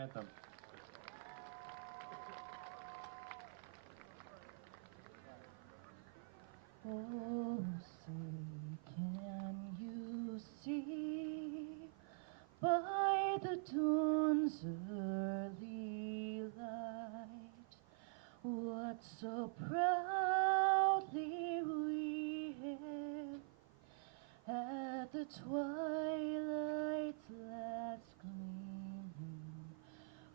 Anthem. Oh, say, can you see by the dawn's early light what so proudly we hailed at the twilight's last gleaming,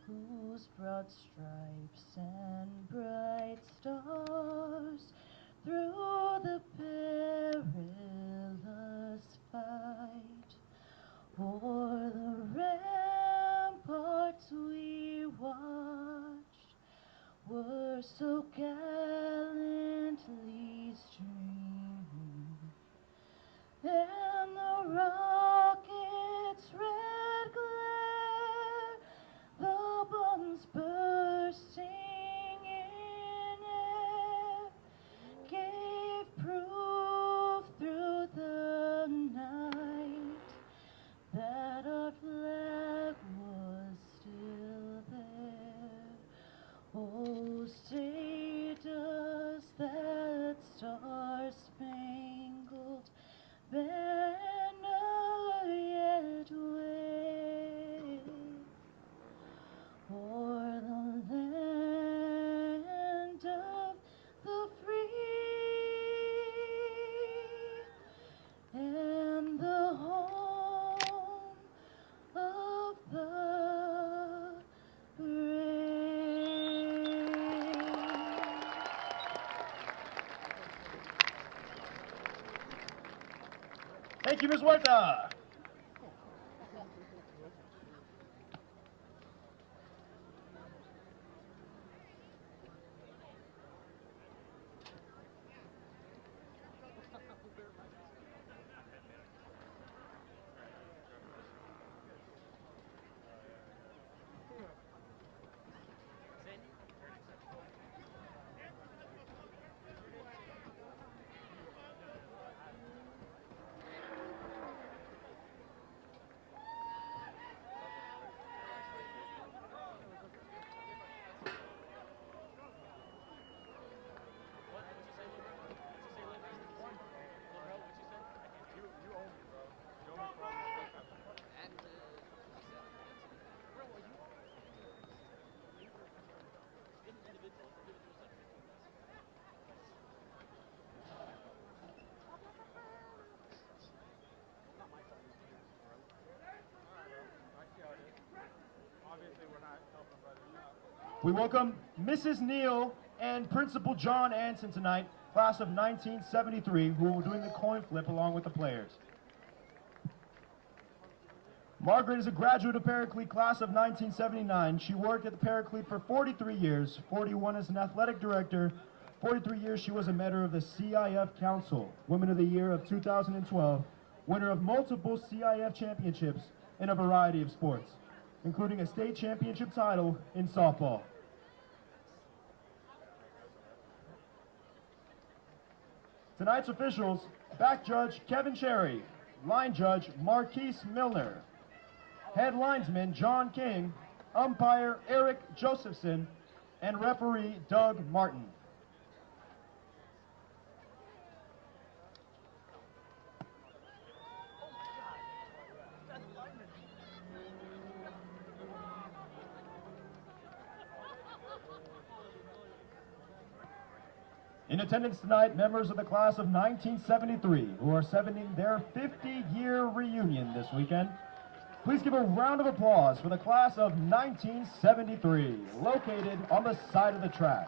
whose broad stripes and bright stars through the perilous fight o'er the ramparts we watched were so gallantly streaming, and the rocket's red glare, the bombs bursting in air, gave proof through the night that our flag was still there. Oh, say does that star-spangled banner yet wave o'er the land of the free and the home of the brave. Thank you, Ms. Huerta. We welcome Mrs. Neal and Principal John Anson tonight, class of 1973, who will be doing the coin flip along with the players. Margaret is a graduate of Paraclete, class of 1979. She worked at the Paraclete for 43 years, 41 as an athletic director. 43 years she was a member of the CIF Council, Women of the Year of 2012, winner of multiple CIF championships in a variety of sports, including a state championship title in softball. Tonight's officials: back judge Kevin Cherry, line judge Marquise Milner, head linesman John King, umpire Eric Josephson, and referee Doug Martin. In attendance tonight, members of the class of 1973 who are celebrating their 50-year reunion this weekend. Please give a round of applause for the class of 1973, located on the side of the track.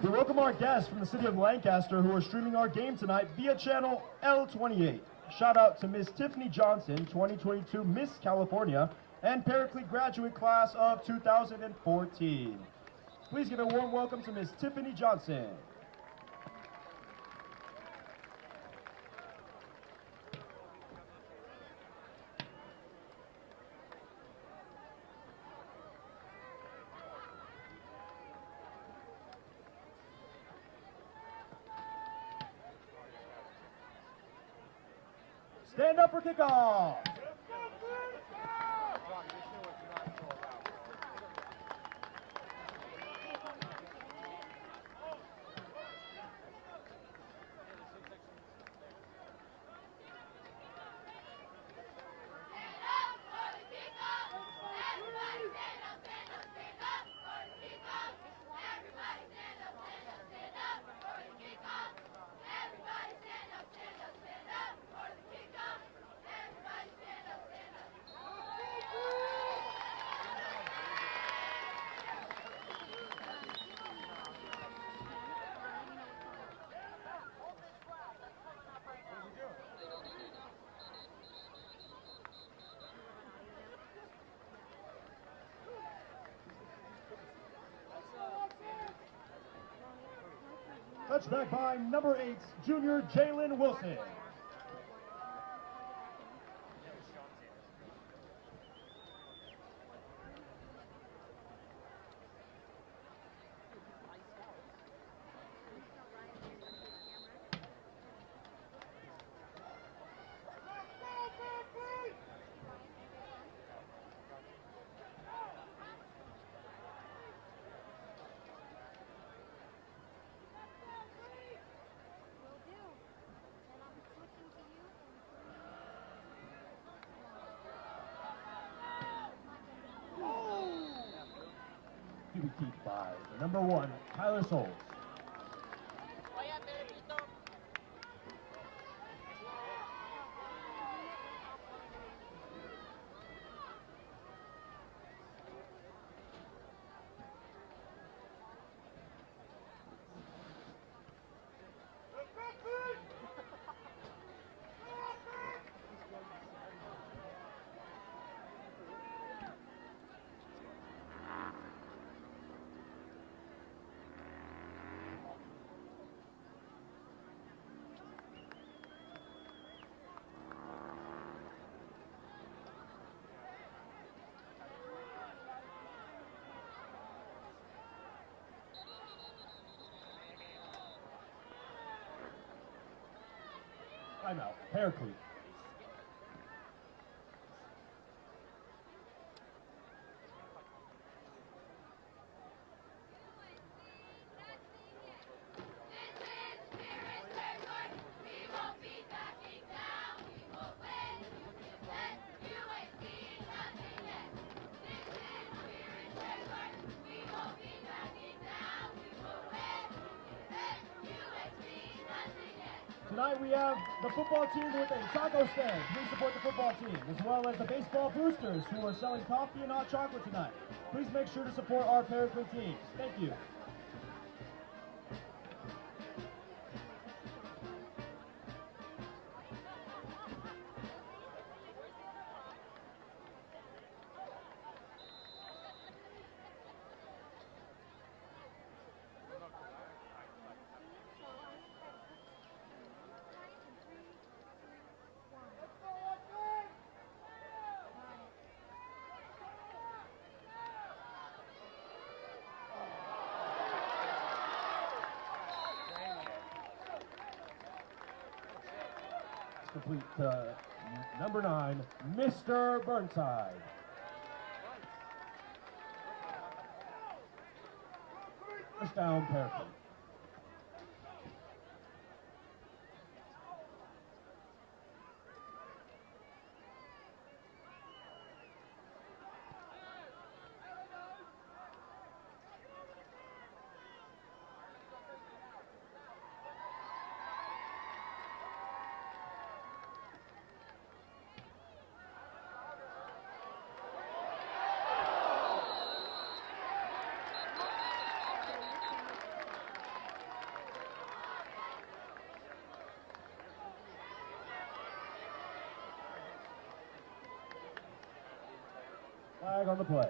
We welcome our guests from the city of Lancaster who are streaming our game tonight via channel L28. Shout out to Miss Tiffany Johnson, 2022 Miss California, and Paraclete graduate class of 2014. Please give a warm welcome to Miss Tiffany Johnson. Stand up for kickoff. Touchback by number 8, junior Jalen Wilson. Keep by number 1, Tyler Souls. Timeout, Paraclete. Tonight we have the football team with a taco stand. Please support the football team, as well as the baseball boosters who are selling coffee and hot chocolate tonight. Please make sure to support our Paraclete teams. Thank you. Complete number 9, Mr. Burnside. First down, Paraclete. Flag on the play.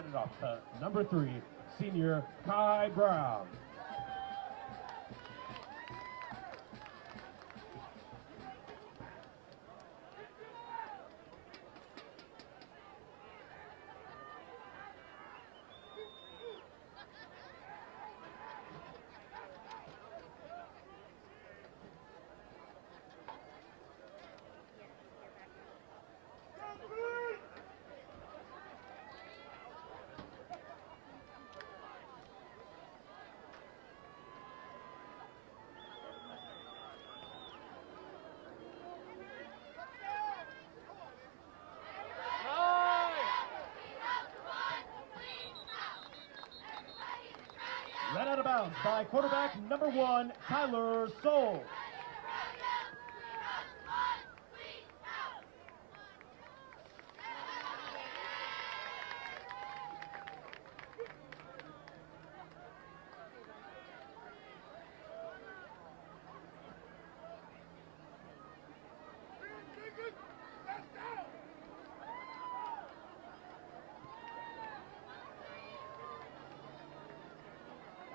It off to number 3, senior Kai Brown. Led out of bounds by quarterback number 1, Tyler Soul.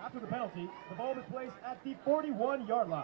After the penalty, the ball was placed at the 41-yard line.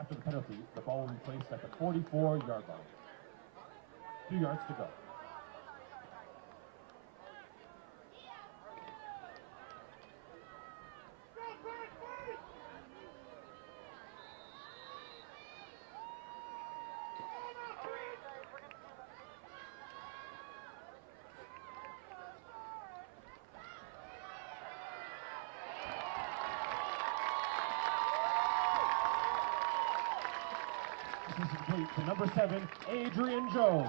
After the penalty, the ball will be placed at the 44-yard line. 2 yards to go. This is complete to number 7, Adrian Jones.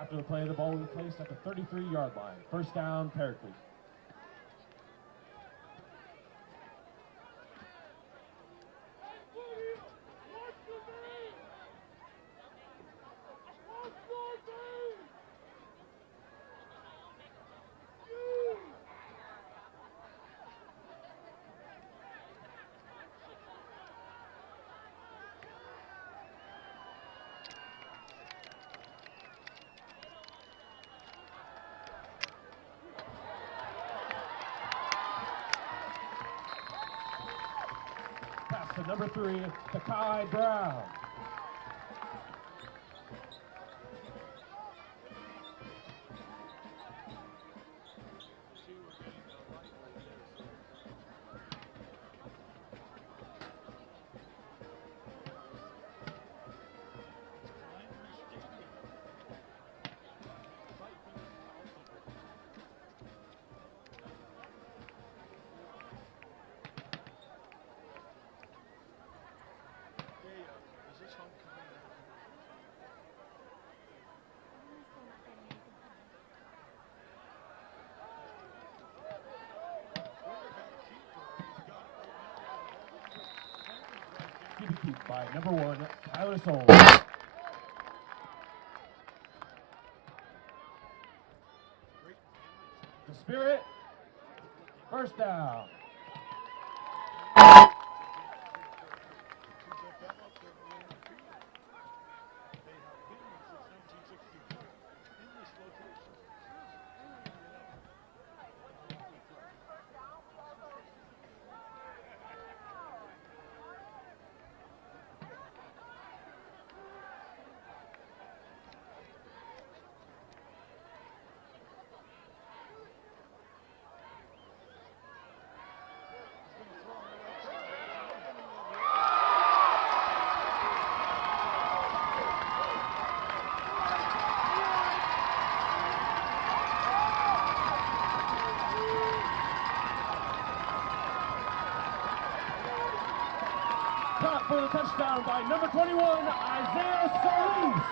After the play, the ball will be placed at the 33-yard line. First down, Paraclete. number 3, Takai Brown. Keep by number 1, Tyler Soul. The Spirit, first down. Caught for the touchdown by number 21, Isaiah Solis.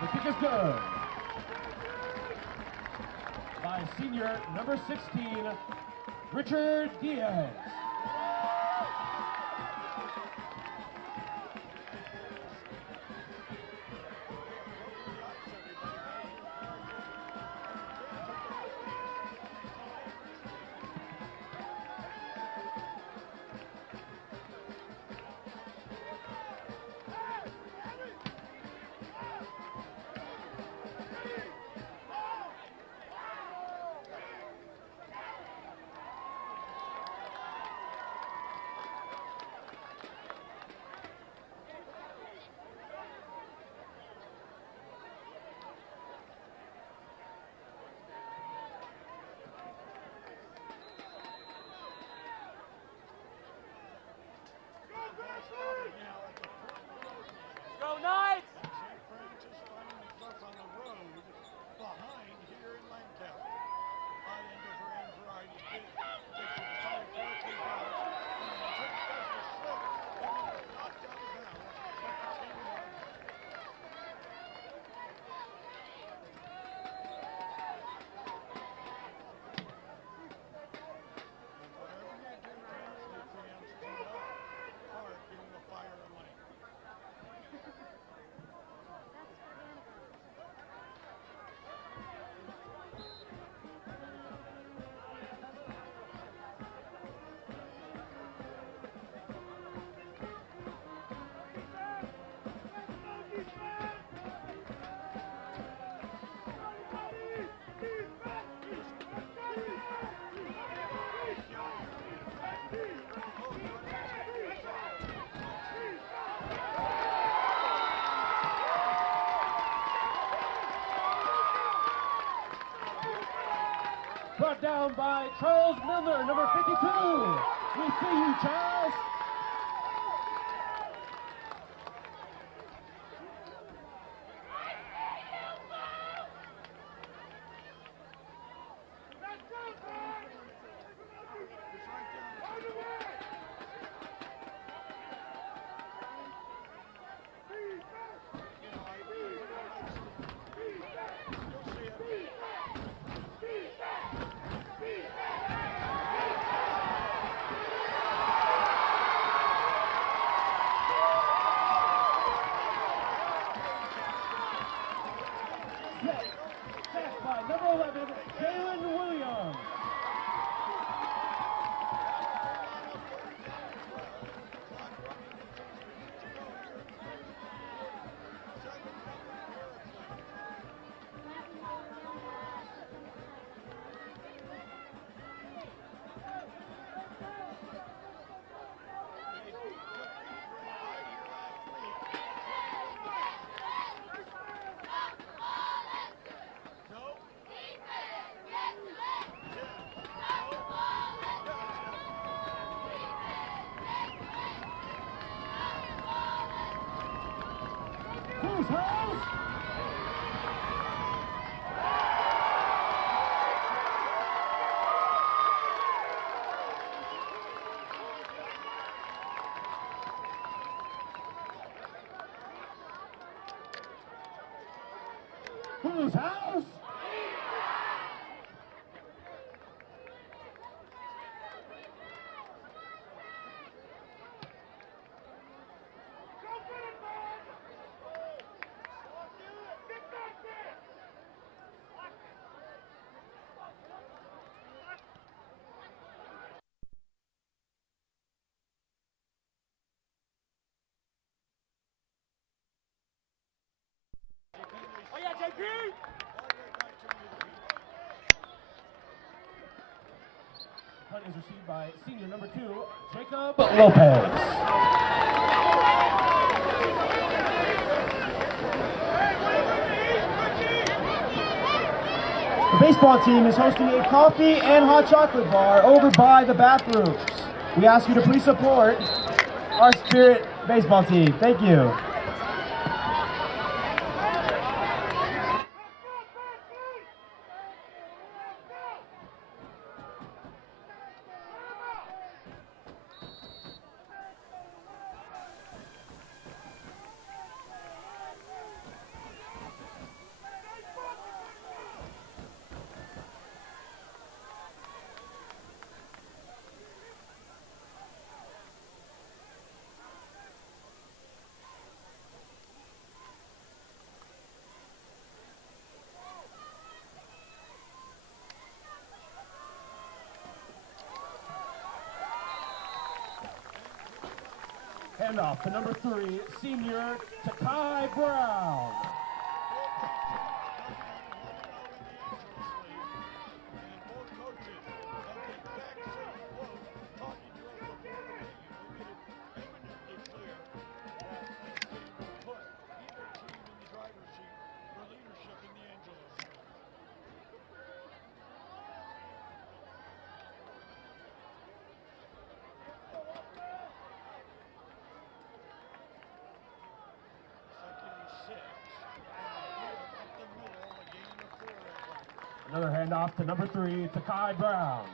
The kick is good by senior number 16, Richard Diaz. Go Knights! Brought down by Charles Milner, number 52. We see you, Charles. Set by number 11, Jalen Williams. Who's house? Who's house? Oh yeah, JP! Punt is received by senior number 2, Jacob Lopez. The baseball team is hosting a coffee and hot chocolate bar over by the bathrooms. We ask you to please support our Spirit baseball team. Thank you. Handoff to number 3, senior Takai Brown. Another handoff to number 3, Takai Brown.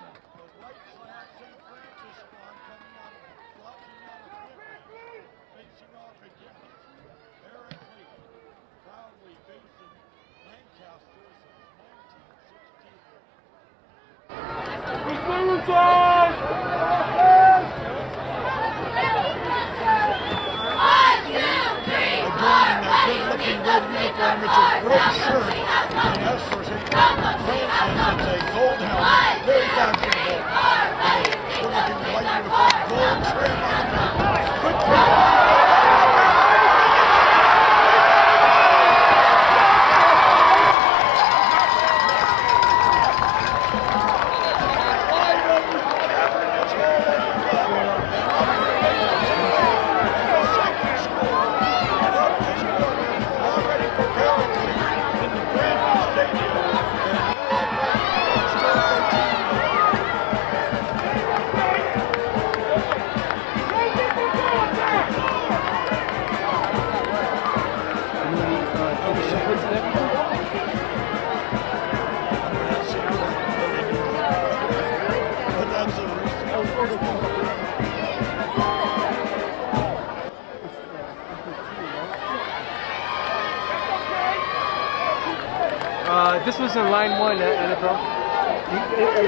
This was in line 1 at it, bro.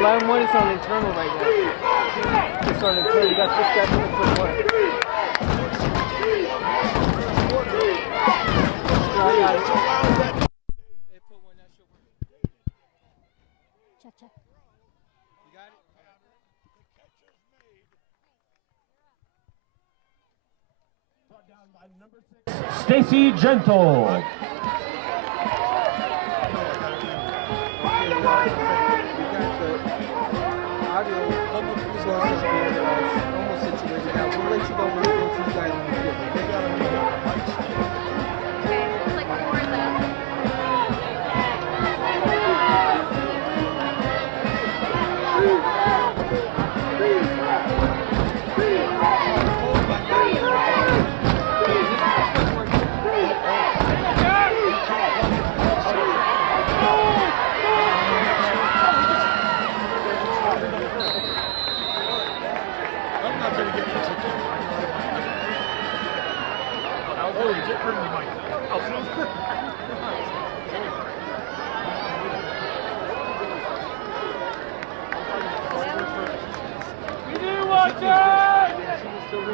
Line 1 is on internal right now. It's on internal. You got to switch that to input 1. I got it. Stacy Gentle.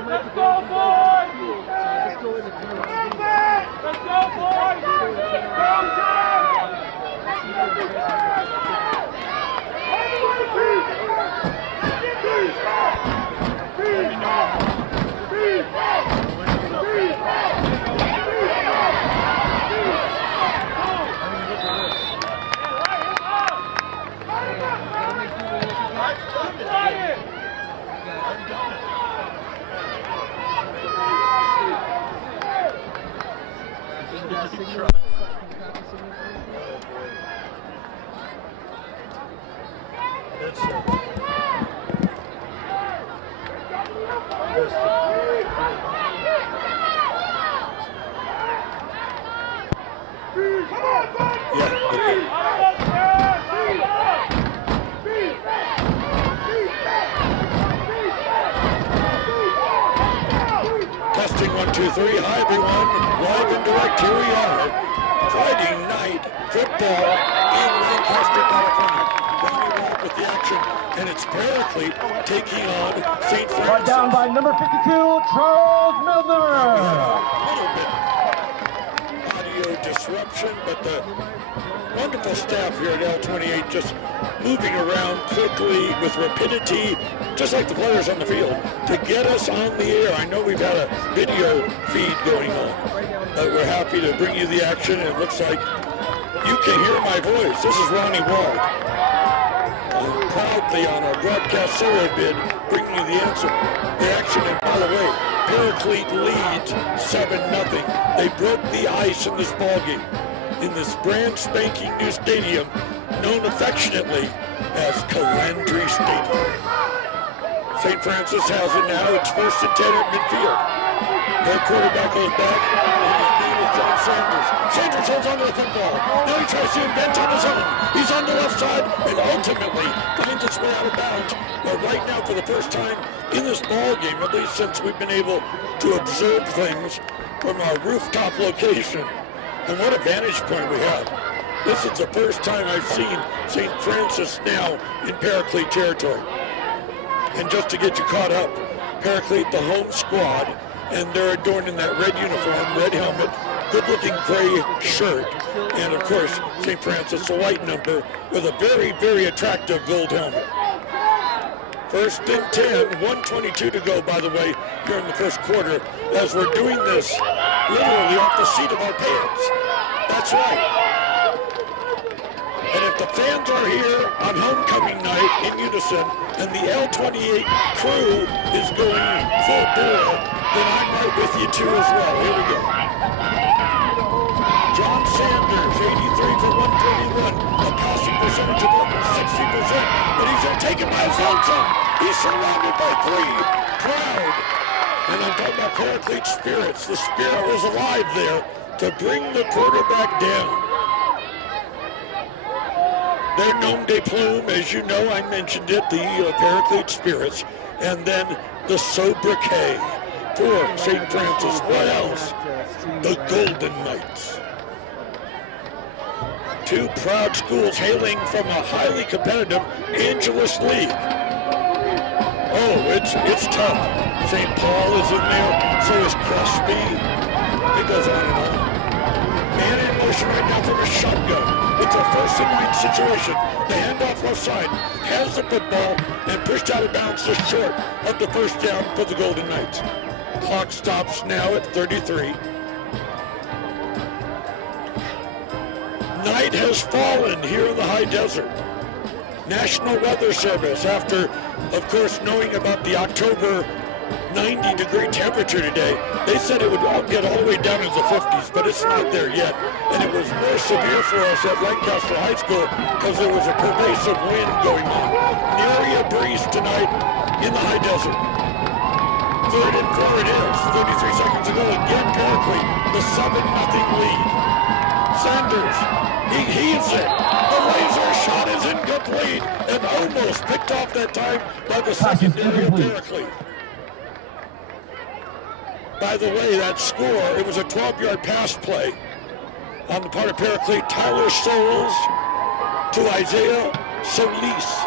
Let's go, boys! Let's go, boys! Testing 1, 2, 3. Hi everyone. Live and direct. Here we are. Friday night football in Lancaster, California. Ronnie Ward with the action, and it's Paraclete taking on St. Francis. Brought down by number 52, Charles Milner. A little bit audio disruption, but the wonderful staff here at L28 just moving around quickly with rapidity, just like the players on the field, to get us on the air. I know we've had a video feed going on, but we're happy to bring you the action. It looks like you can hear my voice. This is Ronnie Ward. Proudly on our broadcast solo bid, bringing you the answer. The action, and by the way, Paraclete leads 7-0. They broke the ice in this ballgame in this brand spanking new stadium, known affectionately as Calandry Stadium. St. Francis has it now. It's 1st and 10 at midfield. Their quarterback goes back, and his name is John Sanders. Sanders holds onto the football. Now he tries to invent on his own. He's on the left side and ultimately finds his way out of bounds. But right now, for the first time in this ball game, at least since we've been able to observe things from our rooftop location, and what a vantage point we have. This is the first time I've seen St. Francis now in Paraclete territory. And just to get you caught up, Paraclete, the home squad, and they're adorned in that red uniform, red helmet, good-looking gray shirt, and of course, St. Francis, the white number, with a very, very attractive gold helmet. 1st and 10, 1:22 to go, by the way, here in the first quarter, as we're doing this literally off the seat of our pants. That's right. And if the fans are here on homecoming night in unison, and the L28 crew is going full bore, then I'm right with you too as well. Here we go. John Sanders, 83 for 121. A passing percentage of over 60%, but he's taken by his own son. He's surrounded by 3. Proud. And I'm talking about Paraclete spirits. The spirit was alive there to bring the quarterback down. Their nom de plume, as you know, I mentioned it, the Paraclete spirits, and then the sobriquet for St. Francis. What else? The Golden Knights. 2 proud schools hailing from a highly competitive Angeles League. Oh, it's tough. St. Paul is in there, so is Crosby. It goes on and on. Man in motion right now from a shotgun. It's a 1st and 9 situation. The handoff left side has the football and pushed out of bounds just short of the first down for the Golden Knights. Clock stops now at 33. Night has fallen here in the high desert. National Weather Service, after, of course, knowing about the October 90-degree temperature today, they said it would get all the way down into the 50s, but it's not there yet. And it was more severe for us at Lancaster High School because there was a pervasive wind going on. The area breeze tonight in the high desert. 3rd and 4 it is. 33 seconds to go. Again, Paraclete, the 7-0 lead. Sanders, he heaves it. The laser shot is incomplete and almost picked off that time by the secondary of Paraclete. By the way, that score, it was a 12-yard pass play on the part of Paraclete. Tyler Souls to Isaiah Solis.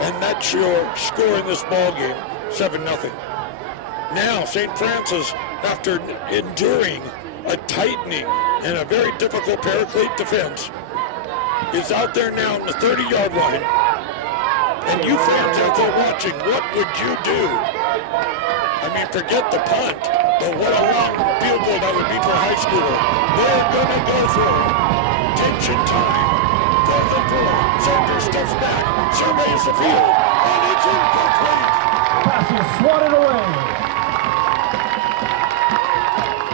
And that's your score in this ball game, 7-0. Now, St. Francis, after enduring a tightening and a very difficult Paraclete defense, is out there now on the 30-yard line. And you fans out there watching, what would you do? I mean, forget the punt, but what a long field goal that would be for a high schooler. They're going to go for it. Tension time. 4th and 4. Sanders steps back, surveys the field, and it's incomplete. Pass is swatted away.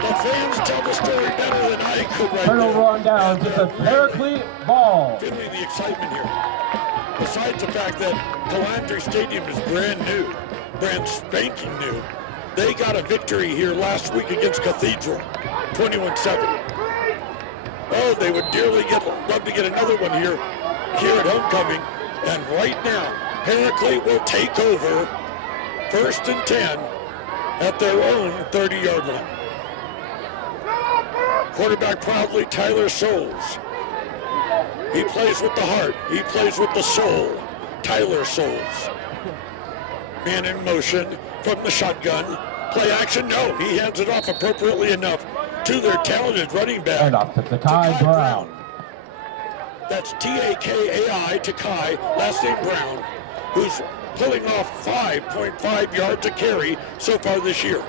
The fans tell the story better than I could right Turnover now. on downs. It's a Paraclete ball. Feeling the excitement here. Besides the fact that Calandry Stadium is brand new, brand spanking new, they got a victory here last week against Cathedral, 21-7. Oh, they would dearly love to get another one here at homecoming. And right now, Paraclete will take over 1st and 10 at their own 30-yard line. Quarterback proudly, Tyler Souls. He plays with the heart. He plays with the soul. Tyler Souls. Man in motion from the shotgun. Play action, no. He hands it off appropriately enough to their talented running back. And off to Takai Brown. That's T-A-K-A-I, Takai, last name Brown, who's pulling off 5.5 yards a carry so far this year.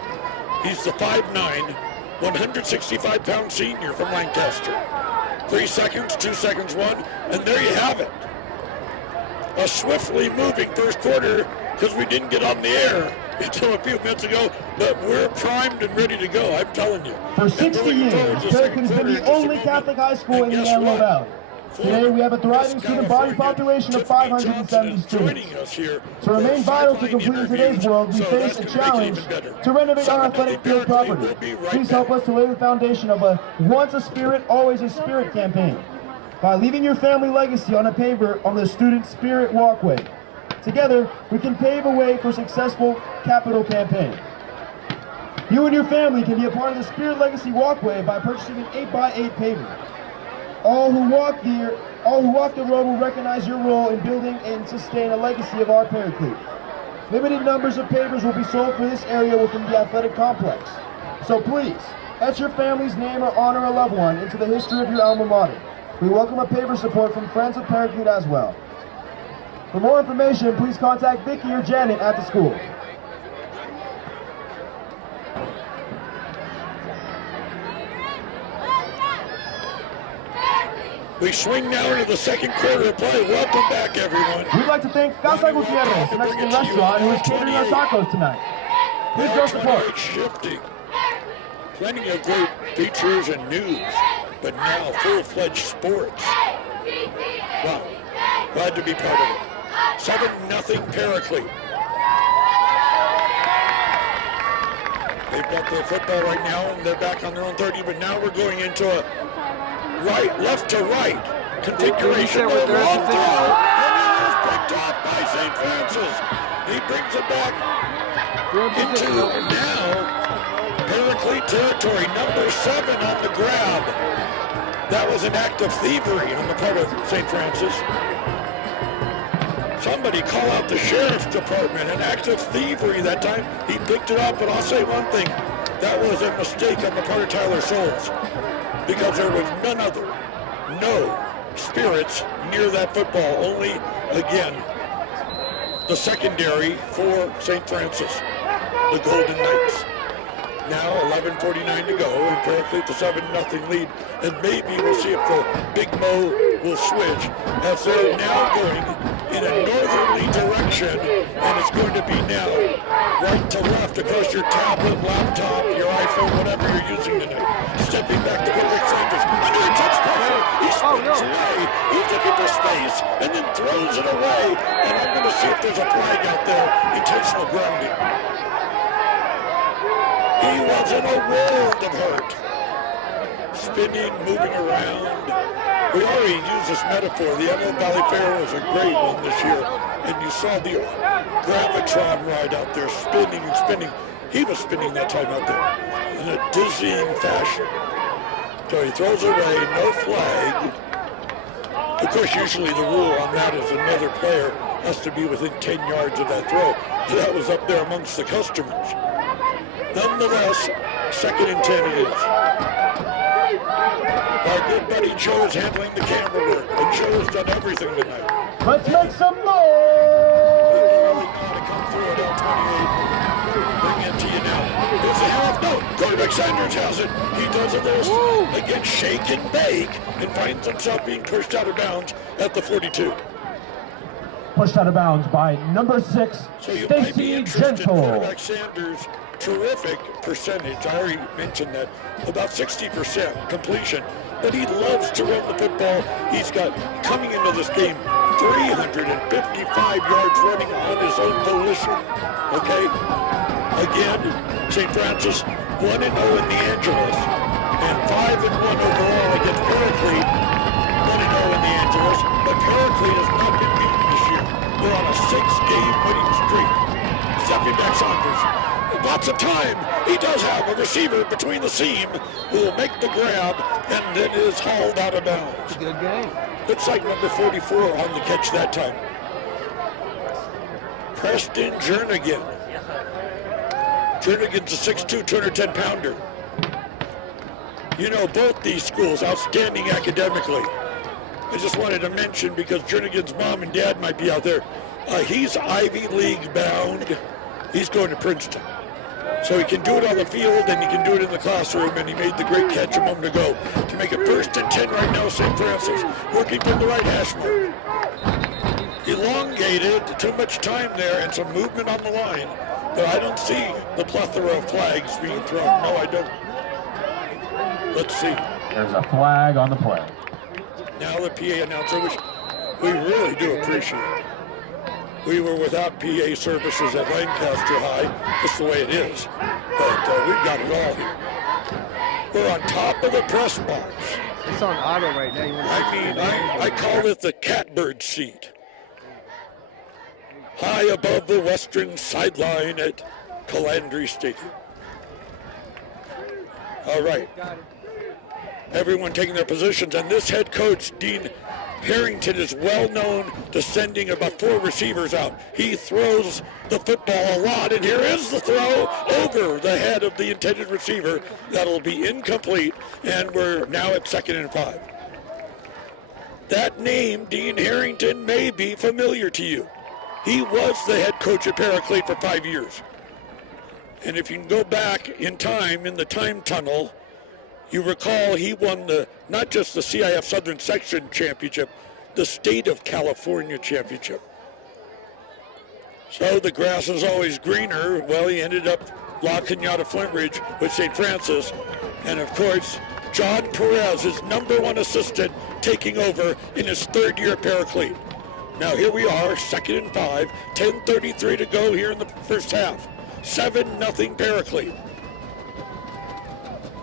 He's the 5'9", 165-pound senior from Lancaster. 3 seconds, 2 seconds, 1, and there you have it. A swiftly moving first quarter because we didn't get on the air until a few minutes ago, but we're primed and ready to go, I'm telling you. For 60 years, Paraclete has been the only Catholic high school in the Antelope Valley. Today, we have a thriving student body population of 570 students. To remain vital to completing today's world, we face a challenge to renovate our athletic field property. Please help us to lay the foundation of a once a spirit, always a spirit campaign by leaving your family legacy on a paver on the Student Spirit Walkway. Together, we can pave a way for a successful capital campaign. You and your family can be a part of the Spirit Legacy Walkway by purchasing an 8x8 paver. All who walk the road will recognize your role in building and sustain a legacy of our Paraclete. Limited numbers of pavers will be sold for this area within the athletic complex. So please, etch your family's name or honor a loved one into the history of your alma mater. We welcome a paver support from Friends of Paraclete as well. For more information, please contact Vicki or Janet at the school. We swing now into the second quarter of play. Welcome back, everyone. We'd like to thank Casa Gutierrez, the Mexican restaurant, who is catering our tacos tonight. Please go support. Shifting. Plenty of great features and news, but now full-fledged sports. Wow, glad to be part of it. 7-0 Paraclete. They've got their football right now, and they're back on their own 30, but now we're going into a left to right configuration. Long throw, and it is picked off by St. Francis. He brings it back into now Paraclete territory. Number 7 on the grab. That was an act of thievery on the part of St. Francis. Somebody call out the sheriff's department. An act of thievery that time. He picked it up, but I'll say one thing. That was a mistake on the part of Tyler Souls, because there was no spirits near that football. Only, again, the secondary for St. Francis, the Golden Knights. Now 11:49 to go, and Paraclete the 7-0 lead. And maybe we'll see if the Big Mo will switch, as they're now going in a northerly direction, and it's going to be now right to left across your tablet, laptop, your iPhone, whatever you're using tonight. Stepping back to quarterback Sanders. Under intense pressure. He spins away. He's looking for space and then throws it away. And I'm going to see if there's a flag out there. Intentional grounding. He was in a world of hurt. Spinning, moving around. We already used this metaphor. The Emerald Valley Fair was a great one this year. And you saw the Gravitron ride out there, spinning and spinning. He was spinning that time out there in a dizzying fashion. So he throws away, no flag. Of course, usually the rule on that is another player has to be within 10 yards of that throw. That was up there amongst the customers. Nonetheless, 2nd and 10 it is. Our good buddy Joe is handling the camera work, and Joe has done everything tonight. Let's make some He noise! really know how to come through at L28. Bring it to you now. Here's the half. No, quarterback Sanders has it. He does a little, again, shake and bake, and finds himself being pushed out of bounds at the 42. Pushed out of bounds by number 6, So you might be Stacy interested in Gentle. quarterback Sanders' terrific percentage. I already mentioned that, about 60% completion. But he loves to run the football. He's got, coming into this game, 355 yards running on his own volition. Okay? Again, St. Francis 1-0 in the Angeles, and 5-1 overall against Paraclete. 1-0 in the Angeles, but Paraclete has not been beaten this year. They're on a 6-game winning streak. Stepping back Saunders. Lots of time. He does have a receiver between the seam who will make the grab and then is hauled out of bounds. It's a good game. Looks like number 44 on the catch that time. Preston Jernigan. Jernigan's a 6'2", 210-pounder. You know, both these schools outstanding academically. I just wanted to mention, because Jernigan's mom and dad might be out there, he's Ivy League bound. He's going to Princeton. So he can do it on the field and he can do it in the classroom, and he made the great catch a moment ago to make it 1st and 10 right now. St. Francis working from the right hash mark. Elongated, too much time there and some movement on the line, but I don't see the plethora of flags being thrown. No, I don't. Let's see. There's a flag on the play. Now the PA announcer, which we really do appreciate. We were without PA services at Lancaster High. That's the way it is. But we've got it all here. We're on top of the press box. It's on auto right now. You want to I call it the catbird seat. High above the western sideline at Calandry Stadium. All right. Everyone taking their positions, and this head coach, Dean Harrington, is well known to sending about 4 receivers out. He throws the football a lot, and here is the throw over the head of the intended receiver. That'll be incomplete, and we're now at 2nd and 5. That name, Dean Harrington, may be familiar to you. He was the head coach at Paraclete for 5 years. And if you can go back in time, in the time tunnel, you recall he won not just the CIF Southern Section Championship, the State of California Championship. So the grass is always greener. Well, he ended up La Cañada Flint Ridge with St. Francis. And of course, John Perez, his #1 assistant, taking over in his 3rd year at Paraclete. Now here we are, 2nd and 5, 10:33 to go here in the first half. 7-0 Paraclete.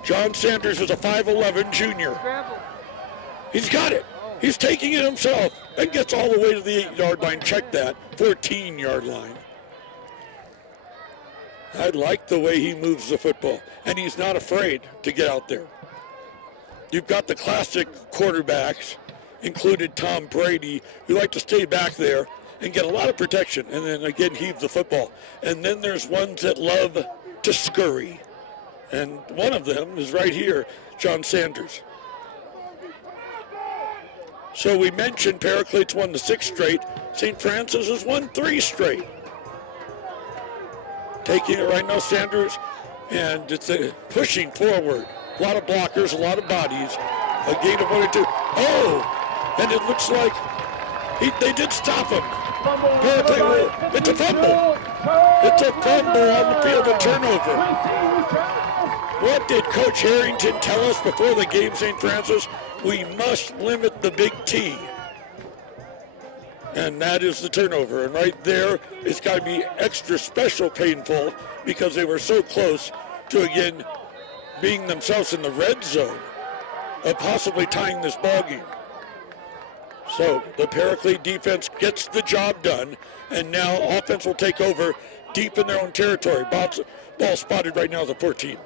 John Sanders is a 5'11 junior. He's got it. He's taking it himself and gets all the way to the 8-yard line. Check that, 14-yard line. I like the way he moves the football, and he's not afraid to get out there. You've got the classic quarterbacks, included Tom Brady, who like to stay back there and get a lot of protection and then again heave the football. And then there's ones that love to scurry. And one of them is right here, John Sanders. So we mentioned Paraclete's won the 6 straight. St. Francis has won 3 straight. Taking it right now, Sanders And it's pushing forward. A lot of blockers, a lot of bodies. A gain of 1 or 2. Oh! And it looks like they did stop him. It's a fumble. It's a fumble on the field, a turnover. What did Coach Harrington tell us before the game, St. Francis? We must limit the big T. And that is the turnover. And right there, it's got to be extra special painful because they were so close to, again, being themselves in the red zone of possibly tying this ball game. So the Paraclete defense gets the job done, and now offense will take over deep in their own territory. Ball spotted right now at the 14.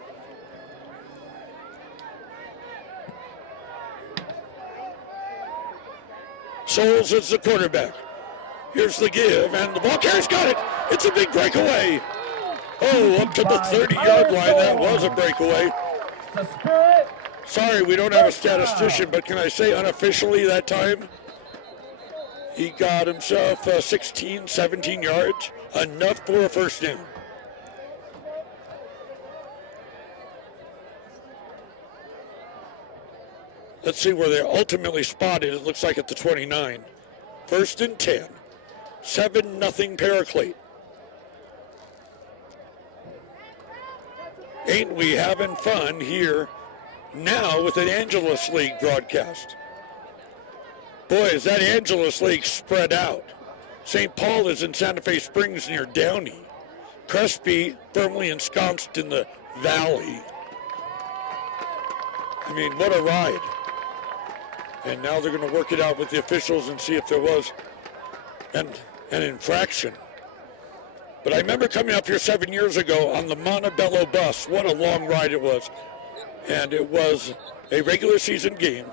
Souls is the quarterback. Here's the give, and the ball carrier's got it. It's a big breakaway. Oh, up to the 30-yard line. That was a breakaway. Sorry, we don't have a statistician, but can I say unofficially that time? He got himself 16, 17 yards, enough for a first down. Let's see where they're ultimately spotted. It looks like at the 29. 1st and 10. 7-0 Paraclete. Ain't we having fun here now with an Angeles League broadcast? Boy, is that Angeles League spread out. St. Paul is in Santa Fe Springs near Downey. Crespi firmly ensconced in the valley. I mean, what a ride. And now they're going to work it out with the officials and see if there was an infraction. But I remember coming up here 7 years ago on the Montebello bus. What a long ride it was. And it was a regular season game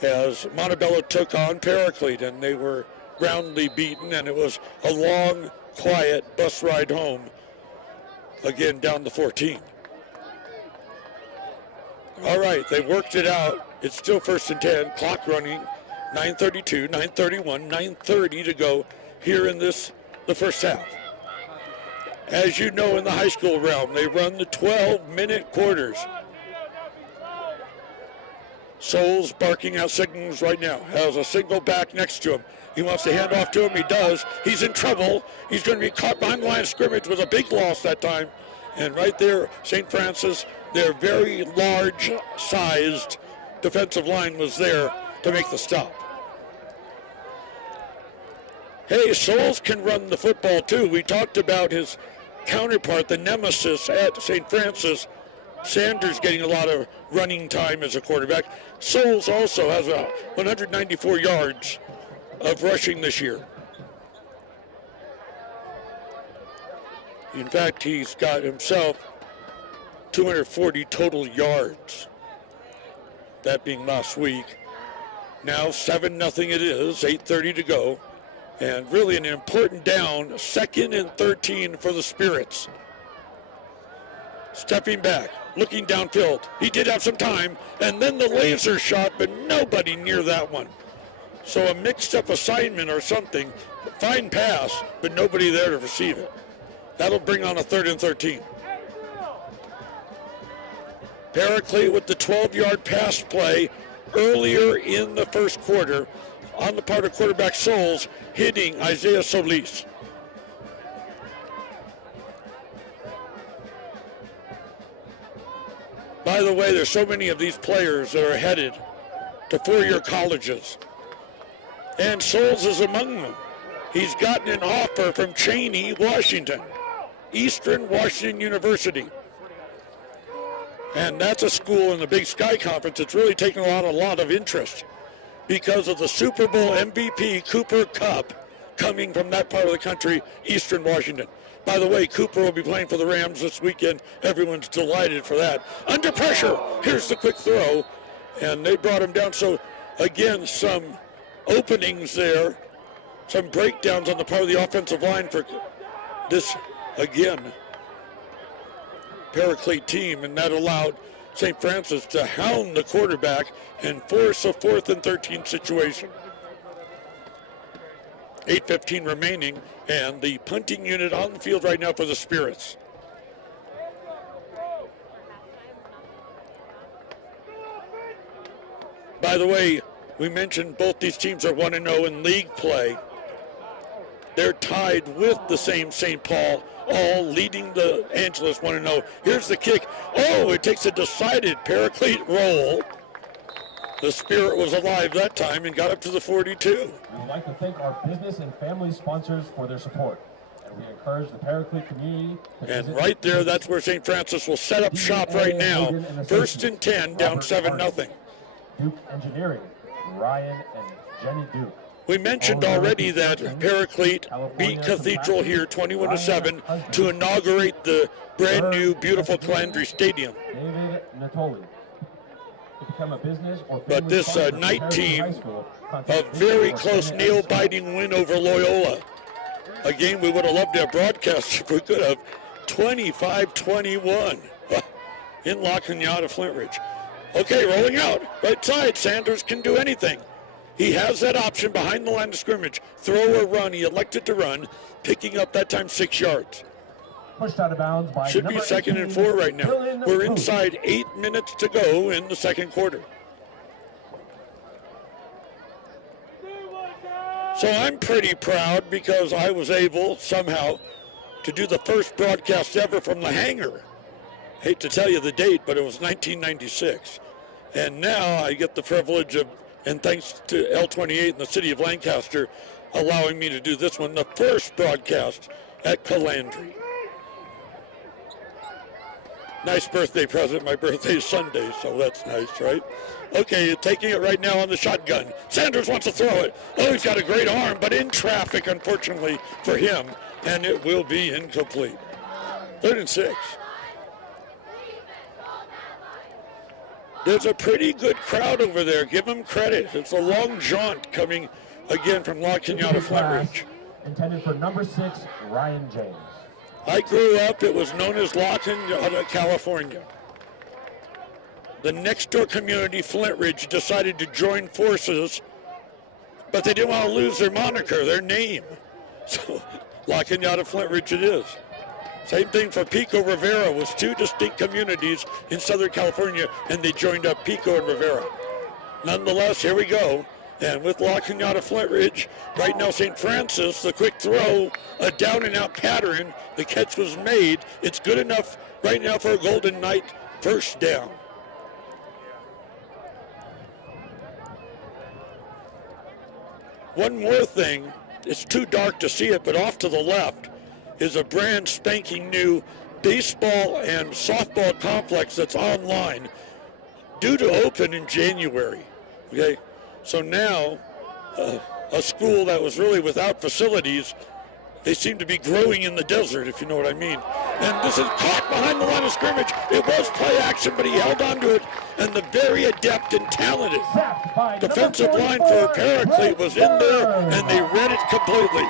as Montebello took on Paraclete, and they were roundly beaten, and it was a long, quiet bus ride home, again down the 14. All right, they worked it out. It's still 1st and 10, clock running, 9:32, 9:31, 9:30 to go here in the first half. As you know, in the high school realm, they run the 12-minute quarters. Souls barking out signals right now. Has a single back next to him. He wants to hand off to him. He does. He's in trouble. He's going to be caught behind the line of scrimmage with a big loss that time. And right there, St. Francis, their very large-sized defensive line was there to make the stop. Hey, Souls can run the football too. We talked about his counterpart, the nemesis at St. Francis, Sanders, getting a lot of running time as a quarterback. Souls also has 194 yards of rushing this year. In fact, he's got himself 240 total yards, that being last week. Now 7-0 it is, 8:30 to go. And really an important down, 2nd and 13 for the Spirits. Stepping back, looking downfield. He did have some time, and then the laser shot, but nobody near that one. So a mixed-up assignment or something. Fine pass, but nobody there to receive it. That'll bring on a 3rd and 13. Paraclete with the 12-yard pass play earlier in the first quarter on the part of quarterback Souls, hitting Isaiah Solis. By the way, there's so many of these players that are headed to four-year colleges, and Souls is among them. He's gotten an offer from Cheney, Washington, Eastern Washington University. And that's a school in the Big Sky Conference that's really taken a lot of interest because of the Super Bowl MVP Cooper Kupp coming from that part of the country, Eastern Washington. By the way, Cooper will be playing for the Rams this weekend. Everyone's delighted for that. Under pressure, here's the quick throw, and they brought him down. So, again, some openings there, some breakdowns on the part of the offensive line for this, again, Paraclete team, and that allowed St. Francis to hound the quarterback and force a 4th and 13 situation. 8:15 remaining, and the punting unit on the field right now for the Spirits. By the way, we mentioned both these teams are 1-0 in league play. They're tied with the same St. Paul, all leading the Angeles 1-0. Here's the kick. Oh, it takes a decided Paraclete roll. The Spirit was alive that time and got up to the 42. We would like to thank our business and family sponsors for their support. And we encourage the Paraclete community to And visit right there, that's where St. Francis will set up shop right now. First and 10, down 7-0. Duke Engineering, Ryan and Jenny Duke. We mentioned already that Paraclete beat Cathedral here 21-7 to inaugurate the brand new, beautiful Calandry Stadium. David Natoli. To become a business or But this night team, a very close nail-biting win over Loyola. A game we would have loved to have broadcast if we could have. 25-21 in La Cañada, Flint Ridge. Okay, rolling out, right side. Sanders can do anything. He has that option behind the line of scrimmage. Throw or run. He elected to run, picking up that time 6 yards. Pushed out of bounds by Should be number 2nd 18, and 4 right now. Dylan We're Booth. inside 8 minutes to go in the second quarter. So I'm pretty proud because I was able somehow to do the first broadcast ever from the hangar. Hate to tell you the date, but it was 1996. And now I get the privilege of, and thanks to L28 and the city of Lancaster, allowing me to do this one, the first broadcast at Calandry. Nice birthday present. My birthday is Sunday, so that's nice, right? Okay, taking it right now on the shotgun. Sanders wants to throw it. Oh, he's got a great arm, but in traffic, unfortunately for him, and it will be incomplete. 3rd and 6. There's a pretty good crowd over there. Give them credit. It's a long jaunt coming again from La Cañada, Flint Ridge. Intended for number 6, Ryan James. I grew up, it was known as La Cañada, California. The next door community, Flint Ridge, decided to join forces, but they didn't want to lose their moniker, their name. So La Cañada, Flint Ridge it is. Same thing for Pico Rivera, was 2 distinct communities in Southern California, and they joined up Pico and Rivera. Nonetheless, here we go. And with La Cañada, Flint Ridge, right now St. Francis, the quick throw, a down and out pattern. The catch was made. It's good enough right now for a Golden Knight first down. One more thing, it's too dark to see it, but off to the left is a brand spanking new baseball and softball complex that's online, due to open in January. Okay, so now a school that was really without facilities, they seem to be growing in the desert, if you know what I mean. And this is caught behind the line of scrimmage. It was play action, but he held on to it, and the very adept and talented defensive line for Paraclete was in there, and they read it completely.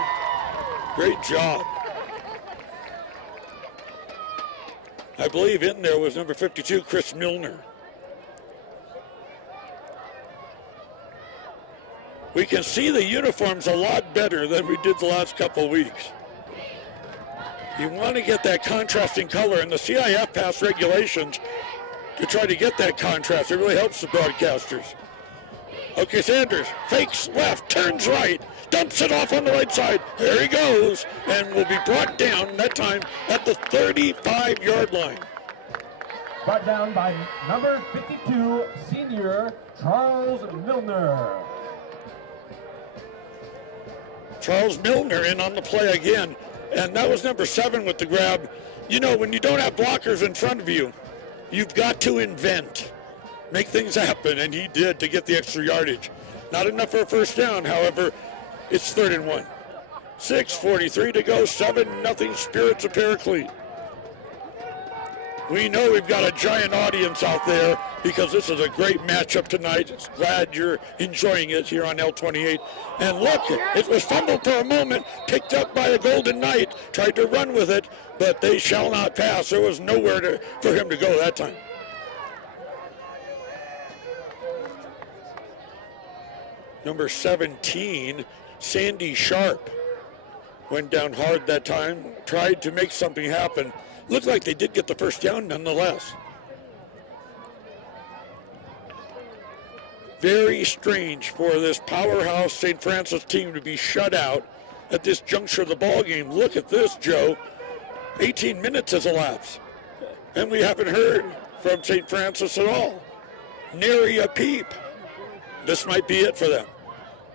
Great job. I believe in there was number 52, Chris Milner. We can see the uniforms a lot better than we did the last couple of weeks. You want to get that contrasting color, and the CIF passed regulations to try to get that contrast. It really helps the broadcasters. Okay, Sanders fakes left, turns right, dumps it off on the right side. There he goes, and will be brought down that time at the 35-yard line. Brought down by number 52, senior Charles Milner. Charles Milner in on the play again, and that was number 7 with the grab. You know, when you don't have blockers in front of you, you've got to invent, make things happen, and he did to get the extra yardage. Not enough for a first down, however, it's 3rd and 1. 6:43 to go, 7-0 Spirits of Paraclete. We know we've got a giant audience out there because this is a great matchup tonight. Glad you're enjoying it here on L28. And look, it was fumbled for a moment, picked up by a Golden Knight, tried to run with it, but they shall not pass. There was nowhere for him to go that time. Number 17, Sandy Sharp, went down hard that time, tried to make something happen. Looked like they did get the first down nonetheless. Very strange for this powerhouse St. Francis team to be shut out at this juncture of the ball game. Look at this, Joe. 18 minutes has elapsed, and we haven't heard from St. Francis at all. Nary a peep. This might be it for them.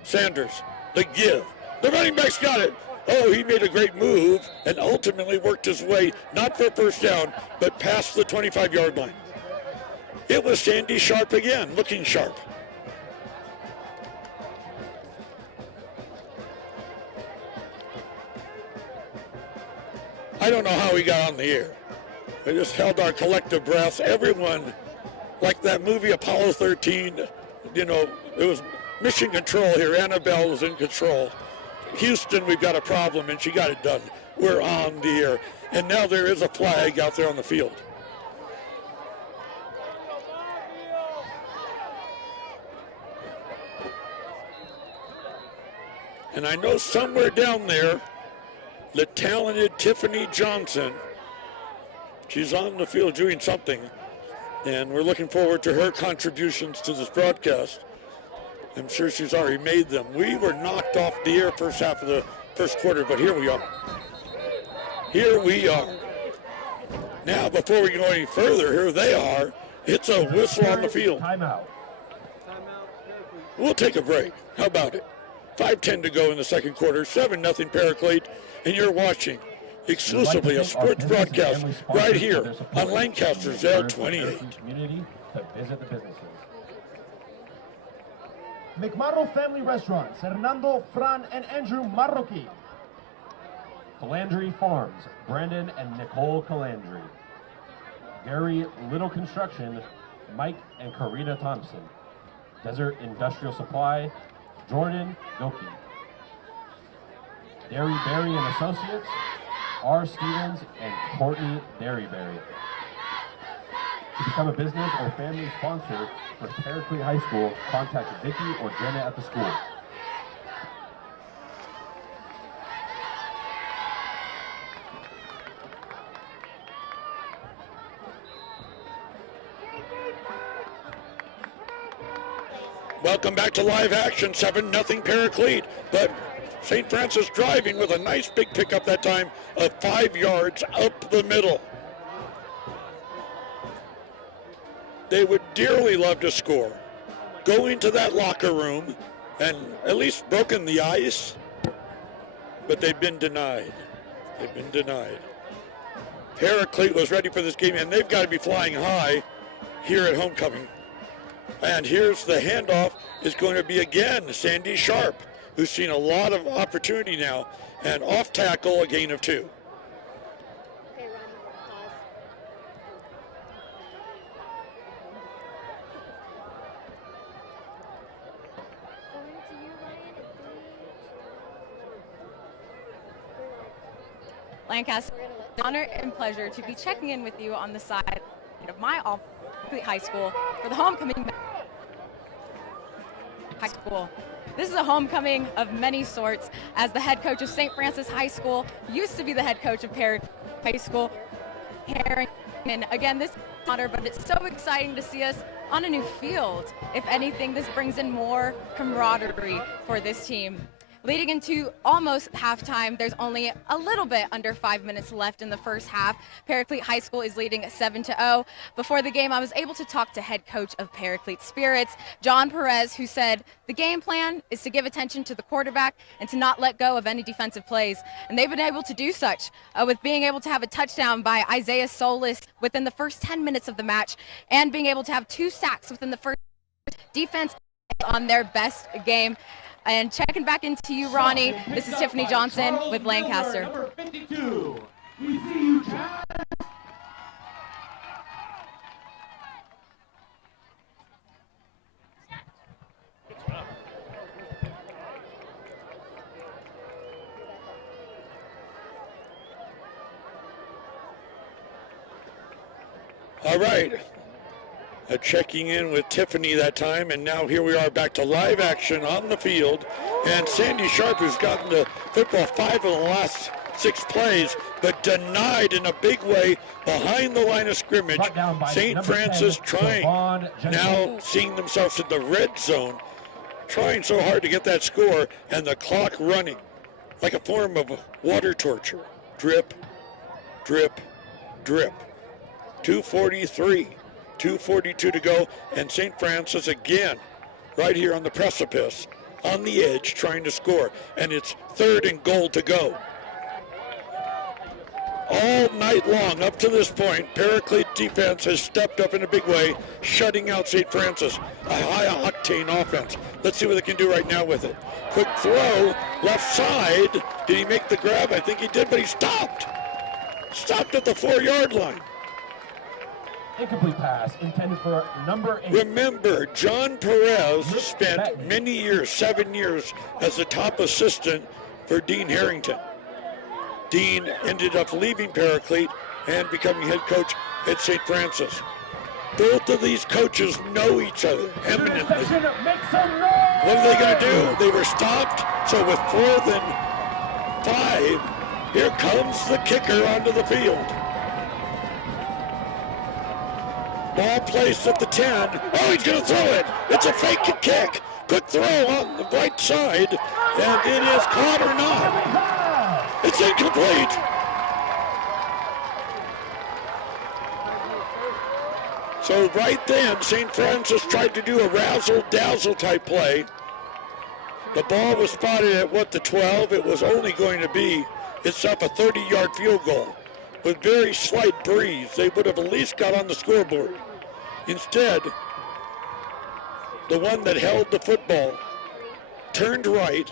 Sanders, the give. The running back's got it. Oh, he made a great move and ultimately worked his way, not for a first down, but past the 25-yard line. It was Sandy Sharp again, looking sharp. I don't know how he got on the air. We just held our collective breaths. Everyone, like that movie Apollo 13, you know, it was mission control here. Annabelle was in control. Houston, we've got a problem, and she got it done. We're on the air. And now there is a flag out there on the field. And I know somewhere down there, the talented Tiffany Johnson, she's on the field doing something, and we're looking forward to her contributions to this broadcast. I'm sure she's already made them. We were knocked off the air first half of the first quarter, but here we are. Here we are. Now, before we go any further, here they are. It's a whistle on the field. Timeout. We'll take a break. How about it? 5:10 to go in the second quarter, 7-0 Paraclete, and you're watching exclusively a sports broadcast right here on Lancaster's L28. Community to visit the businesses. McMarro Family Restaurants, Hernando, Fran, and Andrew Marroquin. Calandry Farms, Brandon and Nicole Calandry. Gary Little Construction, Mike and Karina Thompson. Desert Industrial Supply, Jordan Goki. Derry Berry and Associates, R. Stevens and Courtney Derryberry. To become a business or family sponsor for Paraclete High School, contact Vicki or Jenna at the school. Welcome back to live action, 7-0 Paraclete, but St. Francis driving with a nice big pickup that time of 5 yards up the middle. They would dearly love to score. Going to that locker room and at least broken the ice, but they've been denied. They've been denied. Paraclete was ready for this game, and they've got to be flying high here at homecoming. And here's the handoff is going to be again Sandy Sharp, who's seen a lot of opportunity now, and off tackle, a gain of 2. Okay, Ronnie, pause. Going to you, Ryan, in 3, 2, Lancaster, it's an honor and pleasure to be checking in with you on the side of my Paraclete High School for the homecoming high school. This is a homecoming of many sorts, as the head coach of St. Francis High School used to be the head coach of Paraclete High School. And again, this is an honor, but it's so exciting to see us on a new field. If anything, this brings in more camaraderie for this team. Leading into almost halftime, there's only a little bit under 5 minutes left in the first half. Paraclete High School is leading 7-0. Before the game, I was able to talk to head coach of Paraclete Spirits, John Perez, who said the game plan is to give attention to the quarterback and to not let go of any defensive plays. And they've been able to do such with being able to have a touchdown by Isaiah Solis within the first 10 minutes of the match and being able to have 2 sacks within the first defense on their best game. And checking back into you, Ronnie, this is Tiffany Johnson with Lancaster. Number 52. We see you, Chad. All right. Checking in with Tiffany that time, and now here we are back to live action on the field. And Sandy Sharp, who's gotten the football 5 of the last 6 plays, but denied in a big way behind the line of scrimmage. Brought down by St. number Francis 10, trying, Savon Gentle. now seeing themselves in the red zone, trying so hard to get that score, and the clock running like a form of water torture. Drip, drip, drip. 2:43, 2:42 to go, and St. Francis again right here on the precipice, on the edge, trying to score, and it's 3rd and goal to go. All night long, up to this point, Paraclete defense has stepped up in a big way, shutting out St. Francis. A high-octane offense. Let's see what they can do right now with it. Quick throw, left side. Did he make the grab? I think he did, but he stopped. Stopped at the 4-yard line. Incomplete pass intended for number 8. Remember, John Perez spent many years, 7 years, as the top assistant for Dean Harrington. Dean ended up leaving Paraclete and becoming head coach at St. Francis. Both of these coaches know each other eminently. What are they going to do? They were stopped, so with 4th and 5, here comes the kicker onto the field. Ball placed at the 10. Oh, he's going to throw it. It's a fake kick. Good throw on the right side, and it is caught or not. It's incomplete. So right then, St. Francis tried to do a razzle-dazzle type play. The ball was spotted at, the 12? It was only going to be itself a 30-yard field goal. With very slight breeze, they would have at least got on the scoreboard. Instead, the one that held the football turned right,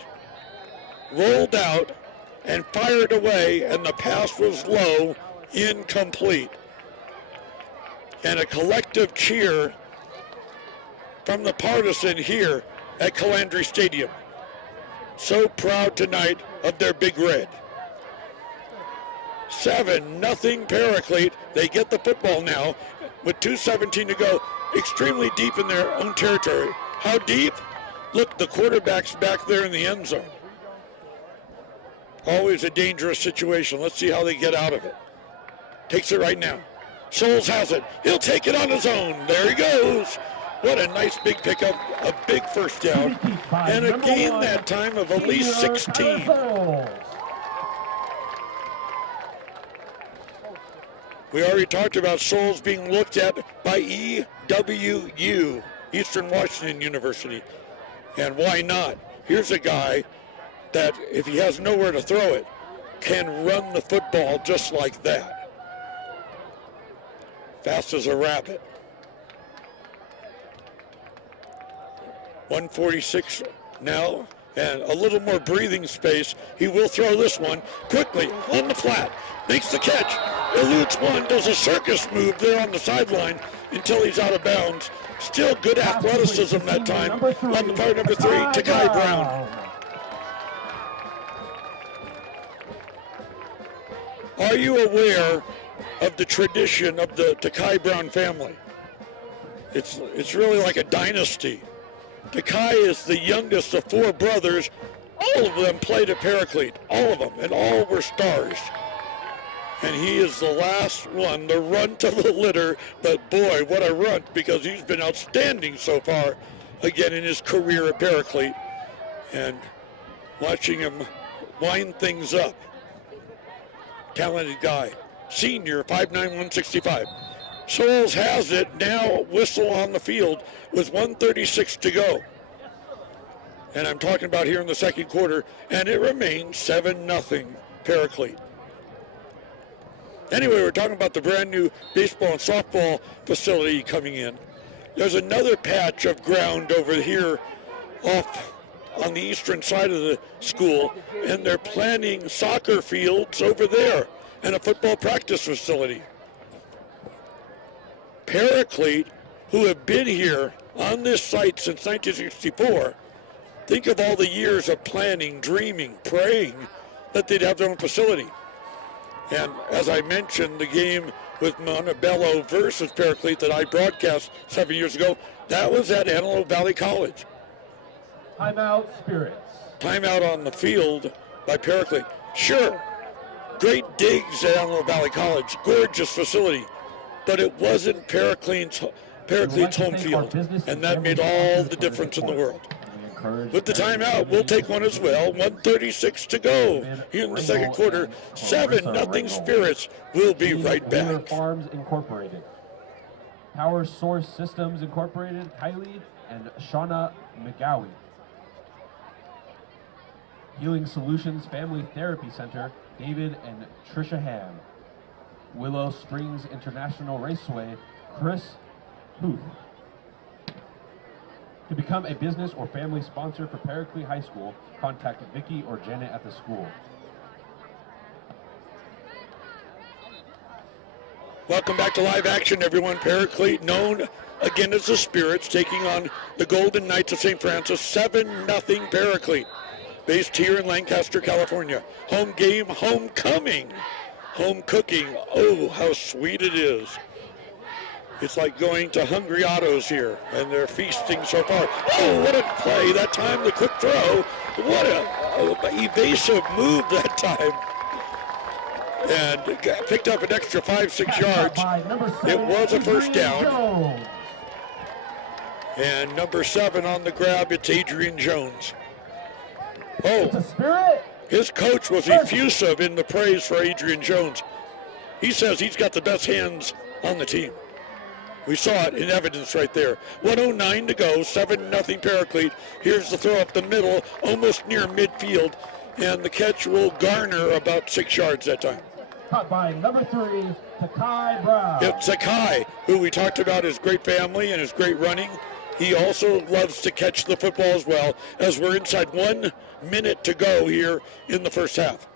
rolled out, and fired away, and the pass was low, incomplete. And a collective cheer from the partisan here at Calandry Stadium. So proud tonight of their Big Red. 7-0 Paraclete. They get the football now with 2:17 to go, extremely deep in their own territory. How deep? Look, the quarterback's back there in the end zone. Always a dangerous situation. Let's see how they get out of it. Takes it right now. Souls has it. He'll take it on his own. There he goes. What a nice big pickup, a big first down, and a gain that time of at least 16. We already talked about Souls being looked at by EWU, Eastern Washington University. And why not? Here's a guy that, if he has nowhere to throw it, can run the football just like that. Fast as a rabbit. 146 now, and a little more breathing space. He will throw this one quickly on the flat. Makes the catch, eludes one, does a circus move there on the sideline until he's out of bounds. Still good athleticism that time on the part of number 3, Takai Brown. Are you aware of the tradition of the Takai Brown family? It's really like a dynasty. Takai is the youngest of 4 brothers. All of them played at Paraclete, all of them, and all were stars. And he is the last one, the runt of the litter, but boy, what a runt, because he's been outstanding so far, again, in his career at Paraclete. And watching him wind things up. Talented guy. Senior, 5'9", 165. Souls has it, now whistle on the field with 1:36 to go. And I'm talking about here in the second quarter, and it remains 7-0 Paraclete. Anyway, we're talking about the brand new baseball and softball facility coming in. There's another patch of ground over here off on the eastern side of the school, and they're planning soccer fields over there and a football practice facility. Paraclete, who have been here on this site since 1964, think of all the years of planning, dreaming, praying that they'd have their own facility. And as I mentioned, the game with Montebello versus Paraclete that I broadcast 7 years ago, that was at Antelope Valley College. Timeout, Spirits. Timeout on the field by Paraclete. Sure, Great digs at Antelope Valley College, gorgeous facility, but it wasn't Paraclete's home field, and that made all the difference in the world. With the timeout, we'll take one as well. 1:36 to go here in the second quarter. 7-0 Spirits. We'll be right back. Farms Incorporated, Power Source Systems Incorporated, Kylie and Shauna McGowie. Healing Solutions Family Therapy Center, David and Trisha Ham. Willow Springs International Raceway, Chris Huth. To become a business or family sponsor for Paraclete High School, contact Vicki or Janet at the school. Welcome back to live action, everyone. Paraclete, known again as the Spirits, taking on the Golden Knights of St. Francis. 7-0 Paraclete, based here in Lancaster, California. Home game, homecoming, home cooking. Oh, how sweet it is. It's like going to Hungry Autos here, and they're feasting so far. Oh, what a play that time, the quick throw. What a evasive move that time. And picked up an extra 5-6 yards. It was a first down. And number 7 on the grab, it's Adrian Jones. Oh, his coach was effusive in the praise for Adrian Jones. He says he's got the best hands on the team. We saw it in evidence right there. 1:09 to go, 7-0 Paraclete. Here's the throw up the middle, almost near midfield, and the catch will garner about 6 yards that time. Caught by number 3, Takai Brown. It's Takai, who we talked about his great family and his great running. He also loves to catch the football as well, as we're inside 1 minute to go here in the first half.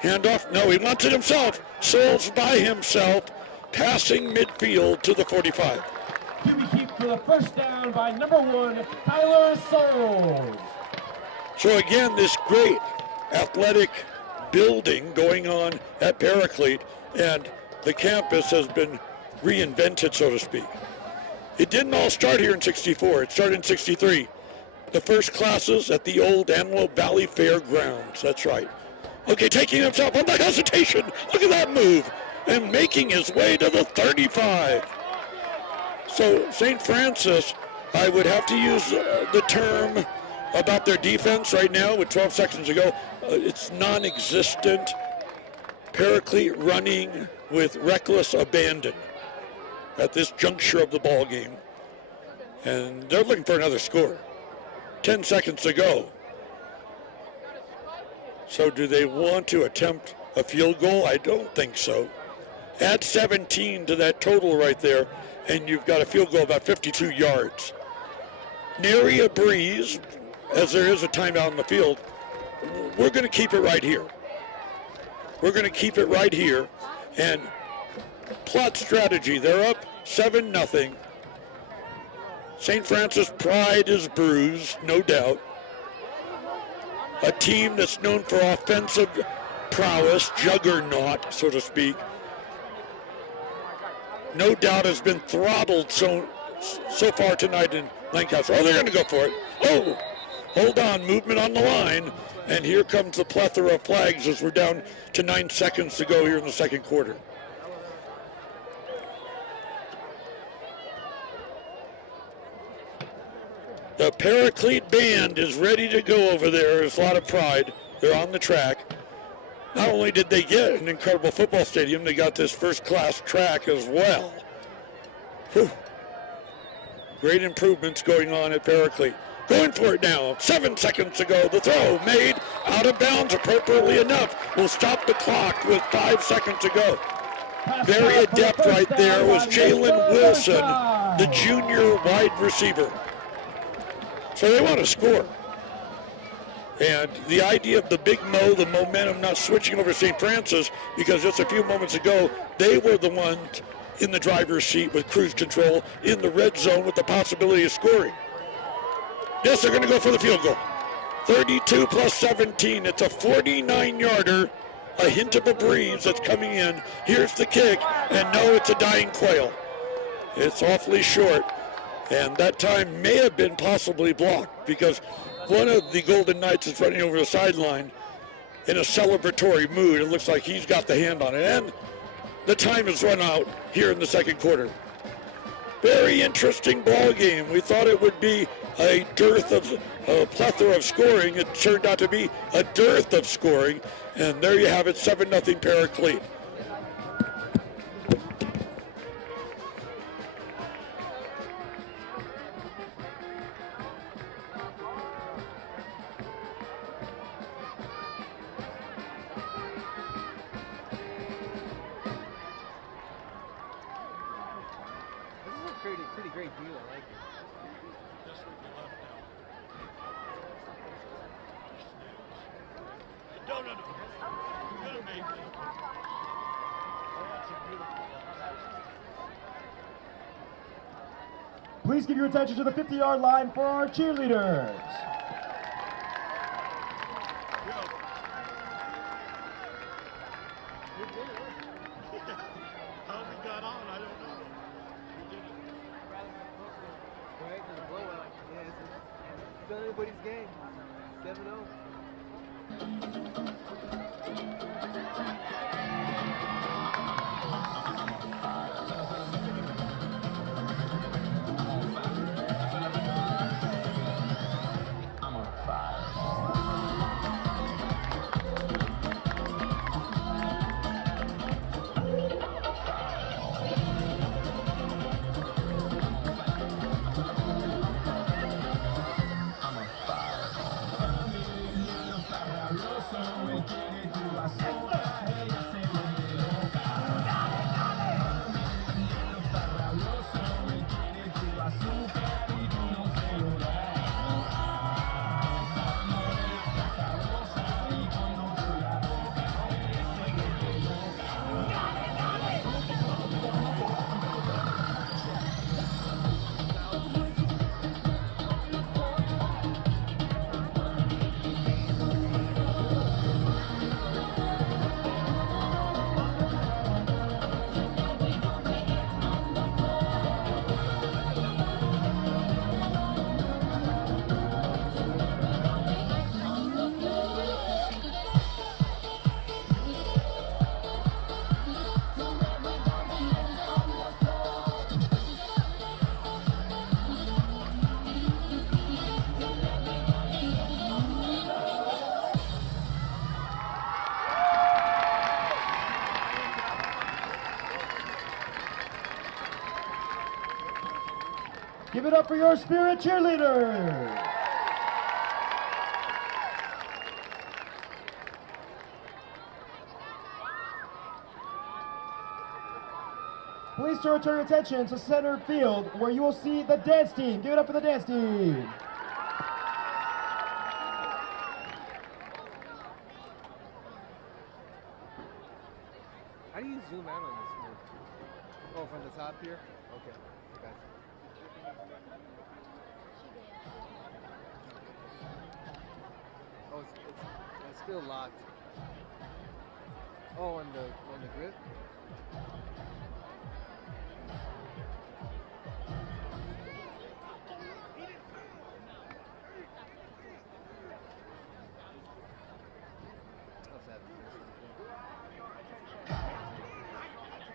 Handoff, no, he wants it himself. Souls by himself, passing midfield to the 45. QB keep for the first down by number 1, Tyler Souls. So again, this great athletic building going on at Paraclete, and the campus has been reinvented, so to speak. It didn't all start here in 64. It started in 63. The first classes at the old Antelope Valley Fairgrounds. That's right. Okay, taking himself on the hesitation. Look at that move. And making his way to the 35. So St. Francis, I would have to use the term about their defense right now with 12 seconds to go. It's non-existent. Paraclete running with reckless abandon at this juncture of the ball game. And they're looking for another score. 10 seconds to go. So do they want to attempt a field goal? I don't think so. Add 17 to that total right there, and you've got a field goal about 52 yards. Nary a breeze, as there is a timeout in the field. We're going to keep it right here. We're going to keep it right here. And plot strategy, they're up 7-0. St. Francis pride is bruised, no doubt. A team that's known for offensive prowess, juggernaut, so to speak. No doubt has been throttled so far tonight in Lancaster. Oh, they're going to go for it. Oh, hold on, movement on the line. And here comes the plethora of flags as we're down to 9 seconds to go here in the second quarter. The Paraclete band is ready to go over there. There's a lot of pride. They're on the track. Not only did they get an incredible football stadium, they got this first-class track as well. Whew. Great improvements going on at Paraclete. Going for it now. 7 seconds to go. The throw made out of bounds appropriately enough. We'll stop the clock with 5 seconds to go. Very adept right there was Jalen Wilson, the junior wide receiver. So they want to score. And the idea of the Big Mo, the momentum not switching over St. Francis, because just a few moments ago, they were the ones in the driver's seat with cruise control in the red zone with the possibility of scoring. Yes, they're going to go for the field goal. 32 plus 17. It's a 49-yarder, a hint of a breeze that's coming in. Here's the kick, and no, it's a dying quail. It's awfully short, and that time may have been possibly blocked because one of the Golden Knights is running over the sideline, in a celebratory mood. It looks like he's got the hand on it. And the time has run out here in the second quarter. Very interesting ball game. We thought it would be a plethora of scoring. It turned out to be a dearth of scoring. And there you have it, 7-0 Paraclete. Pretty great deal. I like it. Please give your attention to the 50-yard line for our cheerleaders. How we got on, I don't know. It's not anybody's game. 7-0. Give it up for your Spirit cheerleaders. Please turn your attention to center field where you will see the dance team. Give it up for the dance team. How do you zoom out on this one? Oh, from the top here? Okay. Gotcha. Oh, it's still locked. Oh, on the grip?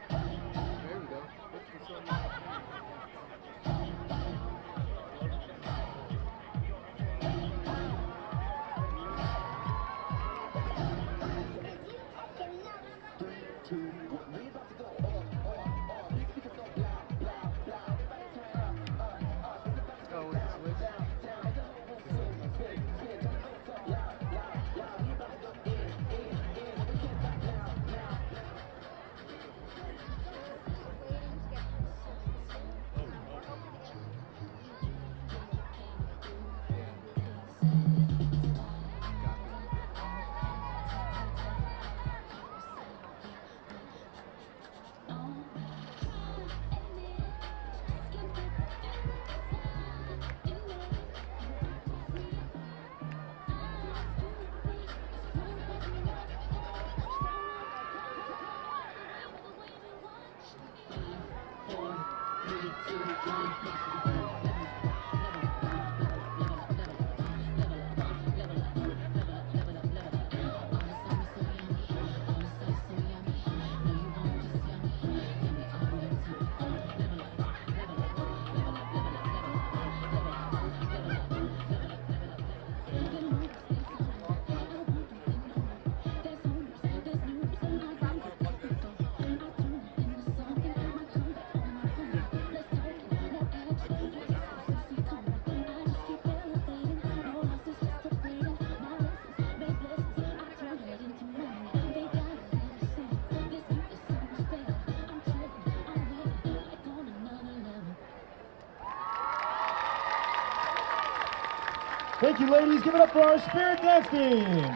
There we go. What's on there? Oh, with the switch? Thank you, ladies. Give it up for our Spirit Dance team.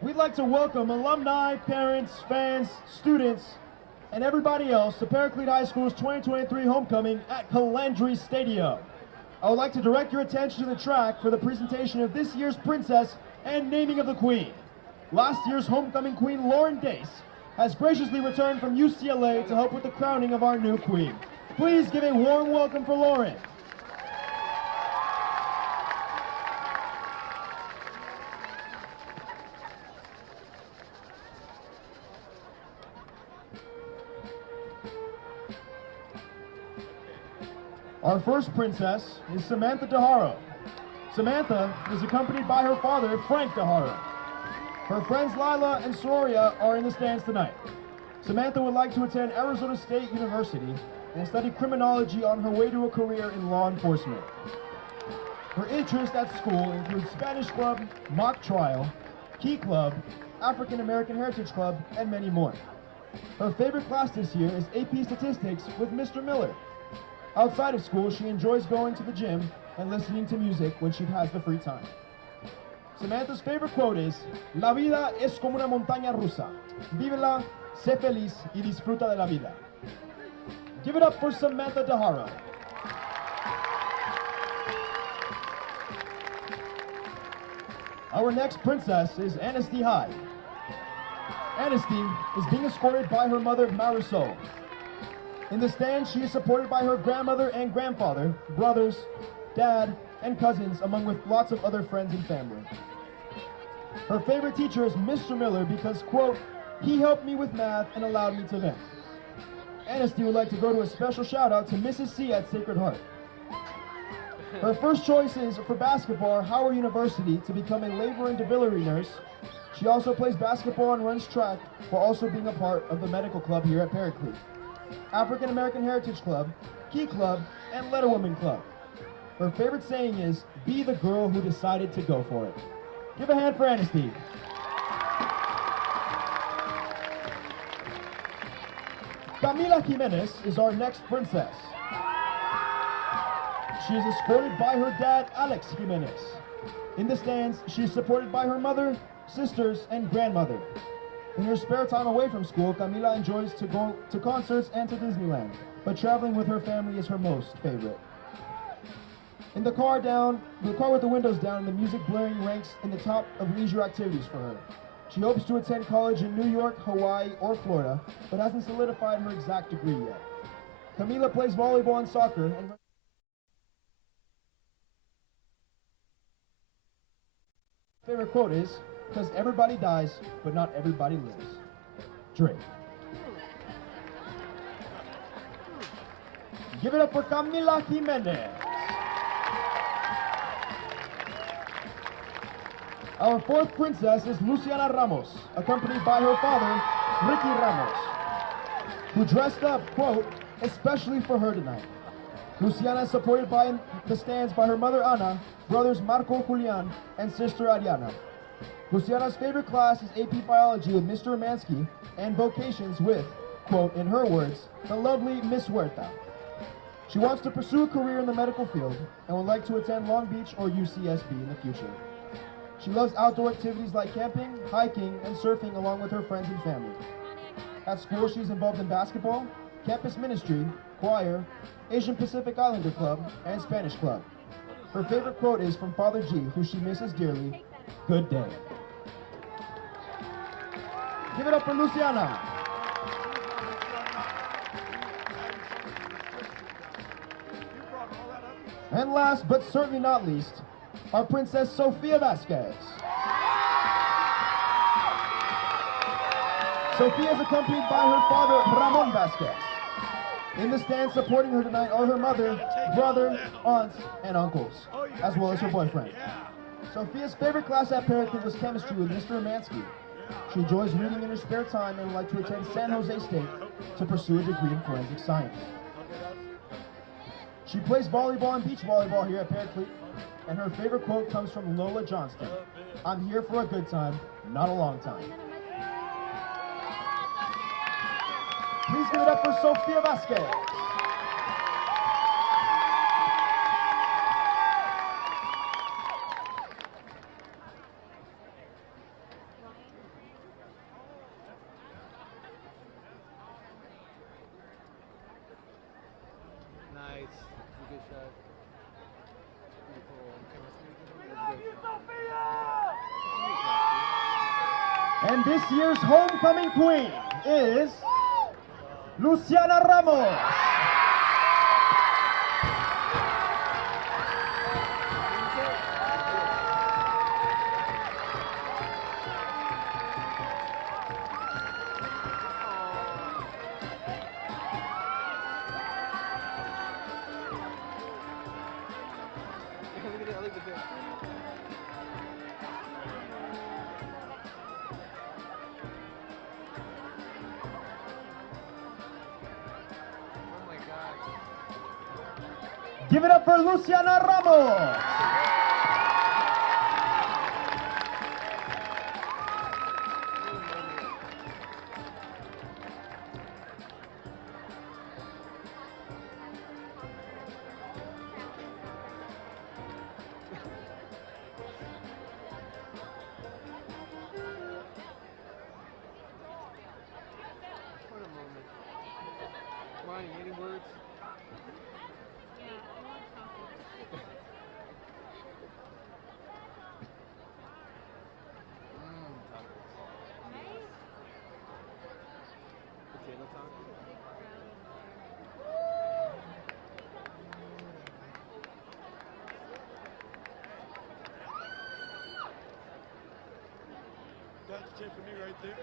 We'd like to welcome alumni, parents, fans, students, and everybody else to Paraclete High School's 2023 homecoming at Calandry Stadium. I would like to direct your attention to the track for the presentation of this year's princess and naming of the queen. Last year's homecoming queen, Lauren Dace, has graciously returned from UCLA to help with the crowning of our new queen. Please give a warm welcome for Lauren. Our first princess is Samantha DeHaro. Samantha is accompanied by her father, Frank DeHaro. Her friends Lila and Soria are in the stands tonight. Samantha would like to attend Arizona State University and study criminology on her way to a career in law enforcement. Her interests at school include Spanish Club, Mock Trial, Key Club, African American Heritage Club, and many more. Her favorite class this year is AP Statistics with Mr. Miller. Outside of school, she enjoys going to the gym and listening to music when she has the free time. Samantha's favorite quote is, "La vida es como una montaña rusa. Vívela, sé feliz y disfruta de la vida." Give it up for Samantha DeHaro. Our next princess is Anasty Hyde. Anasty is being escorted by her mother, Marisol. In the stands, she is supported by her grandmother and grandfather, brothers, dad, and cousins, along with lots of other friends and family. Her favorite teacher is Mr. Miller because, quote, "He helped me with math and allowed me to vent." Anasty would like to go to a special shout out to Mrs. C at Sacred Heart. Her first choices for basketball are Howard University to become a labor and delivery nurse. She also plays basketball and runs track while also being a part of the medical club here at Paraclete, African American Heritage Club, Key Club, and Letter Women Club. Her favorite saying is, "Be the girl who decided to go for it." Give a hand for Anasty. Camila Jimenez is our next princess. She is escorted by her dad, Alex Jimenez. In the stands, she is supported by her mother, sisters, and grandmother. In her spare time away from school, Camila enjoys to go to concerts and to Disneyland, but traveling with her family is her most favorite. In the car with the windows down and the music blaring ranks in the top of leisure activities for her. She hopes to attend college in New York, Hawaii, or Florida, but hasn't solidified her exact degree yet. Camila plays volleyball and soccer, and favorite quote is, "Because everybody dies, but not everybody lives." Drake. Give it up for Camila Jimenez. Our fourth princess is Luciana Ramos, accompanied by her father, Ricky Ramos, who dressed up, quote, especially for her tonight. Luciana is supported by the stands by her mother Ana, brothers Marco Julian, and sister Ariana. Luciana's favorite class is AP Biology with Mr. Romansky and Vocations with, quote, in her words, the lovely Miss Huerta. She wants to pursue a career in the medical field and would like to attend Long Beach or UCSB in the future. She loves outdoor activities like camping, hiking, and surfing along with her friends and family. At school, she's involved in basketball, campus ministry, choir, Asian Pacific Islander Club, and Spanish Club. Her favorite quote is from Father G, who she misses dearly, "Good day." Give it up for Luciana. And last, but certainly not least, our Princess Sofia Vasquez. Sofia is accompanied by her father, Ramon Vasquez. In the stands supporting her tonight are her mother, brother, aunts, and uncles, as well as her boyfriend. Sophia's favorite class at Paraclete was chemistry with Mr. Romansky. She enjoys reading in her spare time and would like to attend San Jose State to pursue a degree in forensic science. She plays volleyball and beach volleyball here at Paraclete, and her favorite quote comes from Lola Johnston. "I'm here for a good time, not a long time." Please give it up for Sofia Vasquez. Nice. Good shot. Beautiful. And this year's homecoming queen is Luciana Ramos. Give it up for Luciana Ramos. What a moment. Ronnie, any words? Potato tacos. That's the for me right there.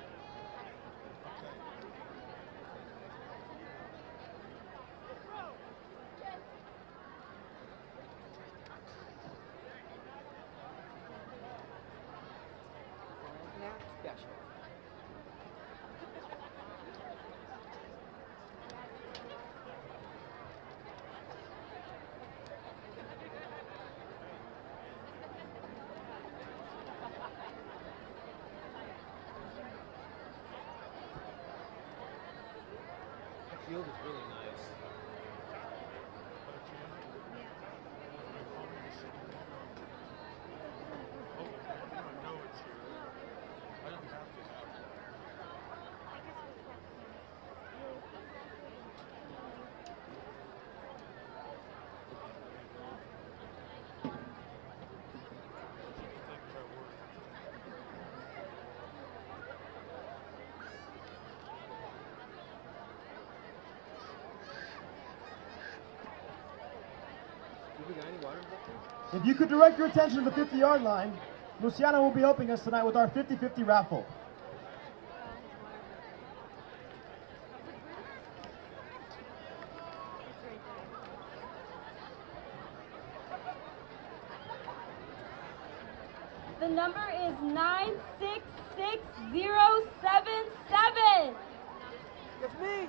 Not special. The field is really nice. We got any water up there? If you could direct your attention to the 50-yard line, Luciana will be helping us tonight with our 50-50 raffle. The number is 966077. That's me.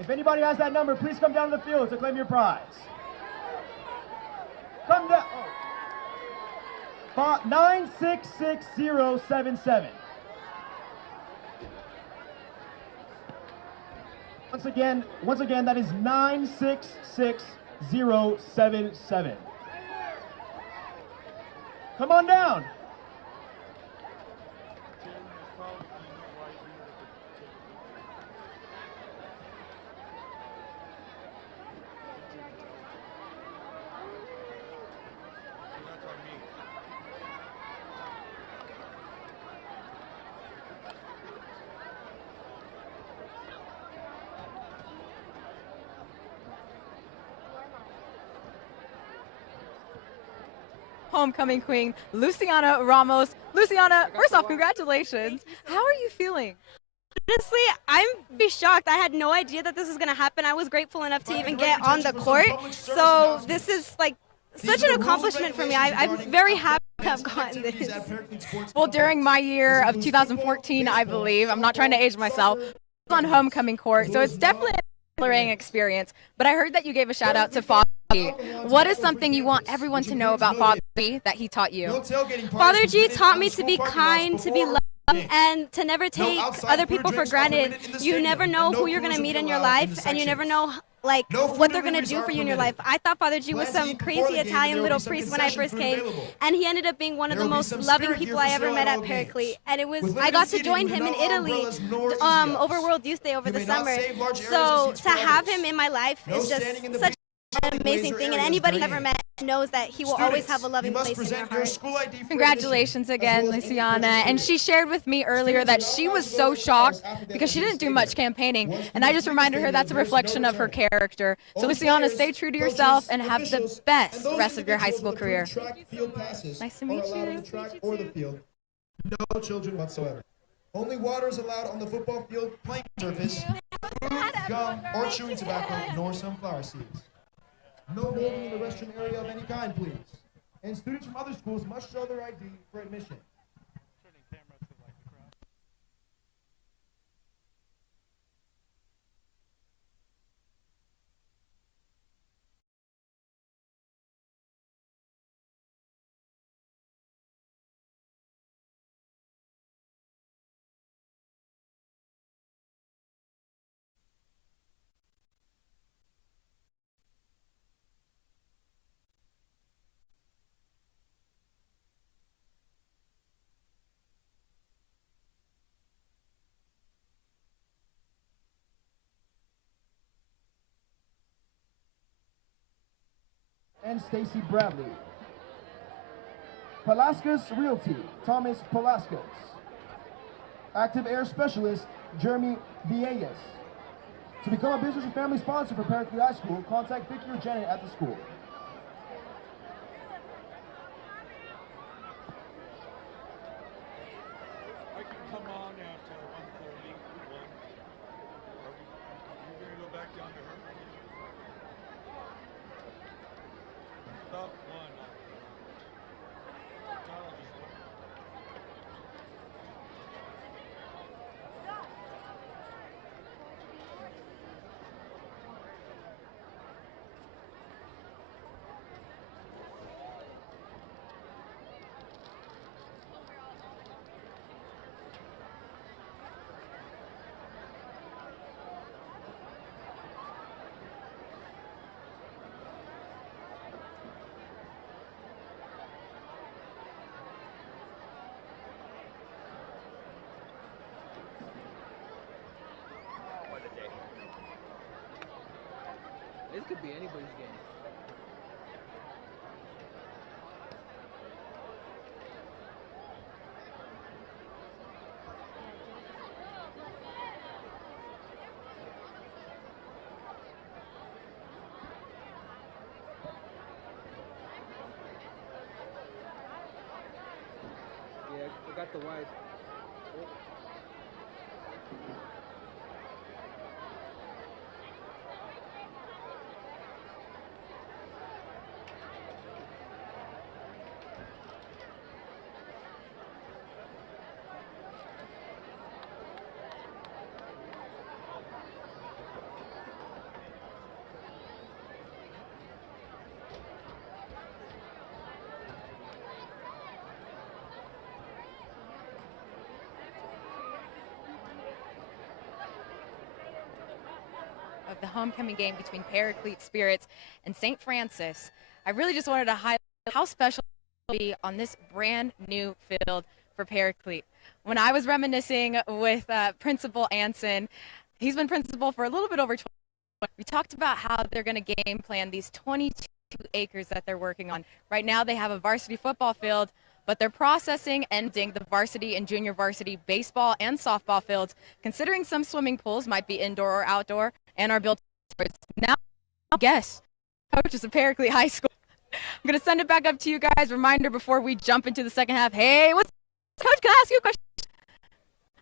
If anybody has that number, please come down to the field to claim your prize. Come down. 966077. Once again, that is 966077. Come on down. Homecoming queen, Luciana Ramos. Luciana, first off, congratulations. How are you feeling? Honestly, I'm pretty shocked. I had no idea that this was going to happen. I was grateful enough to even get on the court. So this is like such an accomplishment for me. I'm very happy to have gotten this. Well, during my year of 2014, I believe, I'm not trying to age myself, I was on homecoming court, so it's definitely an exhilarating experience. But I heard that you gave a shout out to Father G. What is something you want everyone to know about Father G that he taught you? Father G taught me to be kind, to be loving, and to never take other people for granted. You never know who you're going to meet in your life, and you never know like what they're going to do for you in your life. I thought Father G was some crazy Italian little priest when I first came, and he ended up being one of the most loving people I ever met at Paraclete. And I got to join him in Italy over World Youth Day over the summer. So to have him in my life is just such an amazing thing, and anybody I've ever met knows that he will always have a loving place in their heart. Congratulations again, Luciana. And she shared with me earlier that she was so shocked because she didn't do much campaignting. And I just reminded her that's a reflection of her character. So Luciana, stay true to yourself and have the best rest of your high school career. Nice to meet you. No children whatsoever. Only water is allowed on the football field playing surface. Food, gum, or chewing tobacco, nor sunflower seeds. No holding in the restroom area of any kind, please. And students from other schools must show their ID for admission. And Stacy Bradley. Palaskas Realty, Thomas Palaskas. Active Air Specialist, Jeremy Villegas. To become a business or family sponsor for Paraclete High School, contact Vicky or Janet at the school. I can come on after 1:30. You're going to go back down to her? Stop one. This could be anybody's game. Yeah, I got the white. Of the homecoming game between Paraclete Spirits and St. Francis, I really just wanted to highlight how special it will be on this brand new field for Paraclete. When I was reminiscing with Principal Anson, he's been principal for a little bit over 20 years. We talked about how they're going to game plan these 22 acres that they're working on. Right now they have a varsity football field, but they're processing and ending the varsity and junior varsity baseball and softball fields, considering some swimming pools might be indoor or outdoor, and are built now. Guess coaches of Paraclete High School. I'm going to send it back up to you guys. Reminder before we jump into the second half. Hey, what's coach? Can I ask you a question?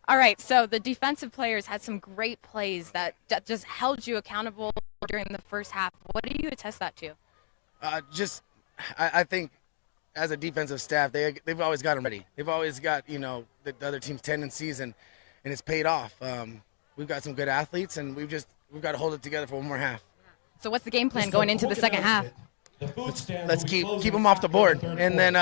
All right, so the defensive players had some great plays that just held you accountable during the first half. What do you attest that to? I think as a defensive staff, they've always got them ready. They've always got, you know, the other team's tendencies, and it's paid off. We've got some good athletes, and we've got to hold it together for one more half. So what's the game plan going into the second half? Let's keep them off the board, and then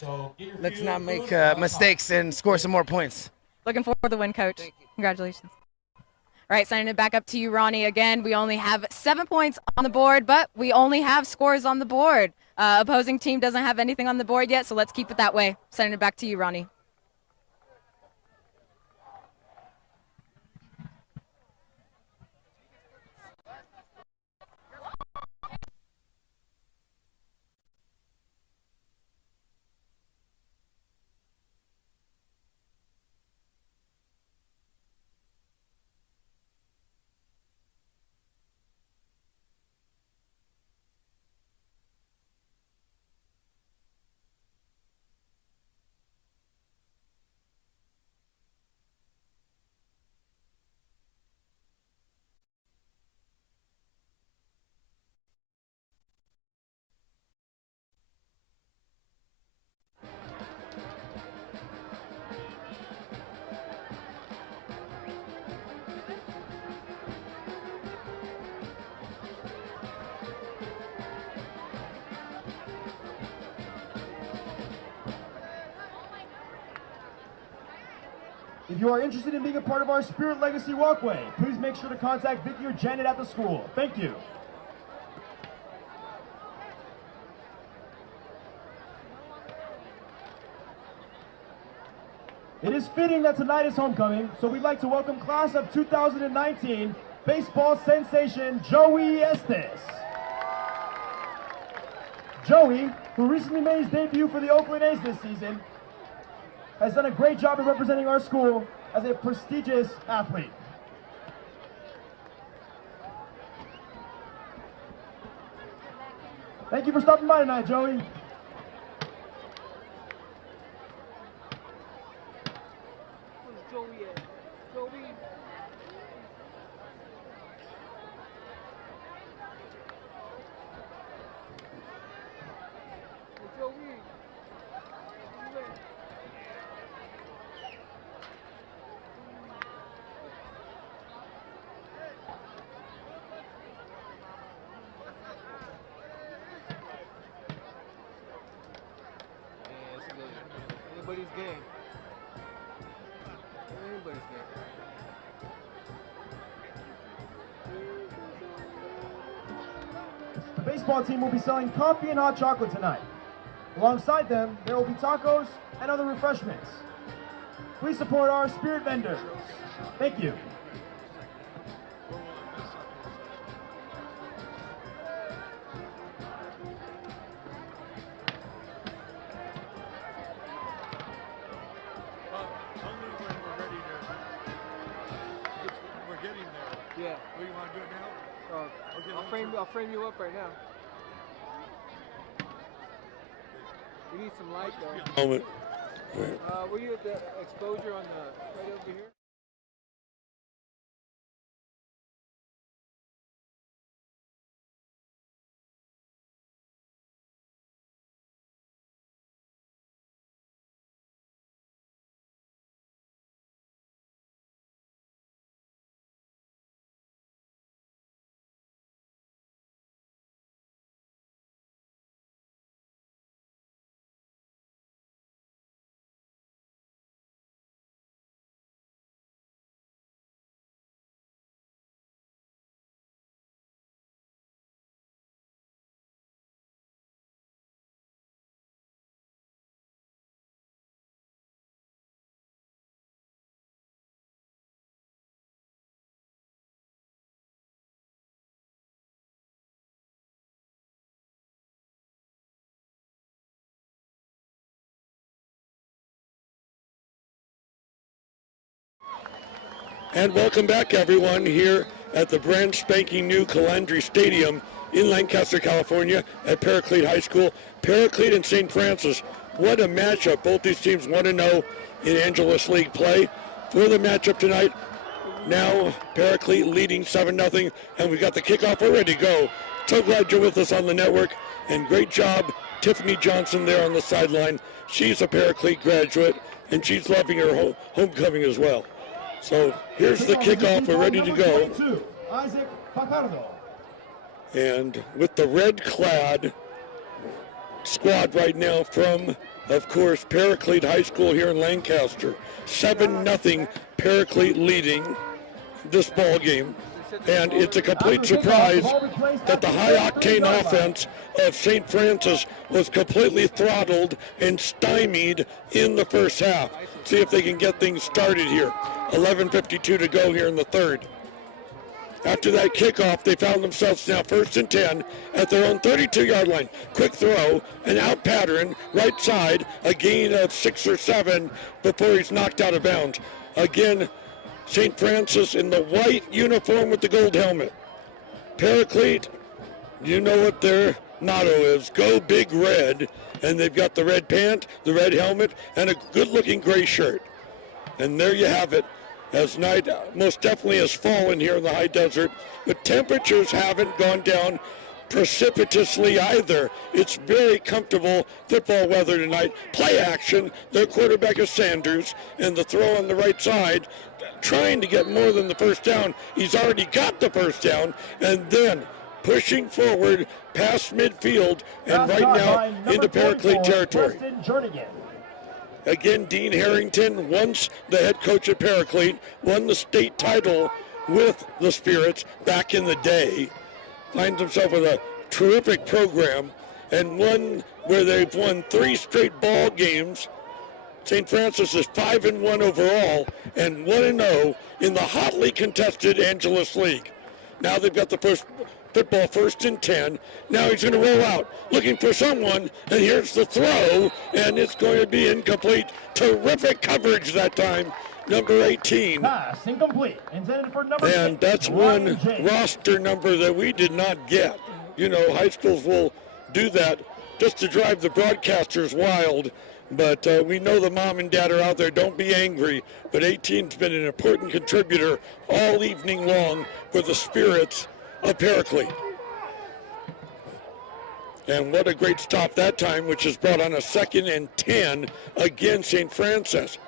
So get your Let's field not make goals on mistakes and score some more points. Looking forward to the win, Coach. Congratulations. All right, sending it back up to you, Ronnie. Again, we only have 7 points on the board, but we only have scores on the board. Opposing team doesn't have anything on the board yet, so let's keep it that way. Sending it back to you, Ronnie. If you are interested in being a part of our Spirit Legacy Walkway, please make sure to contact Vicki or Janet at the school. Thank you. It is fitting that tonight is homecoming, so we'd like to welcome class of 2019 baseball sensation Joey Estes. Joey, who recently made his debut for the Oakland A's this season, has done a great job of representing our school as a prestigious athlete. Thank you for stopping by tonight, Joey. Anybody's game. Anybody's game. The baseball team will be selling coffee and hot chocolate tonight. Alongside them, there will be tacos and other refreshments. Please support our spirit vendors. Thank you. Yeah. What do you want to do it now? Okay, I'll frame you up right now. We need some light though. Moment. Were you at the exposure on the right over here? And welcome back, everyone, here at the brand spanking new Calandri Stadium in Lancaster, California, at Paraclete High School. Paraclete and St. Francis, what a matchup. Both these teams 1-0 in Angeles League play. For the matchup tonight, now Paraclete leading 7-0, and we got the kickoff. We're ready to go. So glad you're with us on the network, and great job, Tiffany Johnson there on the sideline. She's a Paraclete graduate, and she's loving her homecoming as well. So here's the kickoff. We're ready to go. Isaac Fajardo. And with the red-clad squad right now from of course, Paraclete High School here in Lancaster. 7-0 Paraclete leading this ball game. And it's a complete surprise that the high-octane offense of St. Francis was completely throttled and stymied in the first half. See if they can get things started here. 11:52 to go here in the third. After that kickoff, they found themselves now 1st and 10 at their own 32-yard line. Quick throw, an out pattern, right side, a gain of 6 or 7 before he's knocked out of bounds. Again, St. Francis in the white uniform with the gold helmet. Paraclete, you know what their motto is, go big red. And they've got the red pant, the red helmet, and a good-looking gray shirt. And there you have it. As night most definitely has fallen here in the high desert, but temperatures haven't gone down precipitously either. It's very comfortable football weather tonight. Play action. Their quarterback is Sanders, and the throw on the right side, trying to get more than the first down. He's already got the first down, and then pushing forward past midfield and right now into Paraclete territory. Again, Dean Harrington, once the head coach at Paraclete, won the state title with the Spirits back in the day. Finds himself with a terrific program, and one where they've won 3 straight ball games. St. Francis is 5-1 overall and 1-0 in the hotly contested Angeles League. Now they've got the first football 1st and 10. Now he's going to roll out, looking for someone, and here's the throw, and it's going to be incomplete. Terrific coverage that time. Number 18. Pass incomplete. Intended for number and 6, that's one roster number that we did not get. You know, high schools will do that just to drive the broadcasters wild. But we know the mom and dad are out there. Don't be angry. But 18's been an important contributor all evening long for the Spirits of Paraclete. And what a great stop that time, which is brought on a 2nd and 10 against St. Francis.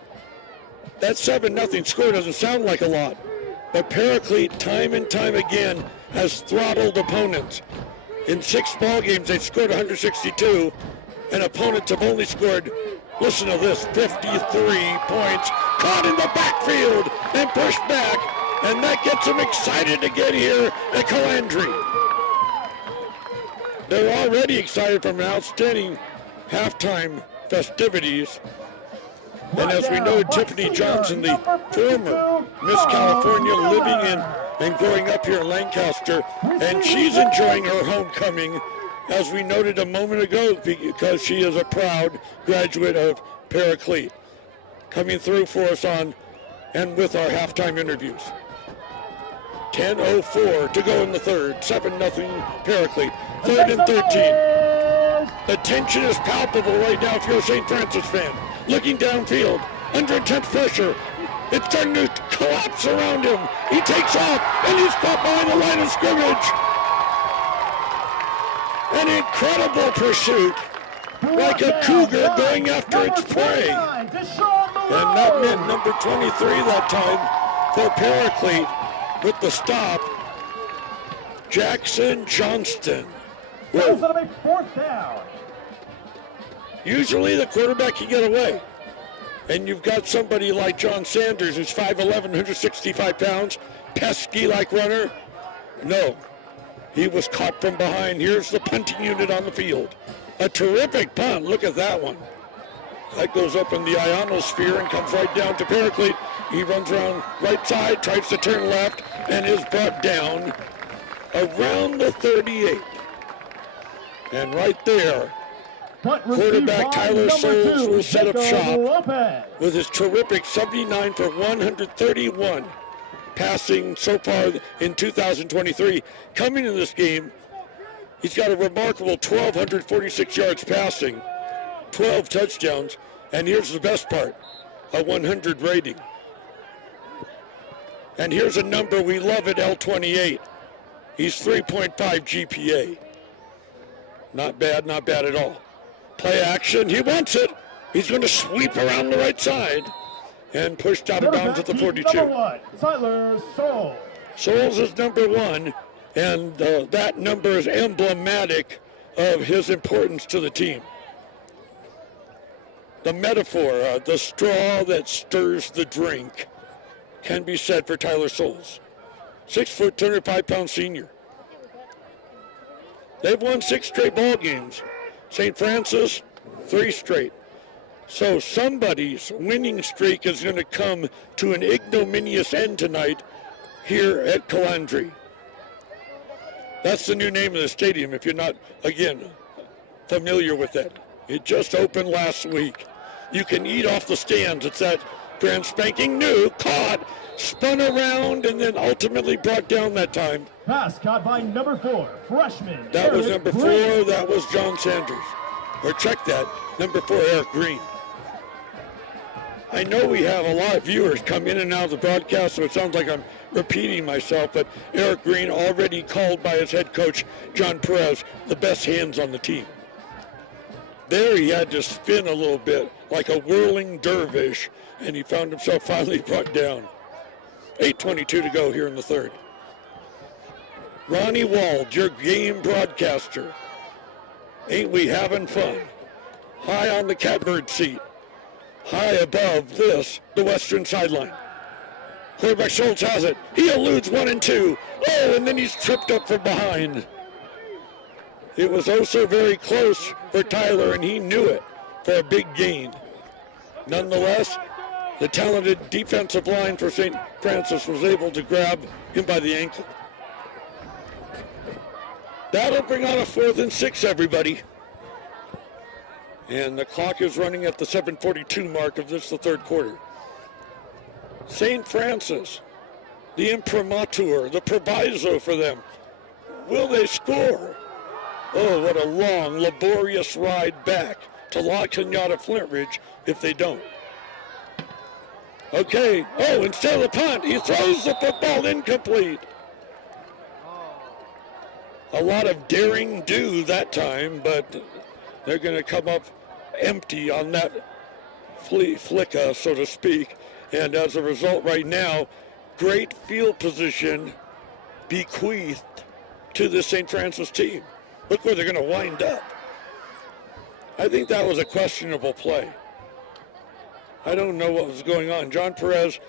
That 7-0 score doesn't sound like a lot, but Paraclete time and time again has throttled opponents. In 6 ball games, they've scored 162, and opponents have only scored, listen to this, 53 points, caught in the backfield and pushed back, and that gets them excited to get here at Calandry. They're already excited from an outstanding halftime festivities. And as we know, Tiffany Johnson, the former Miss California, living in and growing up here in Lancaster, and she's enjoying her homecoming, as we noted a moment ago, because she is a proud graduate of Paraclete. Coming through for us on and with our halftime interviews. 10:04 to go in the third. 7-0 Paraclete. 3rd and 13. The tension is palpable right now if you're a St. Francis fan. Looking downfield, under intense pressure. It's starting to collapse around him. He takes off, and he's caught behind the line of scrimmage. An incredible pursuit, like a cougar going after its prey. And that meant number 23 that time for Paraclete with the stop, Jackson Johnston. a 4th down. Usually the quarterback can get away. And you've got somebody like John Sanders, who's 5'11", 165 pounds, pesky-like runner. No, he was caught from behind. Here's the punting unit on the field. A terrific punt. Look at that one. That goes up in the ionosphere and comes right down to Paraclete. He runs around right side, tries to turn left, and is brought down around the 38. And right there, quarterback Tyler Souls will set up shop with his terrific 79 for 131 passing so far in 2023. Coming in this game, he's got a remarkable 1,246 yards passing, 12 touchdowns, and here's the best part, a 100 rating. And here's a number we love at L28. He's 3.5 GPA. Not bad at all. Play action, he wants it. He's going to sweep around the right side and pushed out of bounds at the 42. Number 1, Tyler Souls. Souls is number 1, and that number is emblematic of his importance to the team. the metaphor, the straw that stirs the drink, can be said for Tyler Souls. 6 foot, 205-pound senior. They've won 6 straight ball games. St. Francis, 3 straight. So somebody's winning streak is going to come to an ignominious end tonight here at Calandri. That's the new name of the stadium, if you're not, again, familiar with that. It just opened last week. You can eat off the stands. It's that brand spanking new, caught, spun around, and then ultimately brought down that time. Pass caught by number 4, freshman. That was Eric number 4. Green. That was John Sanders. Or check that, number 4, Eric Green. I know we have a lot of viewers come in and out of the broadcast, so it sounds like I'm repeating myself, but Eric Green already called by his head coach, John Perez, the best hands on the team. There he had to spin a little bit like a whirling dervish, and he found himself finally brought down. 8:22 to go here in the third. Ronnie Wald, your game broadcaster. Ain't we having fun? High on the catbird seat. High above this, the western sideline. Quarterback Schultz has it. He eludes 1 and 2. Oh, and then he's tripped up from behind. It was oh so very close for Tyler, and he knew it for a big gain. Nonetheless, the talented defensive line for St. Francis was able to grab him by the ankle. That'll bring on a 4th and 6, everybody. And the clock is running at the 7:42 mark of this, the third quarter. St. Francis, the imprimatur, the proviso for them. Will they score? Oh, what a long, laborious ride back to La Cañada Flintridge if they don't. Okay, oh, instead of the punt, he throws the football incomplete. A lot of daring do that time, but they're going to come up empty on that flicka, so to speak. And as a result, right now, great field position bequeathed to the St. Francis team. Look where they're going to wind up. I think that was a questionable play. I don't know what was going on. John Perez,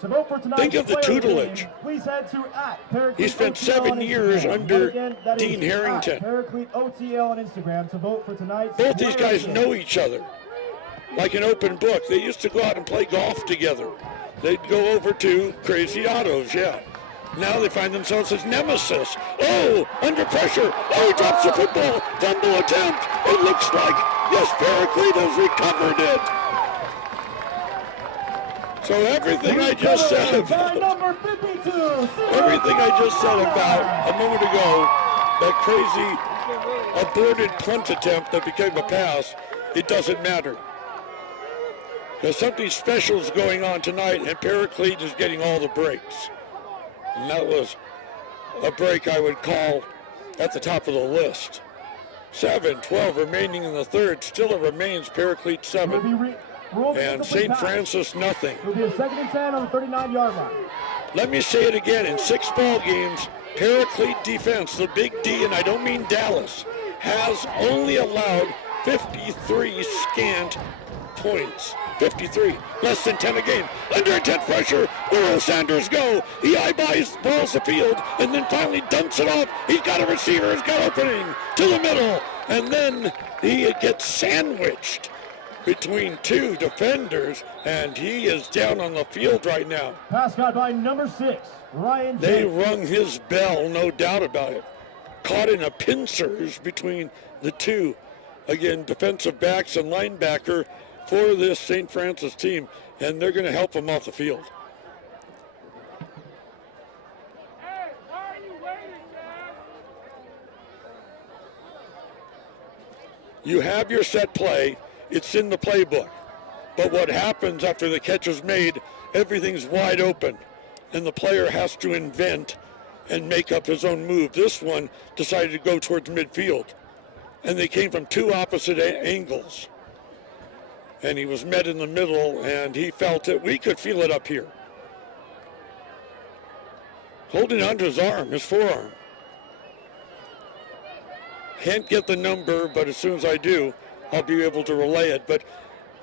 To vote for tonight's think of the player tutelage. game, please head to @Paraclete He spent OTL 7 on years Instagram. under Again, that is Dean Harrington. @Paraclete OTL on Instagram to vote for tonight's Both these player guys game. know each other like an open book. They used to go out and play golf together. They'd go over to Crazy Autos, yeah. Now they find themselves as nemesis. Oh, under pressure. Oh, he drops the football. Fumble attempt. It looks like, yes, Paraclete has recovered it. So everything I just said By about, number 52, everything I just said about a moment ago, that crazy aborted punt attempt that became a pass, it doesn't matter. Because something special is going on tonight, and Paraclete is getting all the breaks. And that was a break I would call at the top of the list. 7:12 remaining in the third. Still it remains Paraclete 7 and St. Francis nothing. It'll be a 2nd and 10 on the 39-yard line. Let me say it again. In 6 ball games, Paraclete defense, the big D, and I don't mean Dallas, has only allowed 53 scant points. 53, less than 10 a game. Under intense pressure, where will Sanders go? He eyeballs balls the field and then finally dumps it off. He's got a receiver, he's got opening to the middle, and then he gets sandwiched between 2 defenders, and he is down on the field right now. Pass caught by number 6, Ryan They James. rung his bell, no doubt about it. Caught in a pincers between the two. Again, defensive backs and linebacker for this St. Francis team, and they're going to help them off the field. You have your set play. It's in the playbook. But what happens after the catch is made, everything's wide open, and the player has to invent and make up his own move. This one decided to go towards midfield, and they came from 2 opposite angles. And he was met in the middle, and he felt it. We could feel it up here. Holding onto his arm, his forearm. Can't get the number, but as soon as I do, I'll be able to relay it. But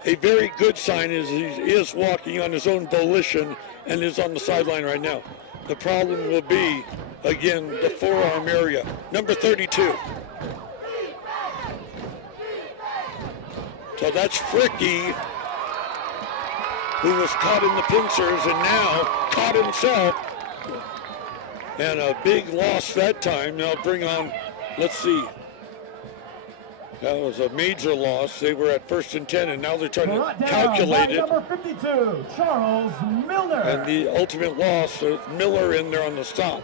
A very good sign is he is walking on his own volition and is on the sideline right now. The problem will be, again, the forearm area. Number 32. So that's Fricky, who was caught in the pincers and now caught himself. And a big loss that time. Now bring on, let's see. That was a major loss. They were at 1st and 10, and now they're trying to calculate it. Number 52, Charles Milner. And the ultimate loss, Miller in there on the stop.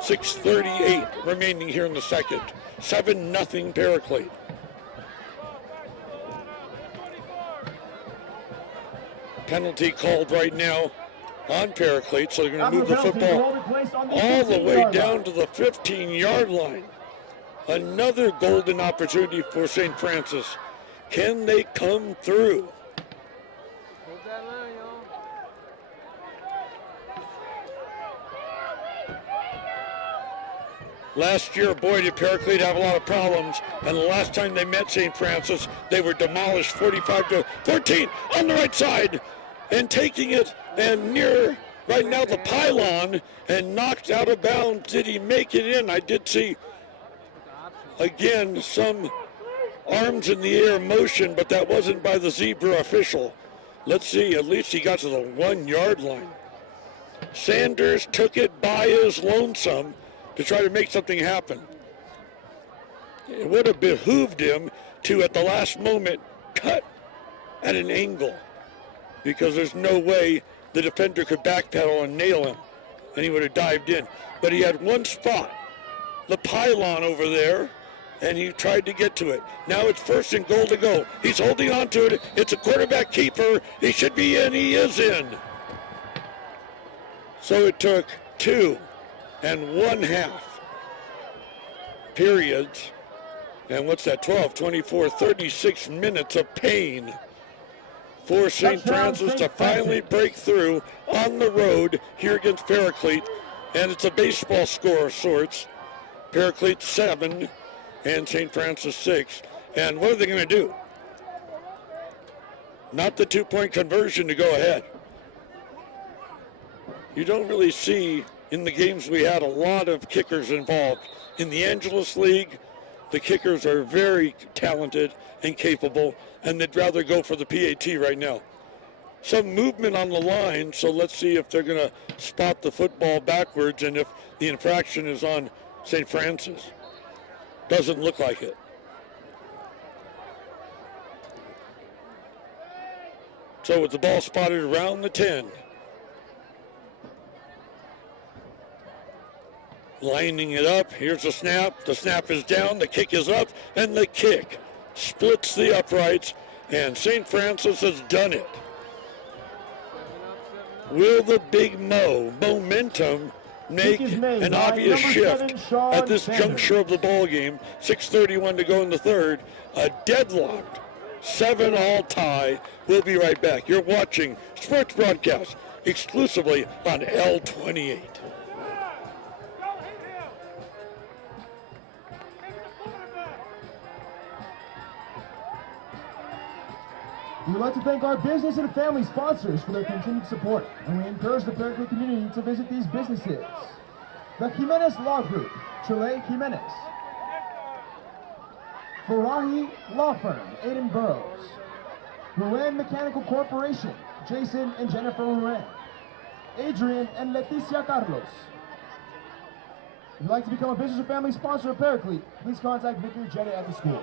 6:38 remaining here in the second. 7-0 Paraclete. Penalty called right now on Paraclete, so they're going to move the football all the way down to the 15-yard line. Another golden opportunity for St. Francis. Can they come through? Hold that line, y'all. Last year, boy, did Paraclete have a lot of problems, and the last time they met St. Francis, they were demolished 45-14 on the right side, and taking it and near right now the pylon and knocked out of bounds. Did he make it in? I did see, again, some arms in the air motion, but that wasn't by the zebra official. Let's see, at least he got to the 1-yard line. Sanders took it by his lonesome to try to make something happen. It would have behooved him to, at the last moment, cut at an angle, because there's no way the defender could backpedal and nail him, and he would have dived in. But he had one spot, the pylon over there, and he tried to get to it. Now it's 1st and goal to go. He's holding on to it. It's a quarterback keeper. He should be in. He is in. So it took 2 1/2 periods. And what's that, 12, 24, 36 minutes of pain for St. Francis to finally break through on the road here against Paraclete. And it's a baseball score of sorts. Paraclete 7 and St. Francis 6. And what are they going to do? Not the 2-point conversion to go ahead. You don't really see in the games we had a lot of kickers involved. In the Angeles League, the kickers are very talented and capable, and they'd rather go for the PAT right now. Some movement on the line, so let's see if they're going to spot the football backwards and if the infraction is on St. Francis. Doesn't look like it. So with the ball spotted around the 10. Lining it up, here's the snap is down, the kick is up, and the kick splits the uprights, and St. Francis has done it. Will the Big momentum make an obvious shift at this juncture of the ball game? 6:31 to go in the third, a deadlocked 7-all tie. We'll be right back. You're watching Sports Broadcast exclusively on L28. We would like to thank our business and family sponsors for their continued support, and we encourage the Paraclete community to visit these businesses. The Jimenez Law Group, Chile Jimenez. Farahi Law Firm, Aiden Burrows. Ruan Mechanical Corporation, Jason and Jennifer Ruan. Adrian and Leticia Carlos. If you'd like to become a business or family sponsor of Paraclete, please contact Vicky or Jenny at the school.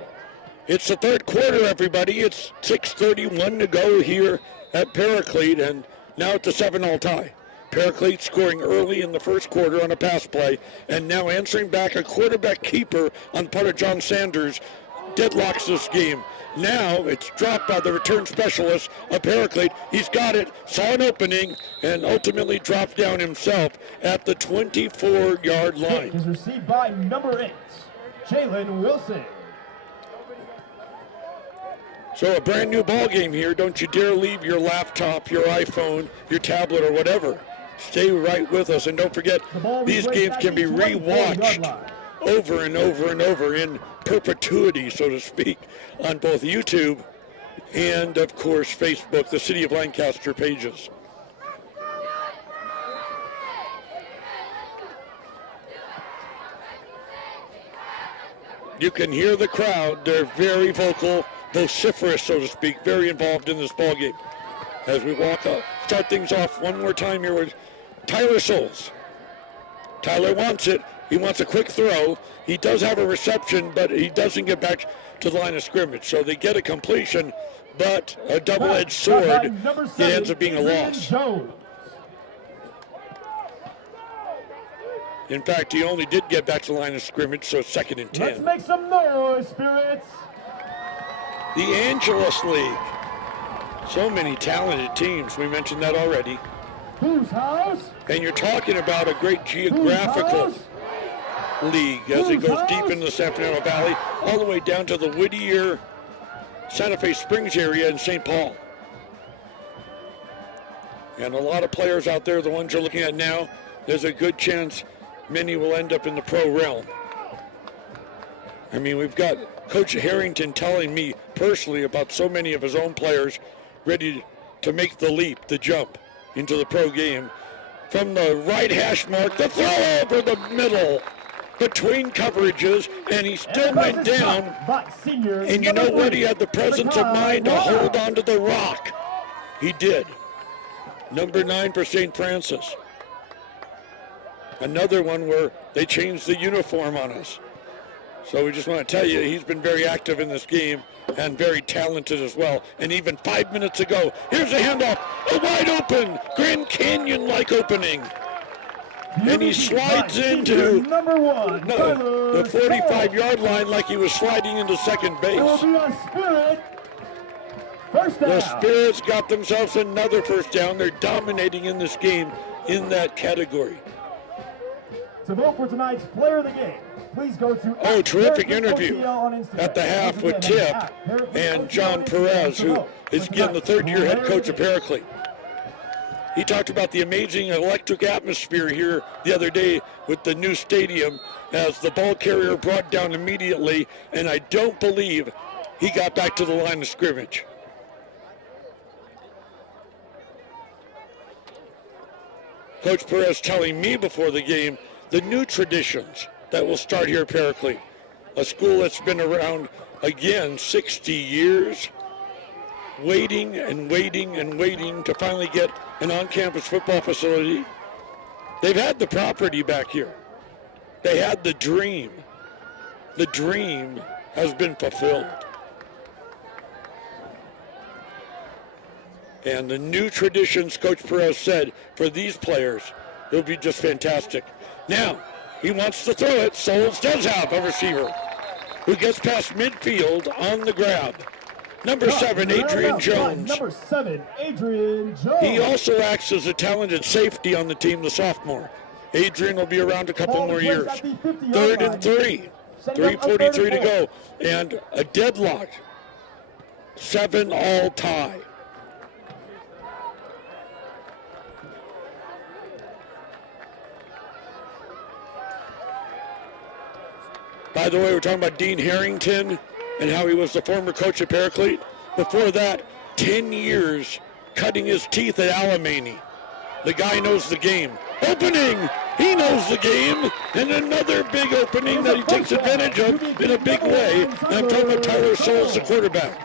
It's the third quarter, everybody. It's 6:31 to go here at Paraclete, and now it's a 7-all tie. Paraclete scoring early in the first quarter on a pass play, and now answering back a quarterback keeper on the part of John Sanders deadlocks this game. Now it's dropped by the return specialist of Paraclete. He's got it, saw an opening, and ultimately dropped down himself at the 24-yard line. Kick is received by number 8, Jalen Wilson. So a brand new ball game here. Don't you dare leave your laptop, your iPhone, your tablet, or whatever. Stay right with us, and don't forget, these games can be rewatched over and over and over in perpetuity, so to speak, on both YouTube and, of course, Facebook, the City of Lancaster pages. You can hear the crowd. They're very vocal, vociferous, so to speak, very involved in this ballgame. As we start things off one more time here with Tyler Souls. Tyler wants it. He wants a quick throw. He does have a reception, but he doesn't get back to the line of scrimmage. So they get a completion, but a double-edged sword, it ends up being a loss. In fact, he only did get back to the line of scrimmage, so 2nd and 10. Let's make some noise, Spirits. The Angeles League. So many talented teams. We mentioned that already. Whose house? And you're talking about a great geographical league as it goes deep into the San Fernando Valley, all the way down to the Whittier, Santa Fe Springs area in St. Paul. And a lot of players out there, the ones you're looking at now, there's a good chance many will end up in the pro realm. I mean, we've got Coach Harrington telling me personally about so many of his own players ready to make the leap, the jump into the pro game. From the right hash mark, the throw over the middle between coverages, and he still went down. And you know what? He had the presence of mind to hold on to the rock. He did. Number 9 for St. Francis. Another one where they changed the uniform on us. So we just want to tell you, he's been very active in this game and very talented as well. And even 5 minutes ago, here's a handoff, a wide open, Grand Canyon-like opening. And he slides into the 45-yard line like he was sliding into second base. The Spirits got themselves another first down. They're dominating in this game in that category. To vote for tonight's player of the game, please go to terrific interview at the half with Tip and John Perez, who is again the third-year head coach of Paraclete. He talked about the amazing electric atmosphere here the other day with the new stadium as the ball carrier brought down immediately, and I don't believe he got back to the line of scrimmage. Coach Perez telling me before the game the new traditions that will start here at Paraclete, a school that's been around, again, 60 years, waiting and waiting and waiting to finally get an on-campus football facility. They've had the property back here. They had the dream. The dream has been fulfilled. And the new traditions, Coach Perez said, for these players, it'll be just fantastic. Now, he wants to throw it. Souls does have a receiver who gets past midfield on the grab. Number 7, Adrian Jones. Number 7, Adrian Jones. He also acts as a talented safety on the team, the sophomore. Adrian will be around a couple more years. 3rd and 3. 3:43 to go. And a deadlock. 7-all tie. By the way, we're talking about Dean Harrington and how he was the former coach at Paraclete. Before that, 10 years cutting his teeth at Alamany. The guy knows the game. Opening! He knows the game. And another big opening that he takes advantage of in a big way. And I'm talking about Tyler Souls, the quarterback.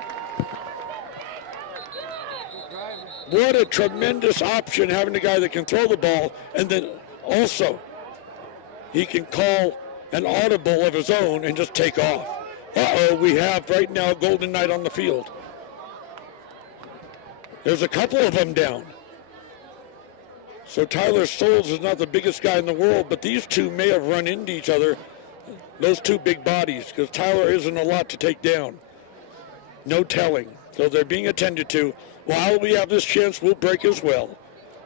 What a tremendous option having a guy that can throw the ball, and then also he can call an audible of his own and just take off. We have right now Golden Knight on the field. There's a couple of them down. So Tyler Souls is not the biggest guy in the world, but these two may have run into each other, those two big bodies, because Tyler isn't a lot to take down. No telling. So they're being attended to. While we have this chance, we'll break as well.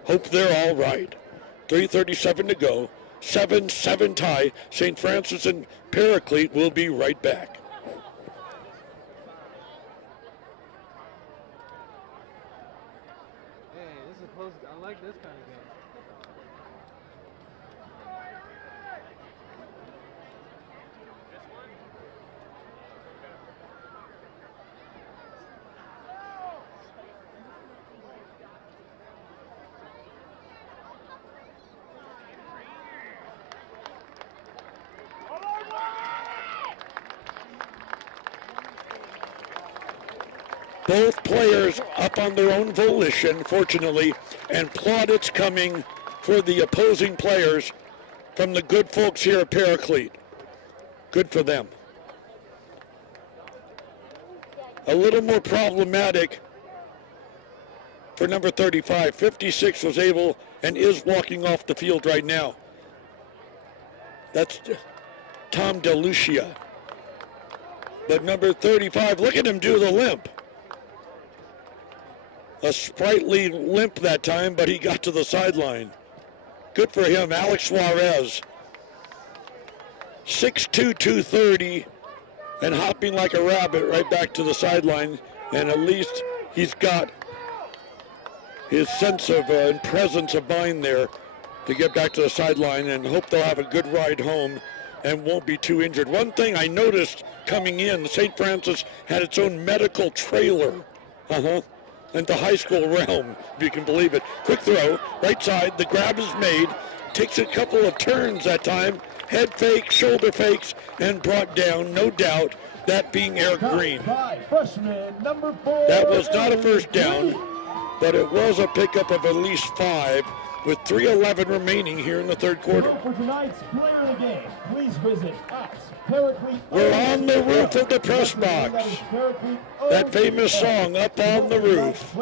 Hope they're all right. 3:37 to go. 7-7 tie. St. Francis and Paraclete will be right back. Hey, this is close. I like this kind of game. Both players up on their own volition, fortunately, and plaudits coming for the opposing players from the good folks here at Paraclete. Good for them. A little more problematic for number 35. 56 was able and is walking off the field right now. That's Tom DeLucia. But number 35, look at him do the limp. A sprightly limp that time, but he got to the sideline. Good for him, Alex Suarez. 6'2", 230, and hopping like a rabbit right back to the sideline. And at least he's got his sense of and presence of mind there to get back to the sideline, and hope they'll have a good ride home and won't be too injured. One thing I noticed coming in, St. Francis had its own medical trailer. In the high school realm, if you can believe it. Quick throw, right side, the grab is made, takes a couple of turns that time, head fake, shoulder fakes, and brought down, no doubt, that being Eric Green. Freshman number 4. That was not a first down, but it was a pickup of at least 5, with 3:11 remaining here in the third quarter. For tonight's player of the game, please visit at Paraclete. We're on the roof of the press box. That famous song, Up on the Roof.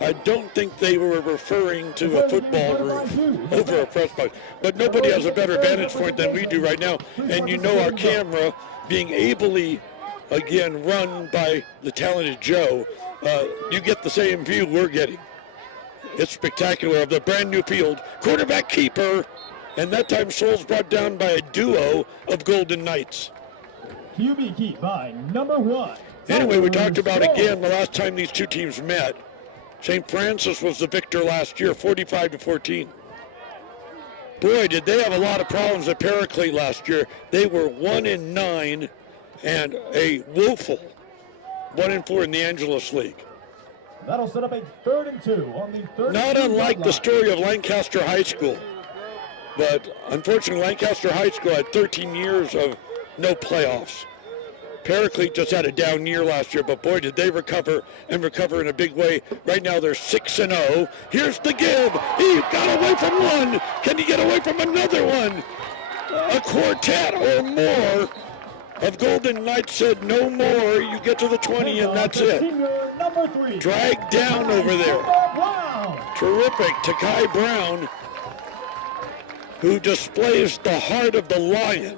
I don't think they were referring to a football roof over a press box. But nobody has a better vantage point than we do right now. And you know our camera being ably, again, run by the talented Joe, you get the same view we're getting. It's spectacular of the brand new field. Quarterback keeper. And that time Souls brought down by a duo of Golden Knights. QB keep by number 1. Anyway, we talked about again the last time these two teams met. St. Francis was the victor last year, 45-14. Boy, did they have a lot of problems at Paraclete last year. They were 1-9 and a woeful 1-4 in the Angeles League. That'll set up a 3rd and 2 on the 32 Not unlike line. the story of Lancaster High School. But unfortunately, Lancaster High School had 13 years of no playoffs. Paraclete just had a down year last year, but boy, did they recover, and recover in a big way. Right now, they're 6-0. Here's the give. He got away from one. Can he get away from another one? A quartet or more of Golden Knights said no more. You get to the 20, and that's it. Number 3. Dragged down over there. Terrific. Takai Brown, who displays the heart of the lion.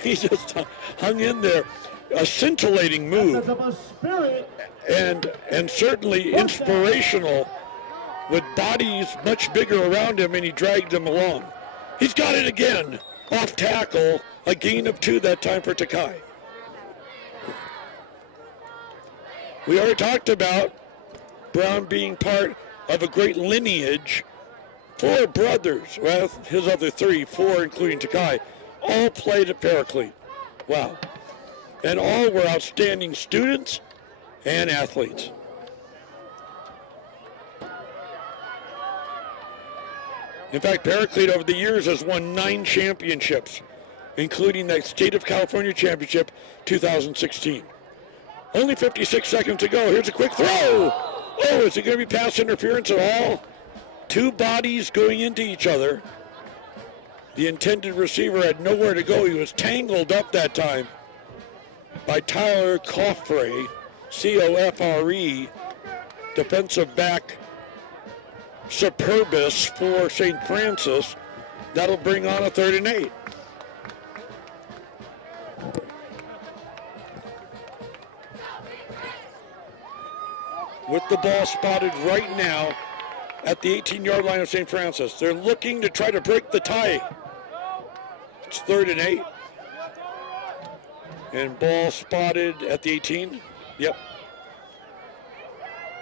He just hung in there. A scintillating move. And certainly inspirational, with bodies much bigger around him, and he dragged them along. He's got it again. Off tackle. A gain of 2 that time for Takai. We already talked about Brown being part of a great lineage. 4 brothers, well, his other 3, 4 including Takai, all played at Paraclete. Wow. And all were outstanding students and athletes. In fact, Paraclete over the years has won 9 championships, including the State of California Championship 2016. Only 56 seconds to go. Here's a quick throw. Oh, is it going to be pass interference at all? 2 bodies going into each other. The intended receiver had nowhere to go. He was tangled up that time by Tyler Coffre, C-O-F-R-E, defensive back superbus for St. Francis. That'll bring on a 3rd and 8. With the ball spotted right now at the 18-yard line of St. Francis. They're looking to try to break the tie. It's 3rd and 8. And ball spotted at the 18. Yep.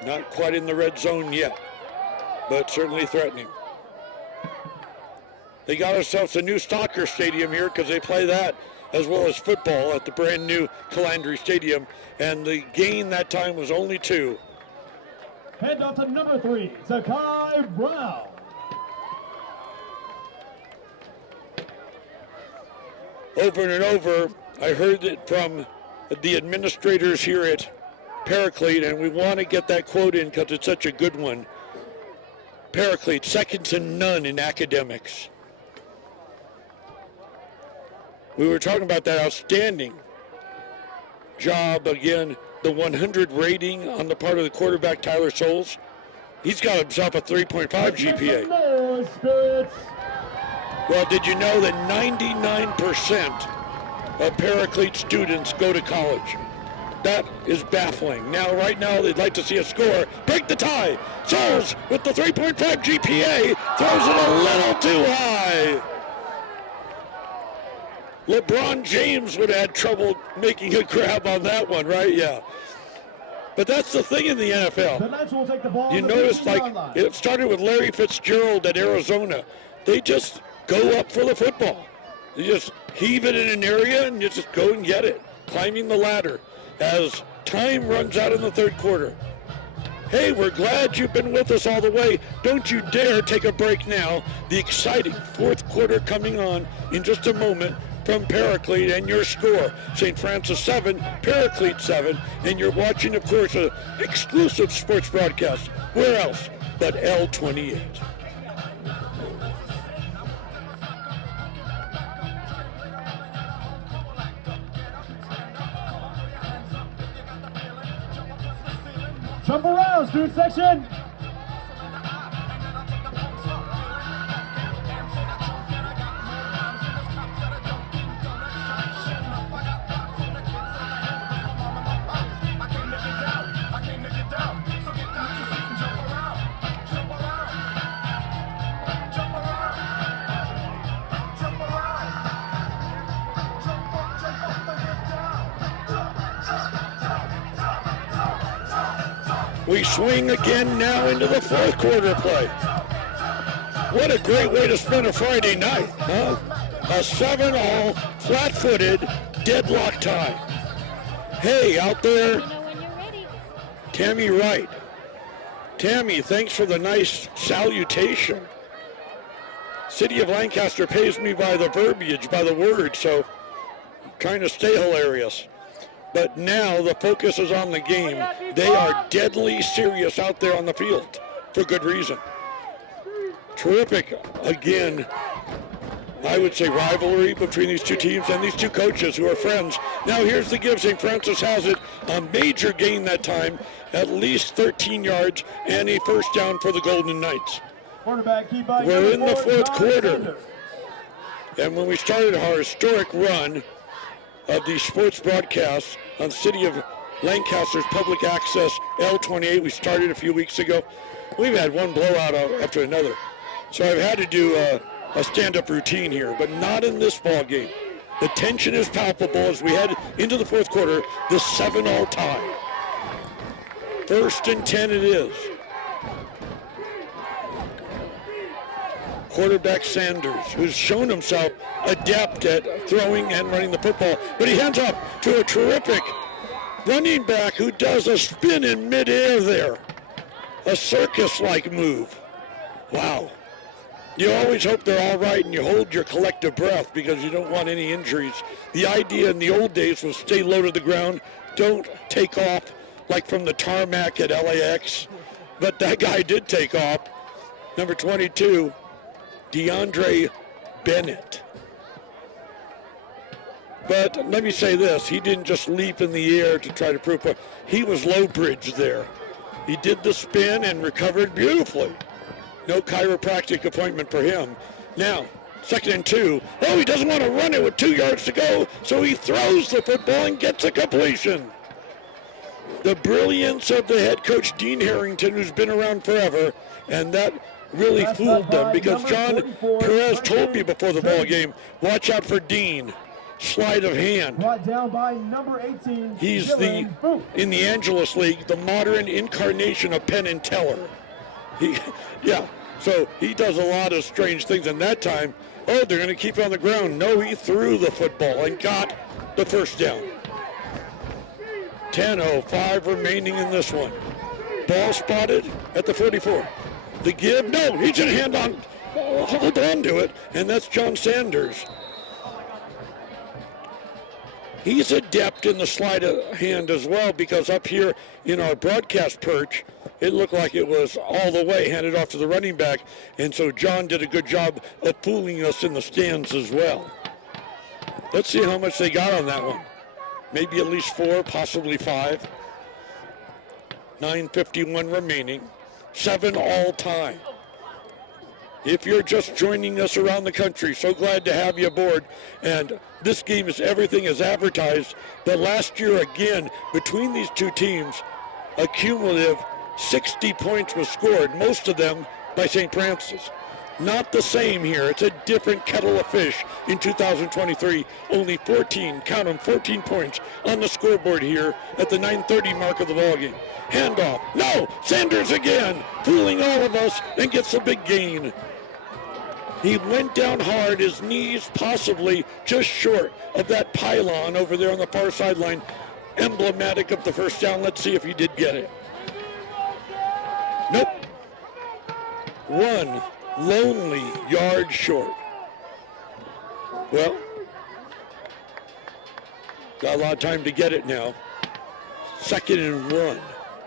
Not quite in the red zone yet, but certainly threatening. They got ourselves a new soccer stadium here because they play that as well as football at the brand new Calandry Stadium. And the gain that time was only 2. Head off to number 3, Takai Brown. Over and over, I heard it from the administrators here at Paraclete, and we want to get that quote in because it's such a good one. Paraclete, second to none in academics. We were talking about that outstanding job. Again, the 100 rating on the part of the quarterback, Tyler Souls. He's got himself a 3.5 GPA. Well, did you know that 99% of Paraclete students go to college? That is baffling. Now, right now, they'd like to see a score. Break the tie. Souls with the 3.5 GPA throws it a little too high. LeBron James would have had trouble making a grab on that one, right? Yeah. But that's the thing in the NFL. The Knights will take the ball. You notice, like, it started with Larry Fitzgerald at Arizona. They just go up for the football. You just heave it in an area and you just go and get it, climbing the ladder as time runs out in the third quarter. Hey, we're glad you've been with us all the way. Don't you dare take a break now. The exciting fourth quarter coming on in just a moment from Paraclete, and your score, St. Francis 7, Paraclete 7, and you're watching, of course, an exclusive sports broadcast. Where else but L28? Jump around, student section. We swing again now into the fourth quarter play. What a great way to spend a Friday night, huh? A 7-all, flat-footed, deadlock tie. Hey, out there, Tammy Wright. Tammy, thanks for the nice salutation. City of Lancaster pays me by the verbiage, by the word, so I'm trying to stay hilarious. But now the focus is on the game. They are deadly serious out there on the field for good reason. Terrific, again, I would say rivalry between these two teams and these two coaches who are friends. Now here's the give. St. Francis has it. A major gain that time, at least 13 yards and a first down for the Golden Knights. We're in the fourth quarter. And when we started our historic run of the sports broadcasts on City of Lancaster's public access L28. We started a few weeks ago. We've had one blowout after another. So I've had to do a stand-up routine here, but not in this ball game. The tension is palpable as we head into the fourth quarter, the 7-all tie. 1st and 10 it is. Quarterback Sanders, who's shown himself adept at throwing and running the football, but he hands off to a terrific running back who does a spin in midair there. A circus-like move. Wow. You always hope they're all right and you hold your collective breath because you don't want any injuries. The idea in the old days was stay low to the ground, don't take off like from the tarmac at LAX, but that guy did take off. Number 22, DeAndre Bennett. But let me say this, he didn't just leap in the air to try to prove it. He was low bridge there. He did the spin and recovered beautifully. No chiropractic appointment for him. Now, 2nd and 2. Oh, he doesn't want to run it with 2 yards to go, so he throws the football and gets a completion. The brilliance of the head coach, Dean Harrington, who's been around forever, and that really fooled them because John Perez told me before the ball game, watch out for Dean. Sleight of hand. Brought down by number 18. He's in the Angeles League, the modern incarnation of Penn and Teller. So he does a lot of strange things. And that time, they're going to keep it on the ground. No, he threw the football and got the first down. 10:05 remaining in this one. Ball spotted at the 44. The give, no, he just hold on to it, and that's John Sanders. He's adept in the sleight of hand as well, because up here in our broadcast perch, it looked like it was all the way handed off to the running back. And so John did a good job of fooling us in the stands as well. Let's see how much they got on that one. Maybe at least 4, possibly 5. 9:51 remaining. 7 all tie. If you're just joining us around the country, so glad to have you aboard. And this game is everything as advertised. But last year, again, between these two teams, a cumulative 60 points was scored, most of them by St. Francis. Not the same here. It's a different kettle of fish in 2023. Only 14, count them, 14 points on the scoreboard here at the 9:30 mark of the ballgame. Handoff. No! Sanders again, fooling all of us, and gets a big gain. He went down hard, his knees possibly just short of that pylon over there on the far sideline, emblematic of the first down. Let's see if he did get it. Nope. 1 lonely yard short. Well, got a lot of time to get it now. 2nd and 1.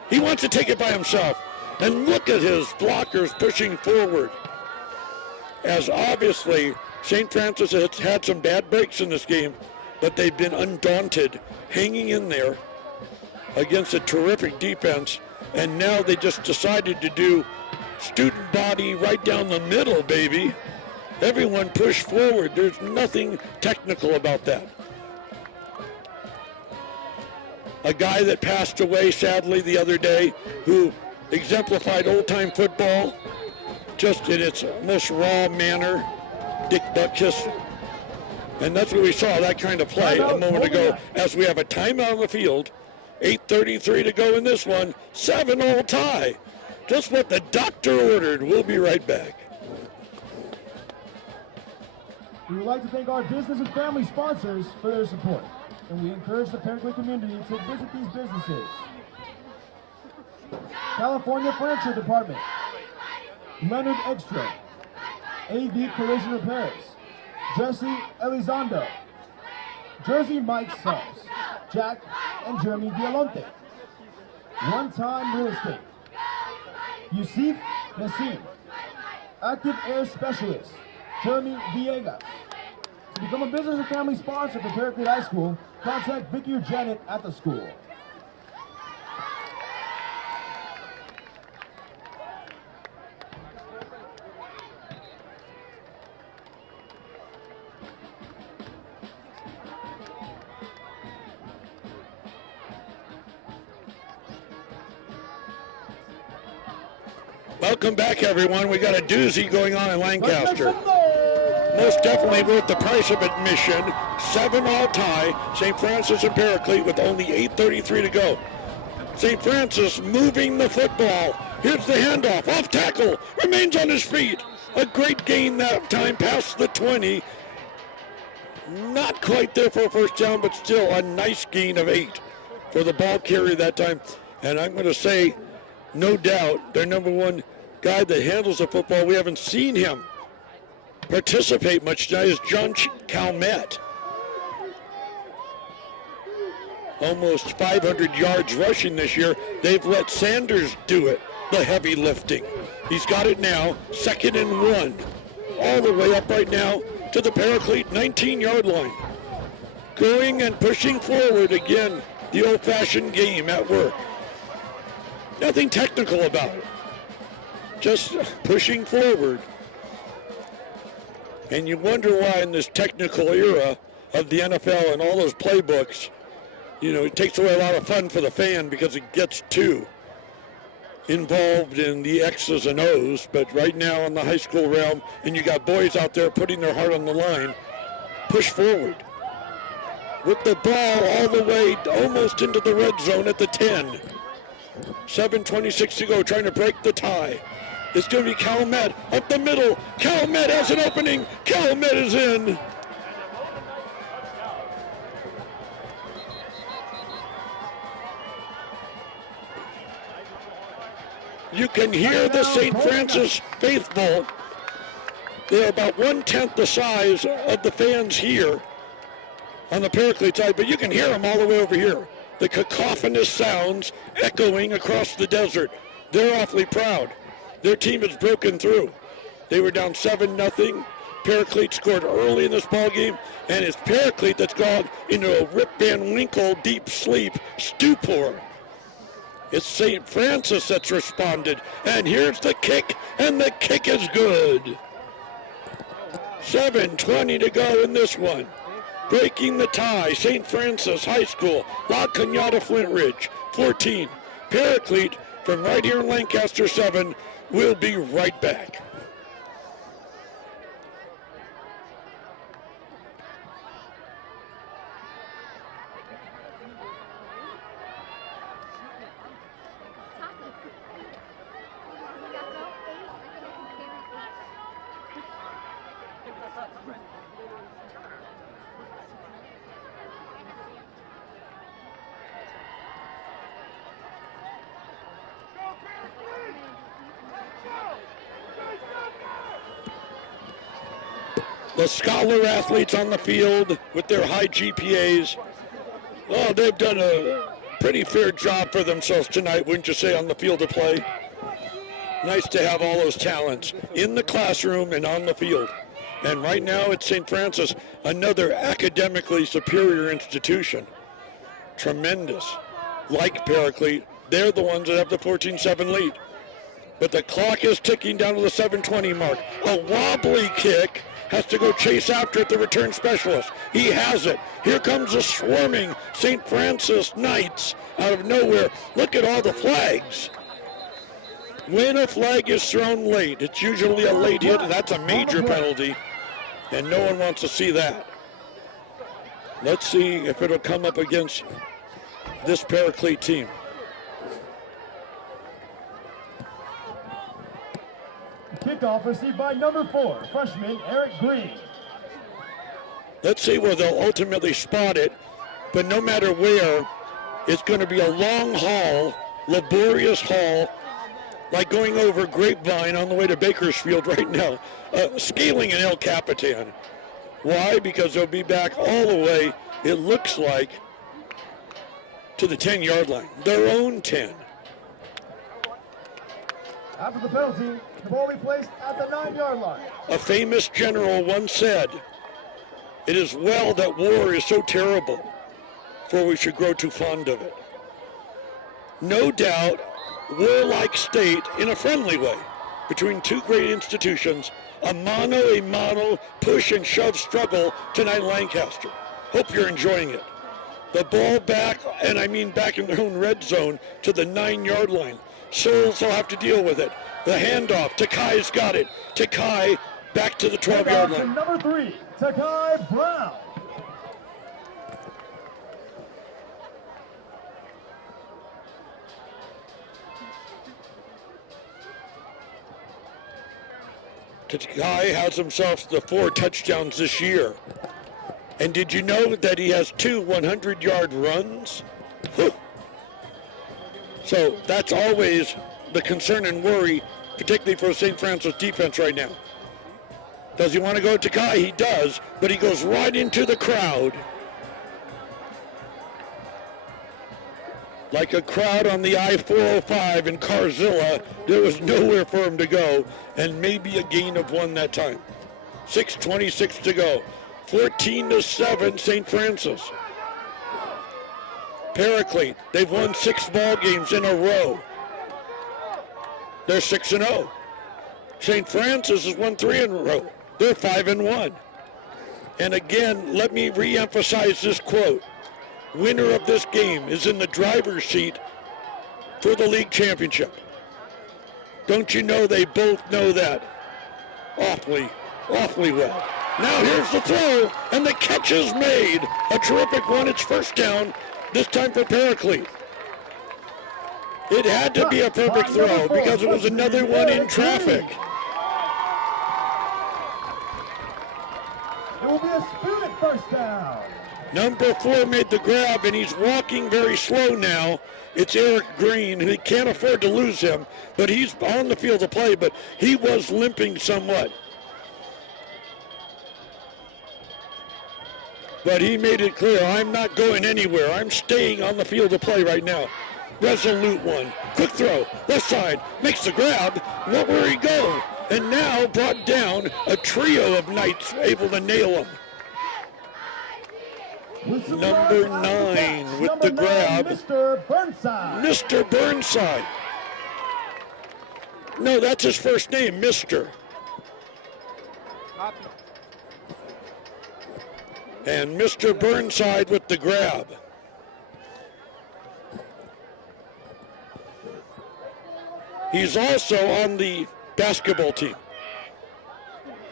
He wants to take it by himself. And look at his blockers pushing forward. As obviously St. Francis has had some bad breaks in this game, but they've been undaunted, hanging in there against a terrific defense. And now they just decided to do student body right down the middle, baby. Everyone push forward. There's nothing technical about that. A guy that passed away sadly the other day who exemplified old-time football just in its most raw manner, Dick Butkus. And that's what we saw, that kind of play a moment ago, as we have a timeout on the field. 8:33 to go in this one. 7 all tie. Just what the doctor ordered. We'll be right back. We would like to thank our business and family sponsors for their support, and we encourage the Paraclete community to visit these businesses. California Furniture Department, Leonard Extra, AV Collision Repairs, Jesse Elizondo, Jersey Mike Subs, Jack and Jeremy Violonte, One Time Real Estate, Yusuf Nassim, Active Air Specialist, Jeremy Villegas. To become a business and family sponsor for Paraclete High School, contact Vicky or Janet at the school. Welcome back, everyone. We got a doozy going on in Lancaster. Most definitely worth the price of admission. 7 all tie. St. Francis and Paraclete with only 8:33 to go. St. Francis moving the football. Here's the handoff. Off tackle. Remains on his feet. A great gain that time past the 20. Not quite there for a first down, but still a nice gain of 8 for the ball carrier that time. And I'm going to say, no doubt, their number one guy that handles the football, we haven't seen him participate much tonight, is John Calmette. Almost 500 yards rushing this year. They've let Sanders do it, the heavy lifting. He's got it now, 2nd and 1. All the way up right now to the Paraclete 19-yard line. Going and pushing forward again, the old-fashioned game at work. Nothing technical about it. Just pushing forward. And you wonder why in this technical era of the NFL and all those playbooks, you know, it takes away a lot of fun for the fan because it gets too involved in the X's and O's. But right now in the high school realm, and you got boys out there putting their heart on the line, push forward. With the ball all the way almost into the red zone at the 10. 7:26 to go, trying to break the tie. It's going to be Calmette up the middle. Calmette has an opening. Calmette is in. You can hear the St. Francis faithful. They're about 1/10 the size of the fans here on the Paraclete side, but you can hear them all the way over here. The cacophonous sounds echoing across the desert. They're awfully proud. Their team has broken through. They were down 7-0. Paraclete scored early in this ball game, and it's Paraclete that's gone into a Rip Van Winkle deep sleep stupor. It's St. Francis that's responded, and here's the kick, and the kick is good. 7:20 to go in this one. Breaking the tie, St. Francis High School, La Cañada Flint Ridge, 14. Paraclete from right here in Lancaster, 7. We'll be right back. The scholar athletes on the field with their high GPAs. Oh, they've done a pretty fair job for themselves tonight, wouldn't you say, on the field of play? Nice to have all those talents in the classroom and on the field. And right now it's St. Francis, another academically superior institution. Tremendous. Like Paraclete, they're the ones that have the 14-7 lead. But the clock is ticking down to the 7:20 mark. A wobbly kick. Has to go chase after it, the return specialist. He has it. Here comes the swarming St. Francis Knights out of nowhere. Look at all the flags. When a flag is thrown late, it's usually a late hit, and that's a major penalty, and no one wants to see that. Let's see if it'll come up against this Paraclete team. Kickoff received by number 4, freshman Eric Green. Let's see where they'll ultimately spot it, but no matter where, it's going to be a long haul, laborious haul, like going over Grapevine on the way to Bakersfield right now, scaling an El Capitan. Why? Because they'll be back all the way, it looks like, to the 10-yard line, their own 10. After the penalty, the ball will be placed at the 9-yard line. A famous general once said, "It is well that war is so terrible, for we should grow too fond of it." No doubt, warlike state in a friendly way between two great institutions, a mano push and shove struggle tonight in Lancaster. Hope you're enjoying it. The ball back, and I mean back in their own red zone, to the 9-yard line. Souls will have to deal with it. The handoff, Takai's got it. Takai back to the 12-yard line. Number 3, Takai Brown. Takai has himself the 4 touchdowns this year. And did you know that he has 2 100-yard runs? Whew. So that's always the concern and worry, particularly for St. Francis defense right now. Does he want to go to Takai? He does, but he goes right into the crowd. Like a crowd on the I-405 in Carzilla, there was nowhere for him to go, and maybe a gain of 1 that time. 6:26 to go. 14-7 St. Francis. Paraclete, they've won 6 ball games in a row. They're 6-0. St. Francis has won 3 in a row. They're 5-1. And again, let me re-emphasize this quote. Winner of this game is in the driver's seat for the league championship. Don't you know they both know that awfully well. Now here's the throw, and the catch is made. A terrific one. It's first down, this time for Paraclete. It had to be a perfect throw because it was another one in traffic. It will be a Spirit first down. Number 4 made the grab, and he's walking very slow now. It's Eric Green, and he can't afford to lose him, but he's on the field of play, but he was limping somewhat. But he made it clear, I'm not going anywhere. I'm staying on the field of play right now. Resolute one. Quick throw. Left side. Makes the grab. What where he go? And now brought down a trio of Knights able to nail him. Number 9 with the grab. Mr. Burnside. Mr. Burnside. No, that's his first name, Mr. And Mr. Burnside with the grab. He's also on the basketball team,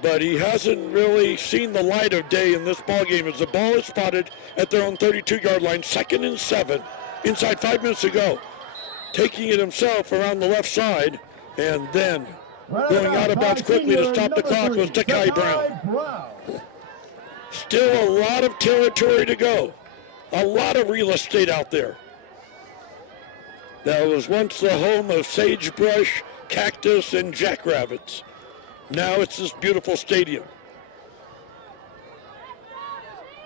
but he hasn't really seen the light of day in this ball game as the ball is spotted at their own 32-yard line, 2nd and 7, inside 5 minutes to go. Taking it himself around the left side, and then going out of bounds quickly to stop the clock was Takai Brown. Still a lot of territory to go. A lot of real estate out there. That was once the home of sagebrush, cactus, and jackrabbits. Now it's this beautiful stadium.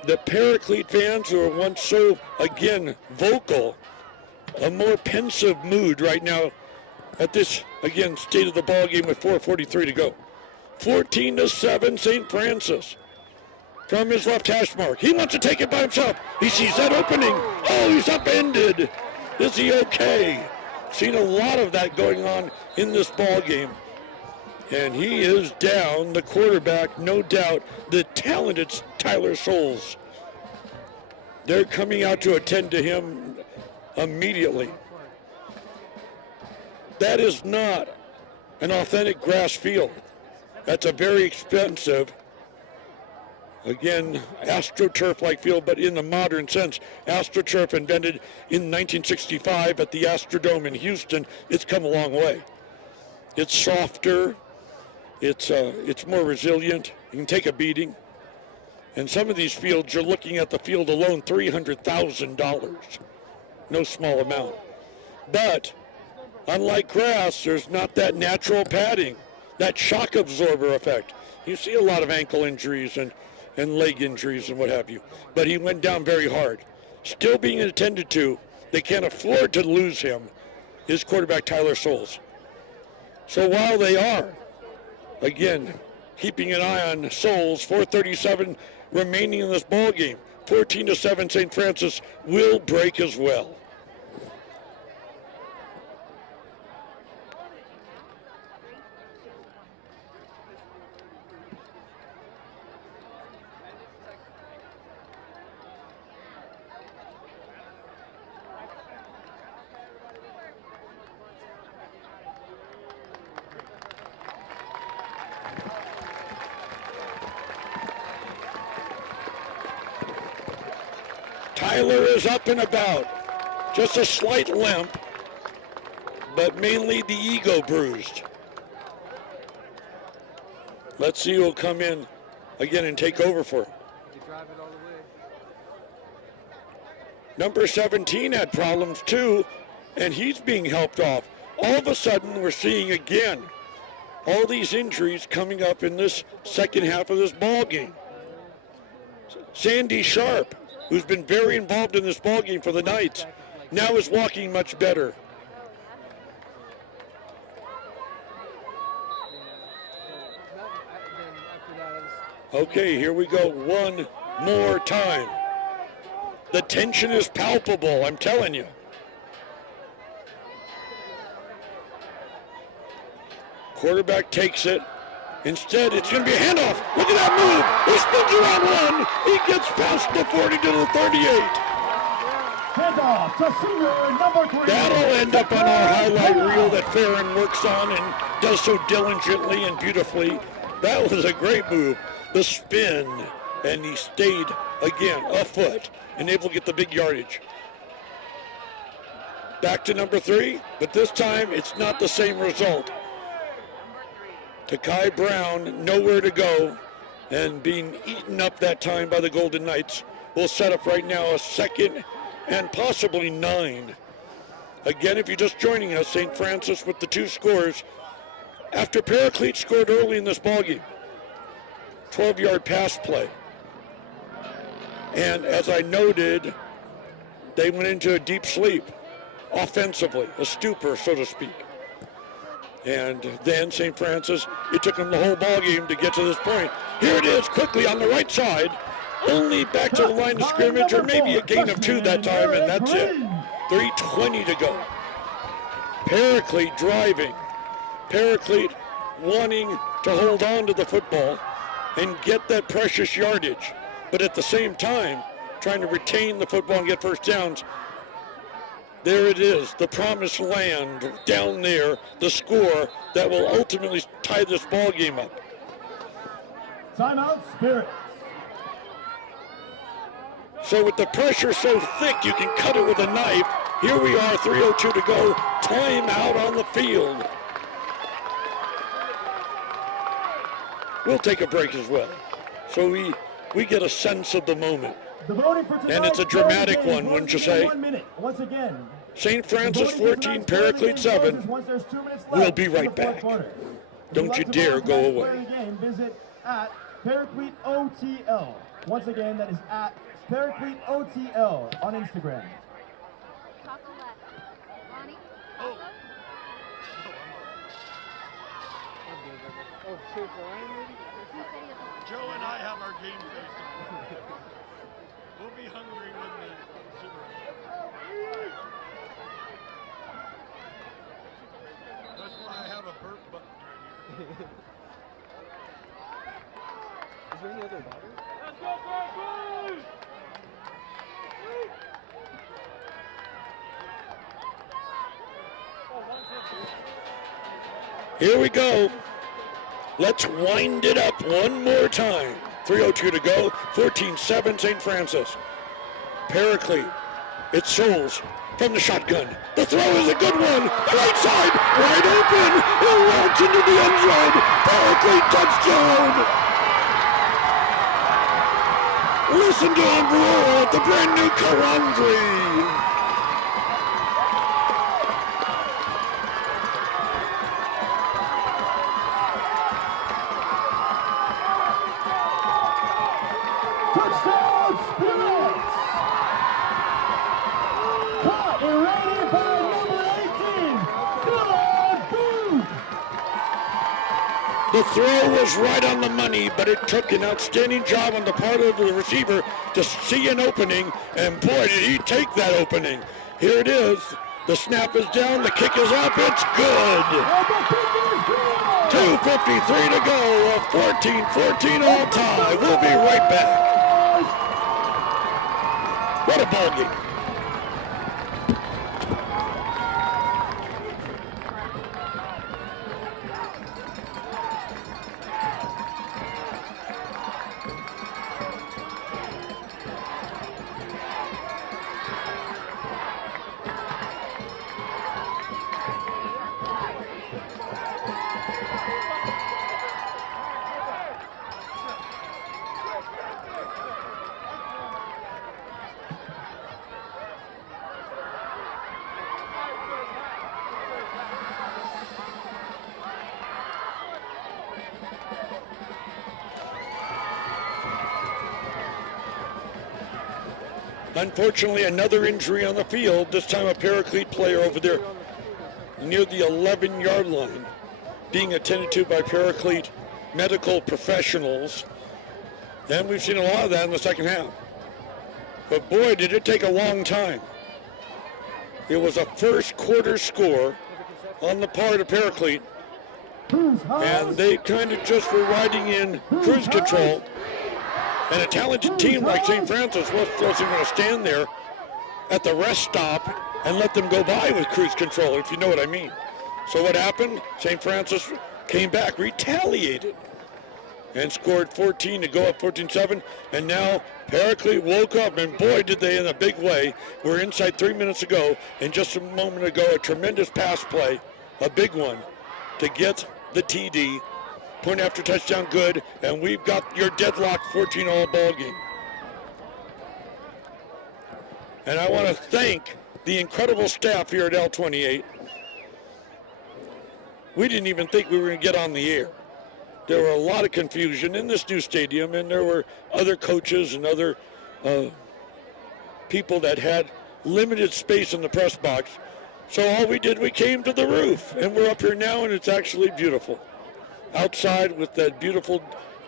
The Paraclete fans who were once so, again, vocal, a more pensive mood right now at this, again, state of the ball game with 4:43 to go. 14-7 St. Francis. From his left hash mark. He wants to take it by himself. He sees that opening. Oh, he's upended. Is he okay? Seen a lot of that going on in this ball game. And he is down, the quarterback, no doubt, the talented Tyler Scholes. They're coming out to attend to him immediately. That is not an authentic grass field. That's a very expensive, again, AstroTurf-like field, but in the modern sense. AstroTurf invented in 1965 at the Astrodome in Houston. It's come a long way. It's softer. It's more resilient. You can take a beating. And some of these fields, you're looking at the field alone, $300,000. No small amount. But unlike grass, there's not that natural padding, that shock absorber effect. You see a lot of ankle injuries and leg injuries and what have you. But he went down very hard. Still being attended to. They can't afford to lose him, his quarterback, Tyler Scholes. So while they are, again, keeping an eye on Scholes, 4:37 remaining in this ball game. 14-7 St. Francis will break as well. Tyler is up and about. Just a slight limp, but mainly the ego bruised. Let's see who will come in again and take over for him. Number 17 had problems too, and he's being helped off. All of a sudden, we're seeing again all these injuries coming up in this second half of this ball game. Sandy Sharp, who's been very involved in this ball game for the Knights, now is walking much better. Okay, here we go one more time. The tension is palpable, I'm telling you. Quarterback takes it. Instead, it's going to be a handoff. Look at that move. He spins around one. He gets past the 40 to the 38. Handoff to senior number 3. That'll end up on our highlight reel that Farron works on and does so diligently and beautifully. That was a great move. The spin, and he stayed, again, a foot and able to get the big yardage. Back to number 3, but this time it's not the same result. Takai Brown, nowhere to go, and being eaten up that time by the Golden Knights. Will set up right now a 2nd and possibly 9. Again, if you're just joining us, St. Francis with the 2 scores after Paraclete scored early in this ballgame. 12-yard pass play. And as I noted, they went into a deep sleep offensively, a stupor, so to speak. And then St. Francis, it took them the whole ball game to get to this point. Here it is, quickly on the right side, only back to the line of scrimmage, or maybe a gain of 2 that time, and that's it. 3:20 to go. Paraclete driving. Paraclete wanting to hold on to the football and get that precious yardage, but at the same time, trying to retain the football and get first downs. There it is, the promised land down there, the score that will ultimately tie this ball game up. Timeout, Spirits. So with the pressure so thick, you can cut it with a knife. Here we are, 3:02 to go, timeout on the field. We'll take a break as well. So we get a sense of the moment. And it's a dramatic one, wouldn't you say? 1 minute. Once again, St. Francis 14, Paraclete 7. We'll be right back. Don't you dare go away. Visit at Paraclete OTL. Once again, that is at Paraclete OTL on Instagram. Joe and I have our game face on. We'll be hungry when the Super. That's why I have a burp button right here. Is there any other water? Let's go, Paraclete! Here we go. Let's wind it up one more time. 3:02 to go, 14-7 St. Francis. Paraclete, it Souls from the shotgun. The throw is a good one. Right side, wide open. It routes into the end zone. Paraclete touchdown. Listen to him roar at the brand new Karandri. Touchdown, Spirits! Caught and ready by number 18, Dylan Booth! The throw was right on the money, but it took an outstanding job on the part of the receiver to see an opening, and boy, did he take that opening. Here it is. The snap is down, the kick is up, it's good. 2:53 to go, a 14-14 all tie. We'll be right back. What a ball game. Unfortunately, another injury on the field, this time a Paraclete player over there near the 11-yard line, being attended to by Paraclete medical professionals. And we've seen a lot of that in the second half. But boy, did it take a long time. It was a first quarter score on the part of Paraclete, and they kind of just were riding in cruise control. And a talented team like St. Francis wasn't going to stand there at the rest stop and let them go by with cruise control, if you know what I mean. So what happened? St. Francis came back, retaliated, and scored 14 to go up 14-7. And now Paraclete woke up, and boy, did they in a big way. We're inside 3 minutes ago, and just a moment ago, a tremendous pass play, a big one, to get the TD. Point after touchdown, good, and we've got your deadlocked 14-all ball game. And I want to thank the incredible staff here at L28. We didn't even think we were going to get on the air. There were a lot of confusion in this new stadium, and there were other coaches and other people that had limited space in the press box. So all we did, we came to the roof, and we're up here now, and it's actually beautiful. Outside with that beautiful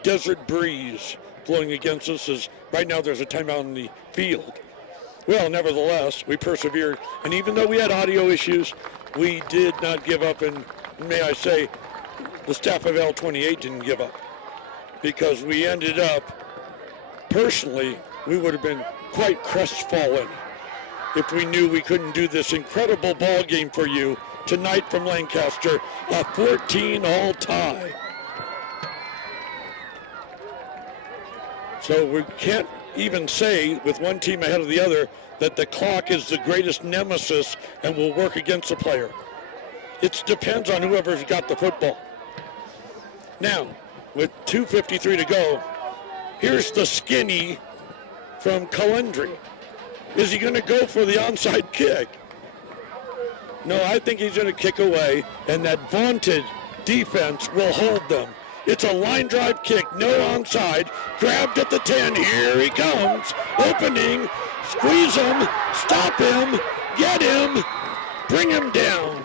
desert breeze blowing against us, as right now there's a timeout in the field. Well, nevertheless, we persevered, and even though we had audio issues, we did not give up, and may I say, the staff of L28 didn't give up, because we ended up, personally, we would have been quite crestfallen if we knew we couldn't do this incredible ball game for you tonight from Lancaster, a 14-all tie. So we can't even say, with one team ahead of the other, that the clock is the greatest nemesis and will work against the player. It depends on whoever's got the football. Now, with 2:53 to go, here's the skinny from Calendry. Is he going to go for the onside kick? No, I think he's going to kick away, and that vaunted defense will hold them. It's a line drive kick, no onside, grabbed at the 10, here he comes, opening, squeeze him, stop him, get him, bring him down.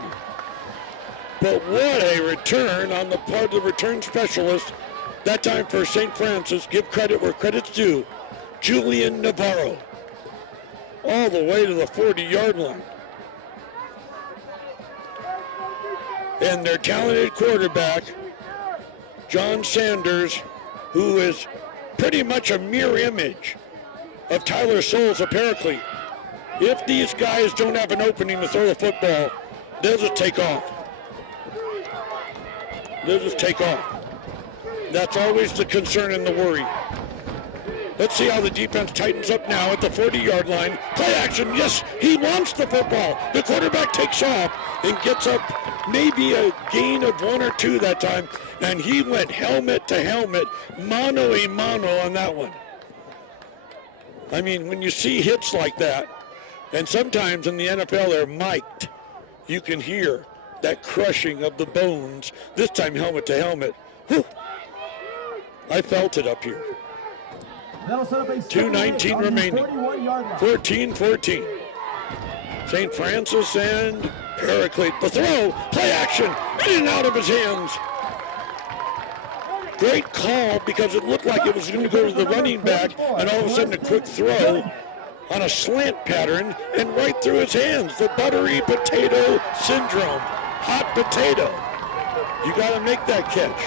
But what a return on the part of the return specialist, that time for St. Francis, give credit where credit's due, Julian Navarro, all the way to the 40-yard line. And their talented quarterback, John Sanders, who is pretty much a mirror image of Tyler Souls of Paraclete. If these guys don't have an opening to throw the football, they'll just take off. They'll just take off. That's always the concern and the worry. Let's see how the defense tightens up now at the 40-yard line. Play action, yes, he wants the football. The quarterback takes off and gets up maybe a gain of 1 or 2 that time, and he went helmet to helmet, mano a mano on that one. I mean, when you see hits like that, and sometimes in the NFL they're mic'd, you can hear that crushing of the bones, this time helmet to helmet. Whew. I felt it up here. 2:19 remaining, 14-14. St. Francis and Paraclete. The throw, play action, in and out of his hands. Great call, because it looked like it was going to go to the running back, and all of a sudden a quick throw on a slant pattern and right through his hands. The buttery potato syndrome. Hot potato. You got to make that catch.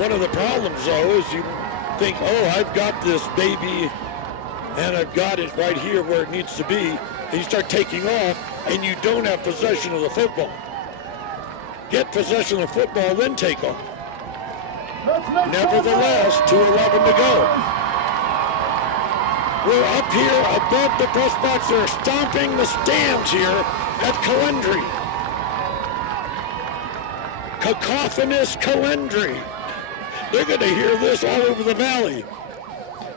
One of the problems, though, is you think, oh, I've got this baby, and I've got it right here where it needs to be, and you start taking off, and you don't have possession of the football. Get possession of the football, then take off. Nevertheless, 2:11 to go. We're up here above the press box. They're stomping the stands here at Calendry. Cacophonous Calendry. They're going to hear this all over the valley.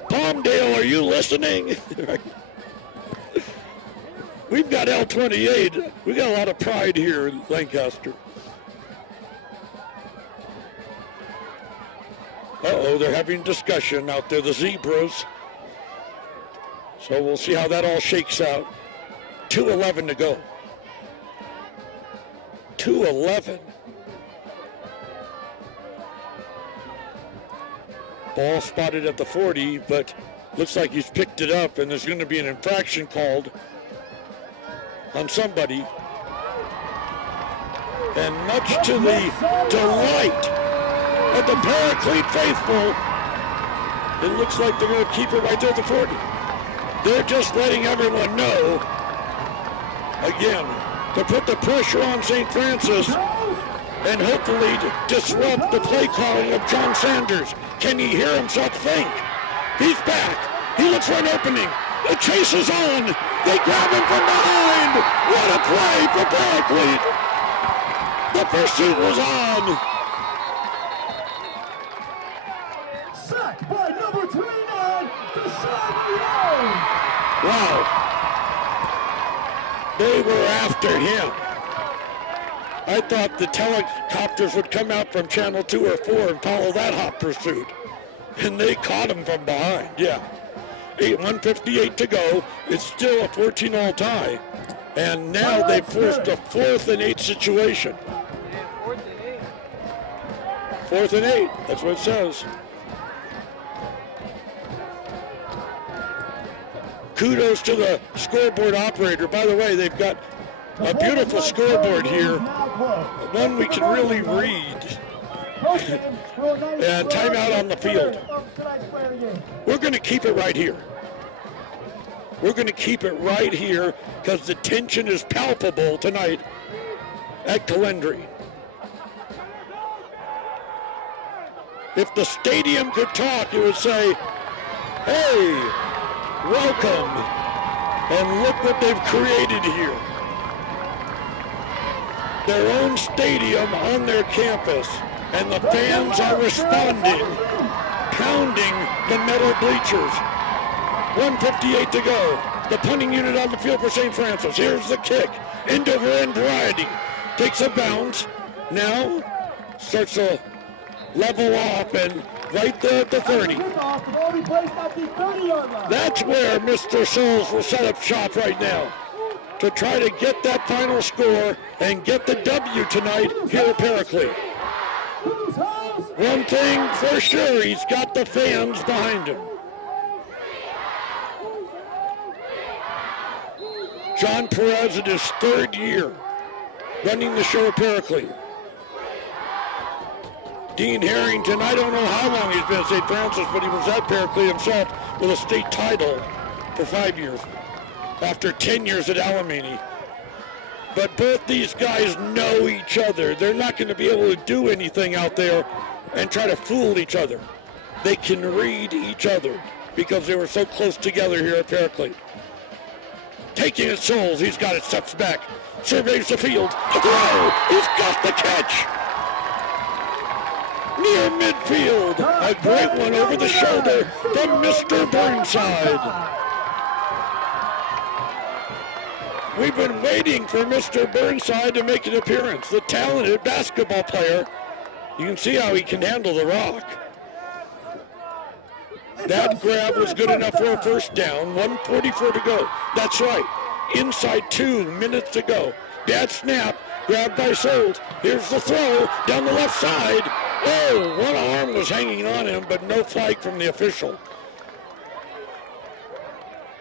Palmdale, are you listening? We've got L28. We got a lot of pride here in Lancaster. Uh-oh, they're having discussion out there, the Zebras. So we'll see how that all shakes out. 2:11 to go. 2:11. Ball spotted at the 40, but looks like he's picked it up, and there's going to be an infraction called on somebody. And much to the delight of the Paraclete faithful, it looks like they're going to keep it right there at the 40. They're just letting everyone know, again, to put the pressure on St. Francis and hopefully disrupt the play calling of John Sanders. Can he hear himself think? He's back. He looks for an opening. The chase is on. They grab him from behind. What a play for Paraclete. The pursuit was on. Sacked by number 29, Deshaun Young. Wow. They were after him. I thought the helicopters would come out from Channel 2 or 4 and follow that hot pursuit. and they caught him from behind. Yeah. 1:58 to go. It's still a 14-all tie. And now they've forced a 4th and 8 situation. Yeah, 4th and 8. 4th and 8, that's what it says. Kudos to the scoreboard operator. By the way, they've got a beautiful scoreboard here, one we can really read. And timeout on the field. We're going to keep it right here. We're going to keep it right here because the tension is palpable tonight at Calendry. If the stadium could talk, it would say, hey, welcome, and look what they've created here. Their own stadium on their campus, and the fans are responding, pounding the metal bleachers. 1:58 to go. The punting unit on the field for St. Francis. Here's the kick. Into grand variety. Takes a bounce. Now starts to level off and right there at the 30. That's where Mr. Souls will set up shop right now to try to get that final score and get the W tonight here at Paraclete. One thing for sure, he's got the fans behind him. John Perez in his 3rd year running the show at Paraclete. Dean Harrington, I don't know how long he's been at St. Francis, but he was at Paraclete himself with a state title for 5 years after 10 years at Alamany. But both these guys know each other. They're not going to be able to do anything out there and try to fool each other. They can read each other because they were so close together here at Paraclete. Taking it, Souls, he's got it, steps back, surveys the field, a throw, he's got the catch! Near midfield, a great one over the shoulder from Mr. Burnside. We've been waiting for Mr. Burnside to make an appearance, the talented basketball player. You can see how he can handle the rock. That grab was good enough for a first down. 1:44 to go. That's right. Inside 2 minutes to go. Bad snap. Grabbed by Souls. Here's the throw down the left side. Oh, one arm was hanging on him, but no flag from the official.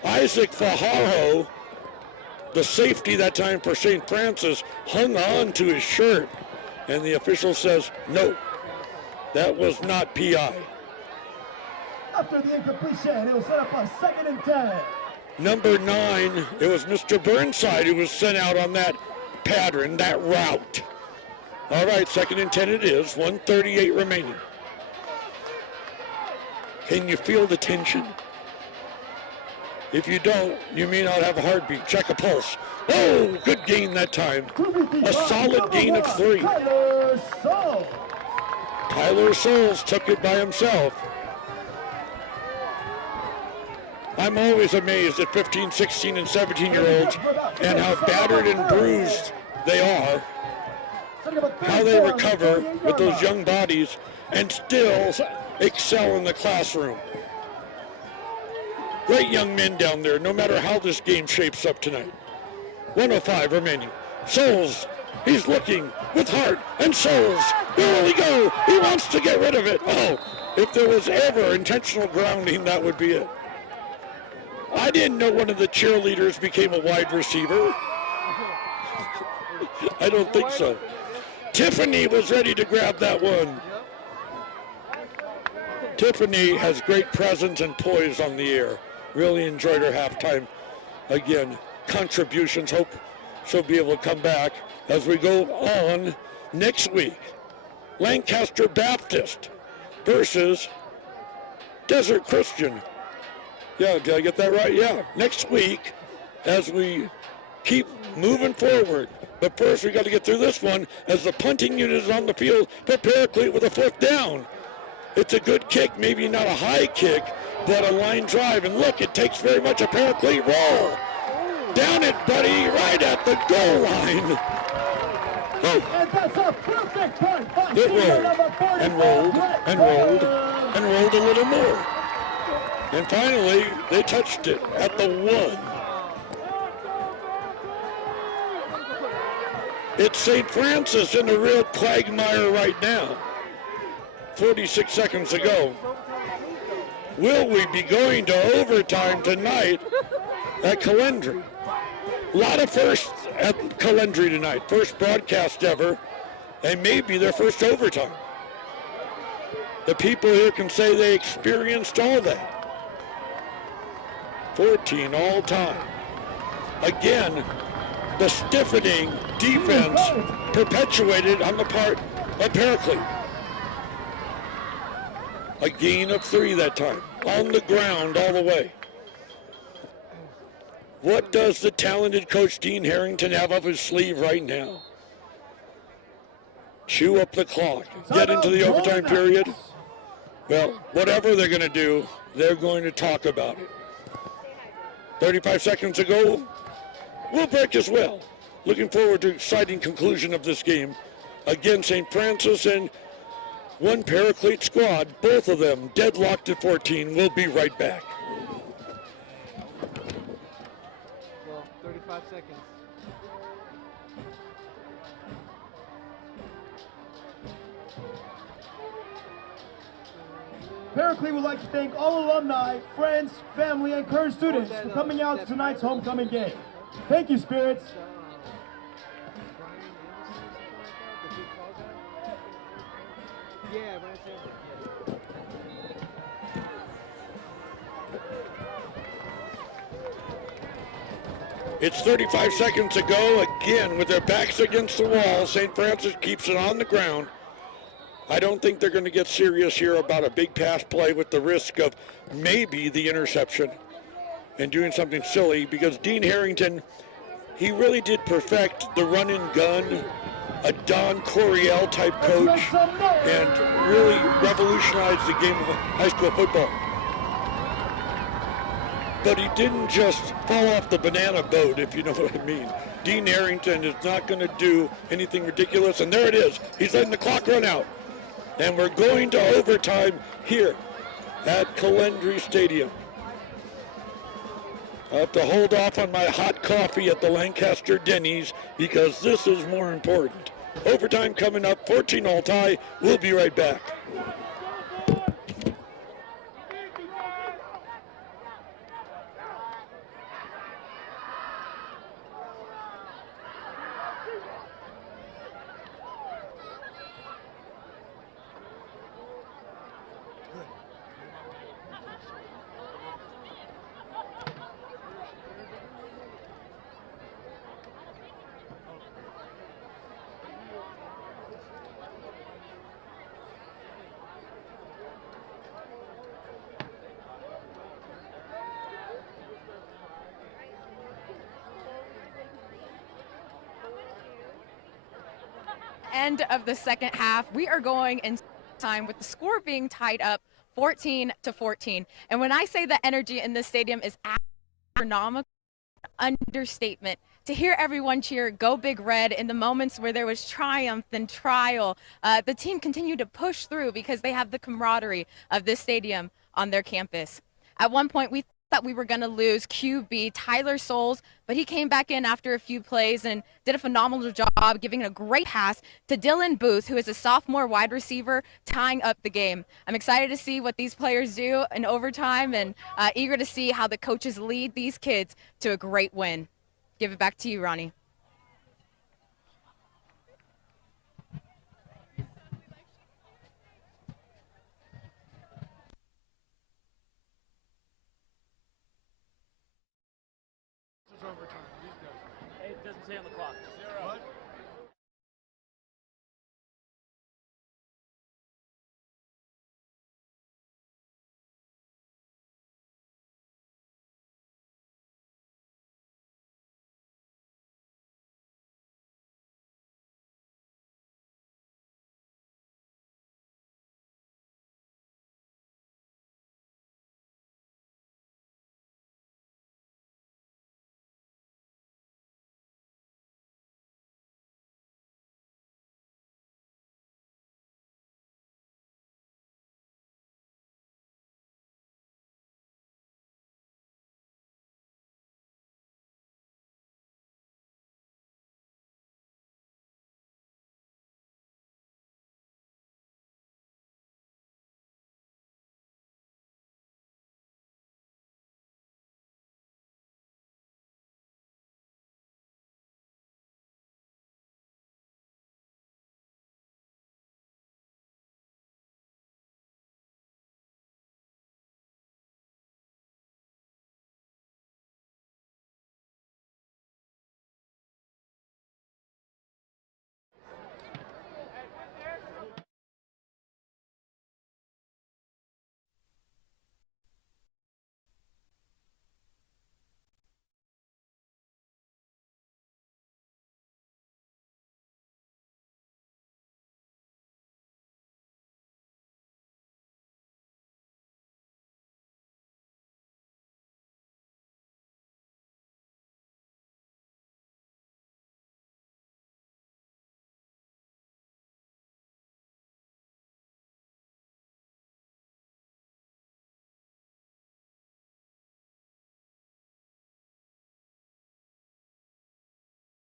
Isaac Fajardo, the safety that time for St. Francis, hung on to his shirt, and the official says, no, that was not PI. After the incompletion, it will set up a 2nd and 10. Number 9, it was Mr. Burnside who was sent out on that pattern, that route. All right, 2nd and 10 it is, 1:38 remaining. Can you feel the tension? If you don't, you may not have a heartbeat. Check a pulse. Oh, good gain that time. A solid gain of 3. Tyler Souls took it by himself. I'm always amazed at 15, 16, and 17-year-olds and how battered and bruised they are, how they recover with those young bodies and still excel in the classroom. Great young men down there, no matter how this game shapes up tonight. 1:05 remaining. Souls, he's looking with heart and Souls. Where will he go? He wants to get rid of it. Oh, if there was ever intentional grounding, that would be it. I didn't know one of the cheerleaders became a wide receiver. I don't think so. Tiffany was ready to grab that one. Tiffany has great presence and poise on the air. Really enjoyed her halftime. Again, contributions. Hope she'll be able to come back as we go on next week. Lancaster Baptist versus Desert Christian. Yeah, did I get that right? Yeah, next week as we keep moving forward. But first we got to get through this one as the punting unit is on the field for Paraclete with a 4th down. It's a good kick, maybe not a high kick, but a line drive. And look, it takes very much a Paraclete roll. Down it, buddy, right at the goal line. Oh. And that's a perfect point by It rolled number 44, and rolled and rolled. and rolled a little more. And finally, they touched it at the 1. It's St. Francis in a real quagmire right now. 46 seconds to go. Will we be going to overtime tonight at Calendry? A lot of firsts at Calendry tonight. First broadcast ever, and maybe their first overtime. The people here can say they experienced all that. 14 all time. Again, the stiffening defense perpetuated on the part of Paraclete. A gain of 3 that time, on the ground all the way. What does the talented coach Dean Harrington have up his sleeve right now? Chew up the clock, get into the overtime period. Well, whatever they're going to do, they're going to talk about it. 35 seconds to go. We'll break as well. Looking forward to exciting conclusion of this game. Again, St. Francis and one Paraclete squad, both of them deadlocked at 14. We'll be right back. Well, 35 seconds. Paraclete would like to thank all alumni, friends, family, and current students for coming out to tonight's homecoming game. Thank you, Spirits. Yeah, Brian Anderson. It's 35 seconds to go. Again, with their backs against the wall, St. Francis keeps it on the ground. I don't think they're going to get serious here about a big pass play with the risk of maybe the interception and doing something silly, because Dean Harrington, he really did perfect the run and gun, a Don Coryell type coach, and really revolutionized the game of high school football. But he didn't just fall off the banana boat, if you know what I mean. Dean Harrington is not going to do anything ridiculous, and there it is. He's letting the clock run out. And we're going to overtime here at Calendry Stadium. I have to hold off on my hot coffee at the Lancaster Denny's because this is more important. Overtime coming up, 14 all tie. We'll be right back. End of the second half. We are going in time with the score being tied up 14-14. And when I say the energy in this stadium is astronomical, understatement. To hear everyone cheer "Go Big Red" in the moments where there was triumph and trial, the team continued to push through because they have the camaraderie of this stadium on their campus. At one point, we thought we were going to lose QB Tyler Souls, but he came back in after a few plays and did a phenomenal job giving a great pass to Dylan Booth, who is a sophomore wide receiver, tying up the game. I'm excited to see what these players do in overtime and eager to see how the coaches lead these kids to a great win. Give it back to you, Ronnie. Overtime. These guys. It doesn't say on the clock. 0. What?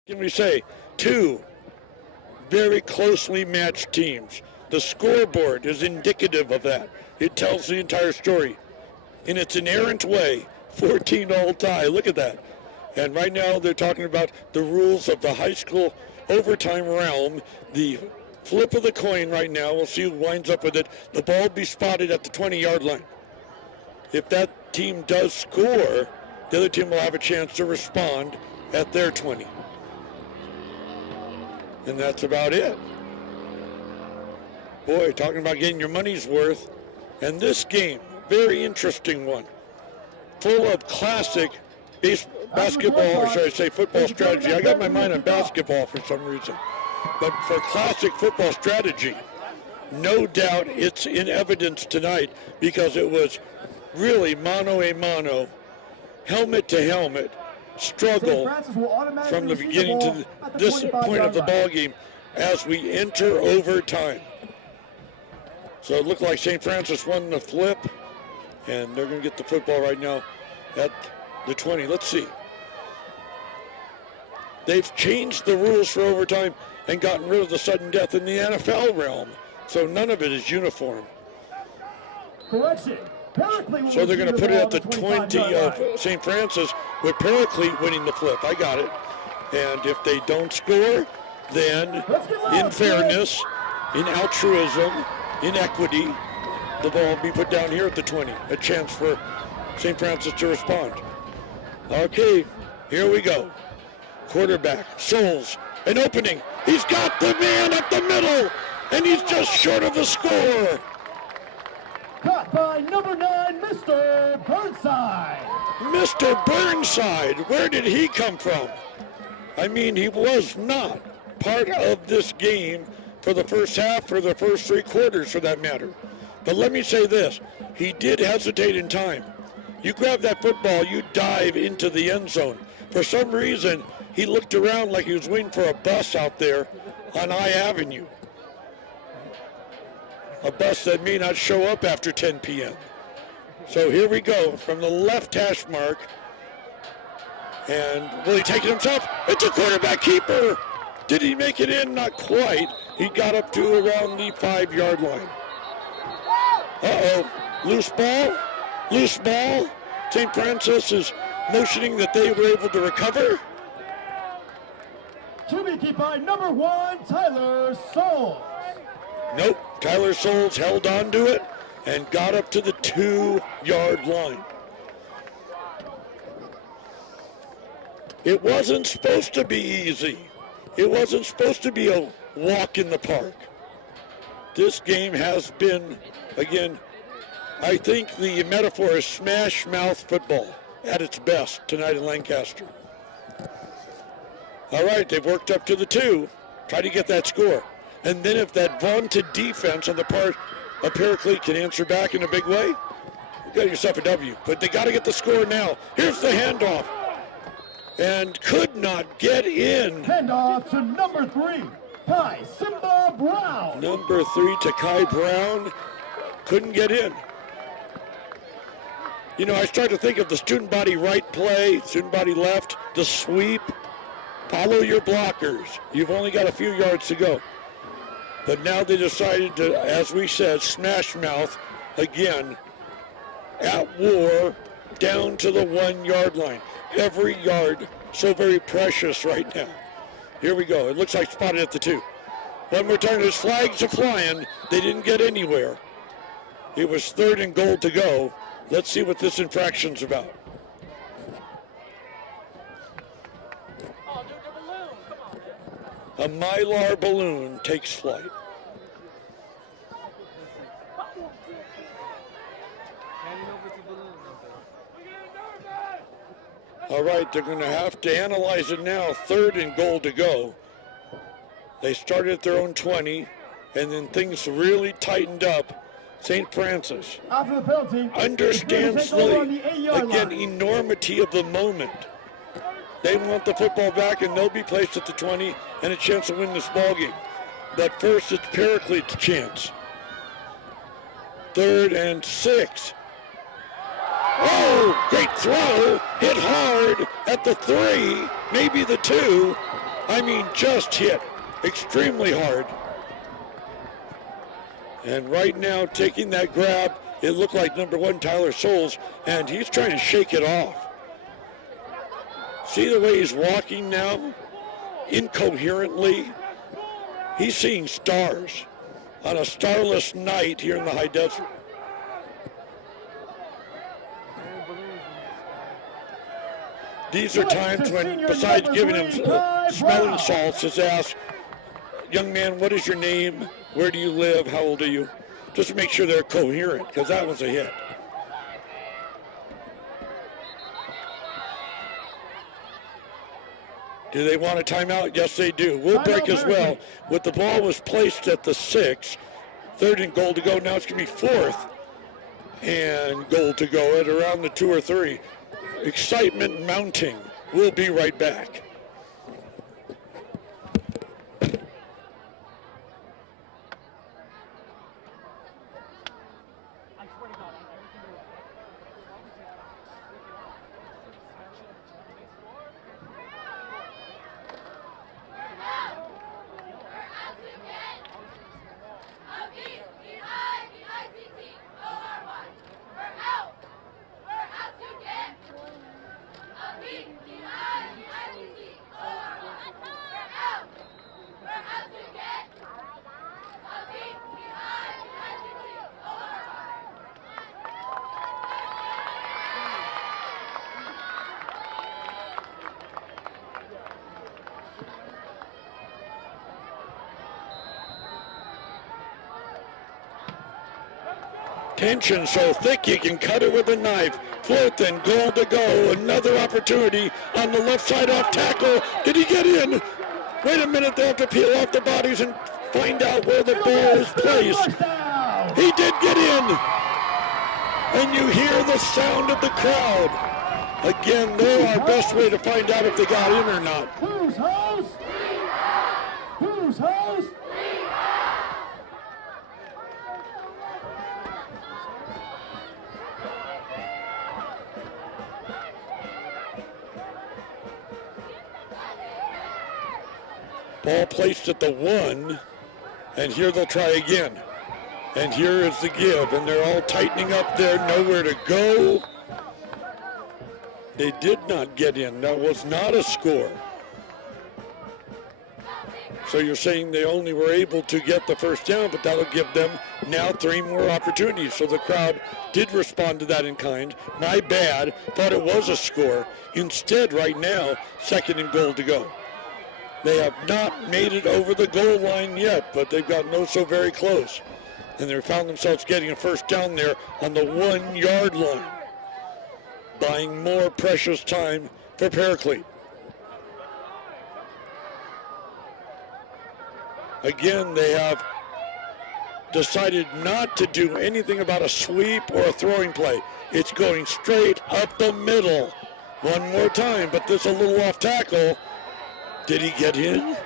Can we say two very closely matched teams? The scoreboard is indicative of that. It tells the entire story. In its inerrant way, 14-all tie. Look at that. And right now they're talking about the rules of the high school overtime realm. The flip of the coin right now. We'll see who winds up with it. The ball will be spotted at the 20-yard line. If that team does score, the other team will have a chance to respond at their 20. And that's about it. Boy, talking about getting your money's worth. And this game, very interesting one. Full of classic basketball, or should I say football strategy. I got my mind on basketball for some reason. But for classic football strategy, no doubt it's in evidence tonight because it was really mano a mano, helmet to helmet, struggle from the beginning to this point of the ball game as we enter overtime. So it looked like St. Francis won the flip, and they're going to get the football right now at the 20. Let's see. They've changed the rules for overtime and gotten rid of the sudden death in the NFL realm, so none of it is uniform. Correction. So they're going to put it at the 20 of St. Francis with Paraclete winning the flip. I got it. And if they don't score, then in fairness, in altruism, in equity, the ball will be put down here at the 20. A chance for St. Francis to respond. Okay, here we go. Quarterback, Souls, an opening. He's got the man up the middle, and he's just short of the score. Caught by number 9, Mr. Burnside. Mr. Burnside, where did he come from? I mean, he was not part of this game for the first half or the first 3 quarters for that matter. But let me say this, he did hesitate in time. You grab that football, you dive into the end zone. For some reason, he looked around like he was waiting for a bus out there on I Avenue. A bus that may not show up after 10 p.m. So here we go from the left hash mark. And will he take it himself? It's a quarterback keeper. Did he make it in? Not quite. He got up to around the 5-yard line. Uh-oh, loose ball, loose ball. St. Francis is motioning that they were able to recover. To be kept by number 1, Tyler Souls. Nope, Tyler Souls held on to it and got up to the 2-yard line. It wasn't supposed to be easy. It wasn't supposed to be a walk in the park. This game has been, again, I think the metaphor is smash mouth football at its best tonight in Lancaster. All right, they've worked up to the 2. Try to get that score. And then if that vaunted defense on the part of Paraclete can answer back in a big way, you got yourself a W. But they got to get the score now. Here's the handoff. And could not get in. Handoff to number 3, Kai Simba Brown. Number 3 to Kai Brown. Couldn't get in. You know, I start to think of the student body right play, student body left, the sweep. Follow your blockers. You've only got a few yards to go. But now they decided to, as we said, smash mouth again at war down to the 1-yard line. Every yard so very precious right now. Here we go. It looks like spotted at the 2. One more time, his flags are flying. They didn't get anywhere. It was 3rd and goal to go. Let's see what this infraction's about. A Mylar balloon takes flight. All right, they're going to have to analyze it now. 3rd and goal to go. They started at their own 20, and then things really tightened up. St. Francis After the penalty, understands the enormity of the moment. They want the football back, and they'll be placed at the 20 and a chance to win this ball game. But first, it's Paraclete's chance. 3rd and 6. Oh, great throw. Hit hard at the 3, maybe the 2. I mean, just hit extremely hard. And right now, taking that grab, it looked like number 1, Tyler Souls, and he's trying to shake it off. See the way he's walking now? Incoherently. He's seeing stars on a starless night here in the high desert. These are times when, besides giving him smelling salts, is asked, young man, what is your name? Where do you live? How old are you? Just to make sure they're coherent, because that was a hit. Do they want a timeout? Yes, they do. We'll break as well. With the ball was placed at the 6, 3rd and goal to go. Now it's going to be 4th and goal to go at around the 2 or 3. Excitement mounting. We'll be right back. Tension so thick you can cut it with a knife. 4th and goal to go. Another opportunity on the left side off tackle. Did he get in? Wait a minute, they have to peel off the bodies and find out where the ball is placed. He did get in. And you hear the sound of the crowd. Again, they're our best way to find out if they got in or not. Who's host? Who's host? Ball placed at the 1, and here they'll try again. And here is the give, and they're all tightening up there, nowhere to go. They did not get in. That was not a score. So you're saying they only were able to get the first down, but that'll give them now 3 more opportunities. So the crowd did respond to that in kind. My bad, thought it was a score. Instead, right now, 2nd and goal to go. They have not made it over the goal line yet, but they've gotten oh so very close. And they found themselves getting a first down there on the 1-yard line, buying more precious time for Paraclete. Again, they have decided not to do anything about a sweep or a throwing play. It's going straight up the middle. One more time, but this a little off tackle. Did he get in?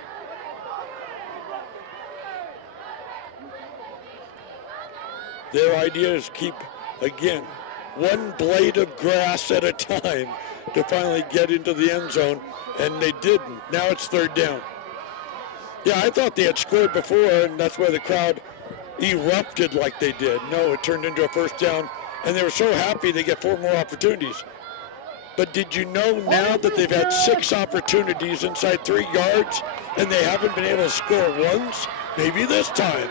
Their idea is keep, again, one blade of grass at a time to finally get into the end zone, and they didn't. Now it's 3rd down. Yeah, I thought they had scored before, and that's why the crowd erupted like they did. No, it turned into a first down, and they were so happy they get 4 more opportunities. But did you know now that they've had 6 opportunities inside 3 yards, and they haven't been able to score once? Maybe this time.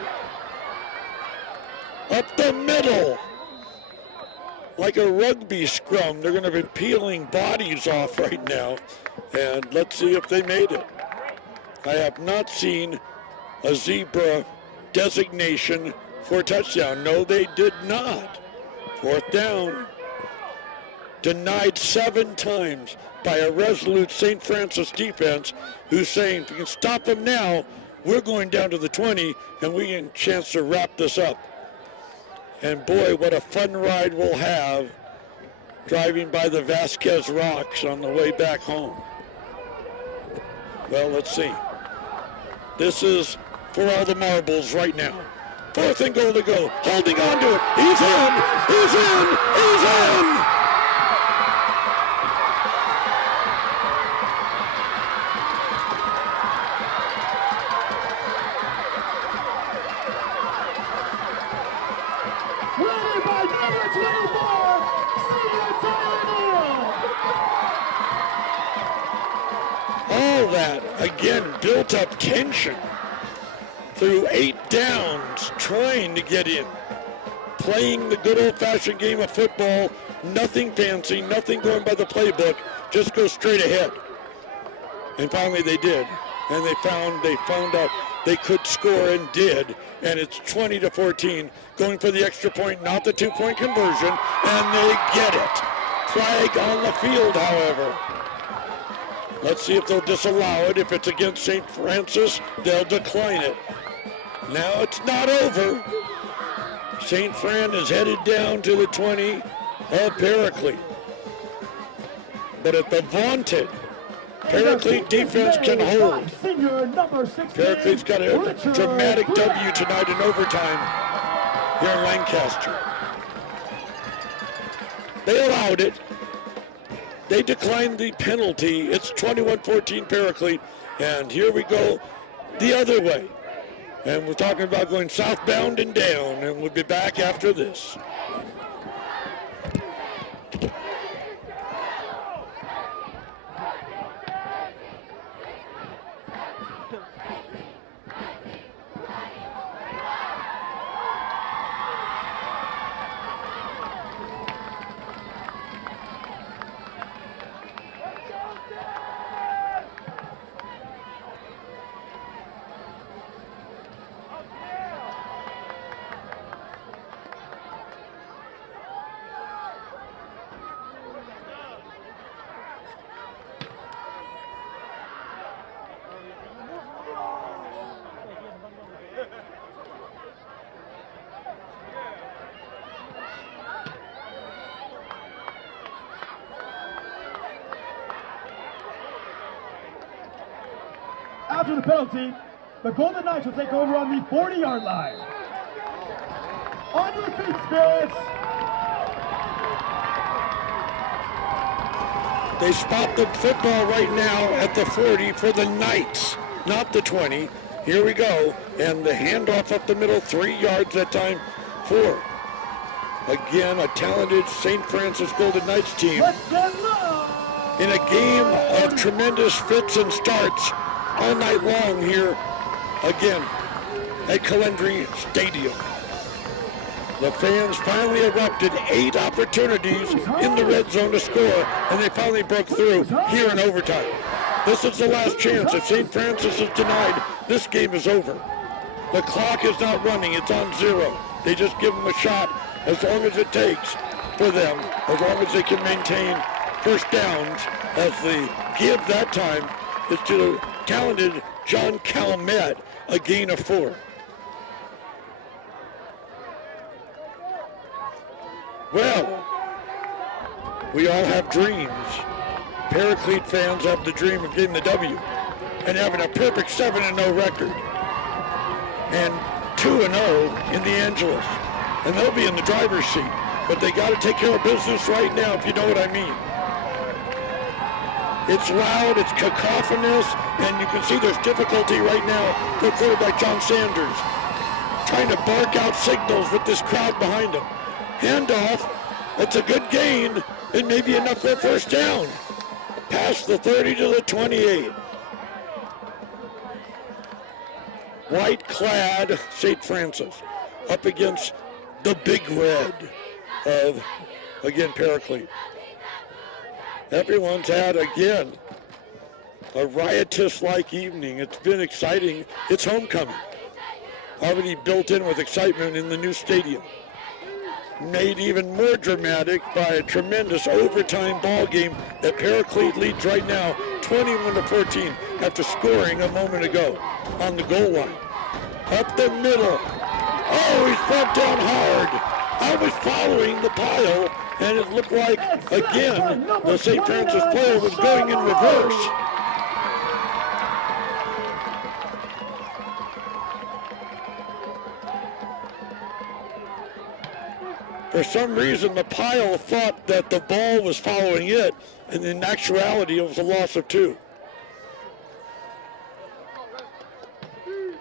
Up the middle. Like a rugby scrum, they're going to be peeling bodies off right now. And let's see if they made it. I have not seen a zebra designation for a touchdown. No, they did not. 4th down. Denied 7 times by a resolute St. Francis defense who's saying, if we can stop them now, we're going down to the 20 and we get a chance to wrap this up. And boy, what a fun ride we'll have driving by the Vasquez Rocks on the way back home. Well, let's see. This is for all the marbles right now. 4th and goal to go. Holding on to it. He's in. He's in. He's in. by number 24, senior Tyler Neal. All that, again, built up tension through 8 downs, trying to get in. Playing the good old-fashioned game of football, nothing fancy, nothing going by the playbook, just go straight ahead. And finally they did. And they found out they could score and did. And it's 20-14, going for the extra point, not the 2-point conversion, and they get it. Flag on the field, however. Let's see if they'll disallow it. If it's against St. Francis, they'll decline it. Now it's not over. St. Fran is headed down to the 20 of Paraclete. But at the vaunted Paraclete defense can hold. Paraclete's got a dramatic W tonight in overtime here in Lancaster. They allowed it. They declined the penalty. It's 21-14 Paraclete. And here we go the other way. And we're talking about going southbound and down. And we'll be back after this. After the penalty, the Golden Knights will take over on the 40-yard line. On your feet, Spirits. They spot the football right now at the 40 for the Knights, not the 20. Here we go, and the handoff up the middle, 3 yards that time, 4. Again, a talented St. Francis Golden Knights team in a game of tremendous fits and starts all night long here, again, at Calendry Stadium. The fans finally erupted, 8 opportunities in the red zone to score, and they finally broke through here in overtime. This is the last chance. If St. Francis is denied, this game is over. The clock is not running, it's on 0. They just give them a shot as long as it takes for them, as long as they can maintain first downs, as the give that time is to the talented John Calmet, a gain of 4. Well, we all have dreams. Paraclete fans have the dream of getting the W and having a perfect 7-0 record and 2-0 in the Angeles. And they'll be in the driver's seat, but they got to take care of business right now, if you know what I mean. It's loud, it's cacophonous, and you can see there's difficulty right now for quarterback John Sanders, trying to bark out signals with this crowd behind him. Handoff, it's a good gain, and maybe enough for a first down. Past the 30 to the 28. White-clad St. Francis up against the Big Red of, again, Paraclete. Everyone's had, again, a riotous-like evening. It's been exciting. It's homecoming. Already built in with excitement in the new stadium. Made even more dramatic by a tremendous overtime ball game that Paraclete leads right now, 21-14, after scoring a moment ago on the goal line. Up the middle. Oh, he's brought down hard. I was following the pile, and it looked like, again, the St. Francis player was going in reverse. For some reason, the pile thought that the ball was following it, and in actuality, it was a loss of 2.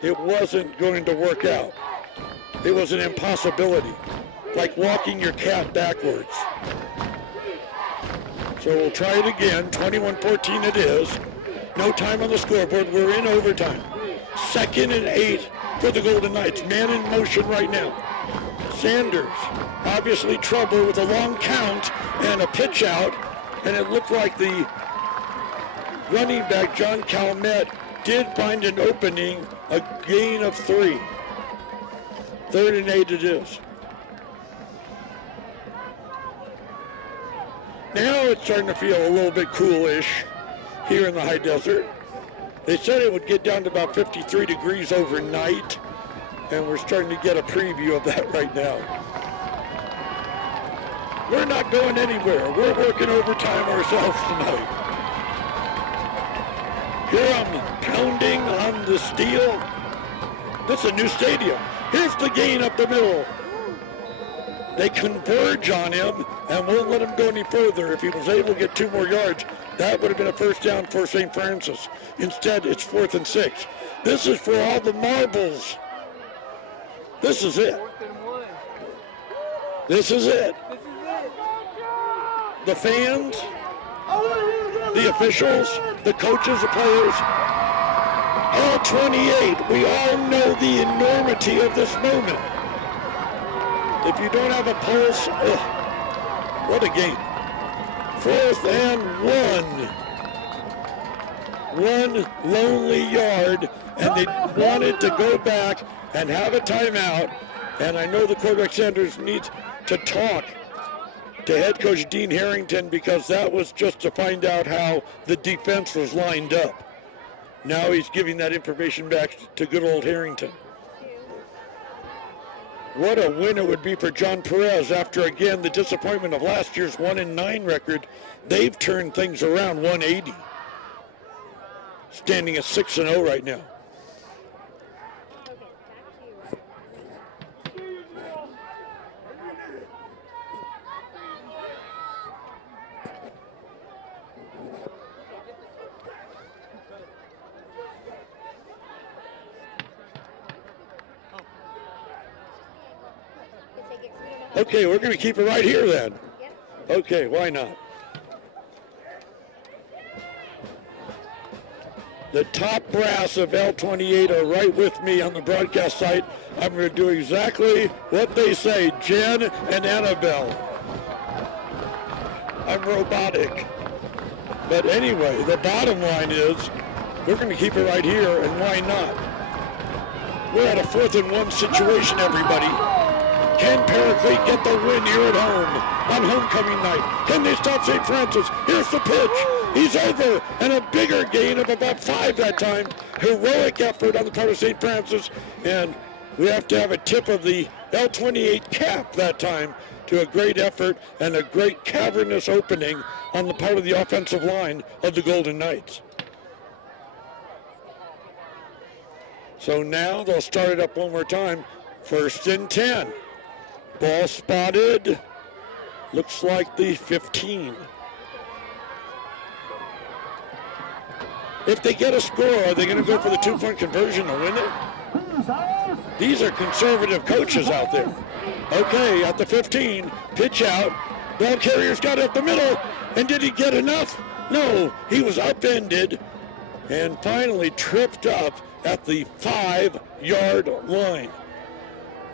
It wasn't going to work out. It was an impossibility. like walking your cat backwards. So we'll try it again. 21-14 it is. No time on the scoreboard. We're in overtime. 2nd and 8 for the Golden Knights. Man in motion right now. Sanders, obviously trouble with a long count and a pitch out. And it looked like the running back, John Calmette, did find an opening, a gain of 3. 3rd and 8 it is. Now it's starting to feel a little bit coolish here in the high desert. They said it would get down to about 53 degrees overnight, and we're starting to get a preview of that right now. We're not going anywhere. We're working overtime ourselves tonight. Here I'm pounding on the steel. This is a new stadium. Here's the gain up the middle. They converge on him and won't let him go any further. If he was able to get 2 more yards, that would have been a first down for St. Francis. Instead, it's 4th and 6. This is for all the marbles. This is it. This is it. The fans, the officials, the coaches, the players. L28, we all know the enormity of this moment. If you don't have a pulse, what a game. 4th and 1. 1 lonely yard, and they wanted to go back and have a timeout. And I know the quarterback Sanders needs to talk to head coach Dean Harrington, because that was just to find out how the defense was lined up. Now he's giving that information back to good old Harrington. What a win it would be for John Perez after, again, the disappointment of last year's 1-9 record. They've turned things around 180. Standing at 6-0 right now. Okay, we're going to keep it right here then. Okay, why not? The top brass of L28 are right with me on the broadcast site. I'm going to do exactly what they say, Jen and Annabelle. I'm robotic. But anyway, the bottom line is we're going to keep it right here, and why not? We're at a 4th and 1 situation, everybody. Can Paraclete get the win here at home on homecoming night? Can they stop St. Francis? Here's the pitch. He's over, and a bigger gain of about 5 that time. Heroic effort on the part of St. Francis, and we have to have a tip of the L28 cap that time to a great effort and a great cavernous opening on the part of the offensive line of the Golden Knights. So now they'll start it up one more time. 1st and 10. Ball spotted. Looks like the 15. If they get a score, are they going to go for the 2-point conversion to win it? These are conservative coaches out there. Okay, at the 15, pitch out. Ball carrier's got it up the middle. And did he get enough? No, he was upended and finally tripped up at the 5-yard line.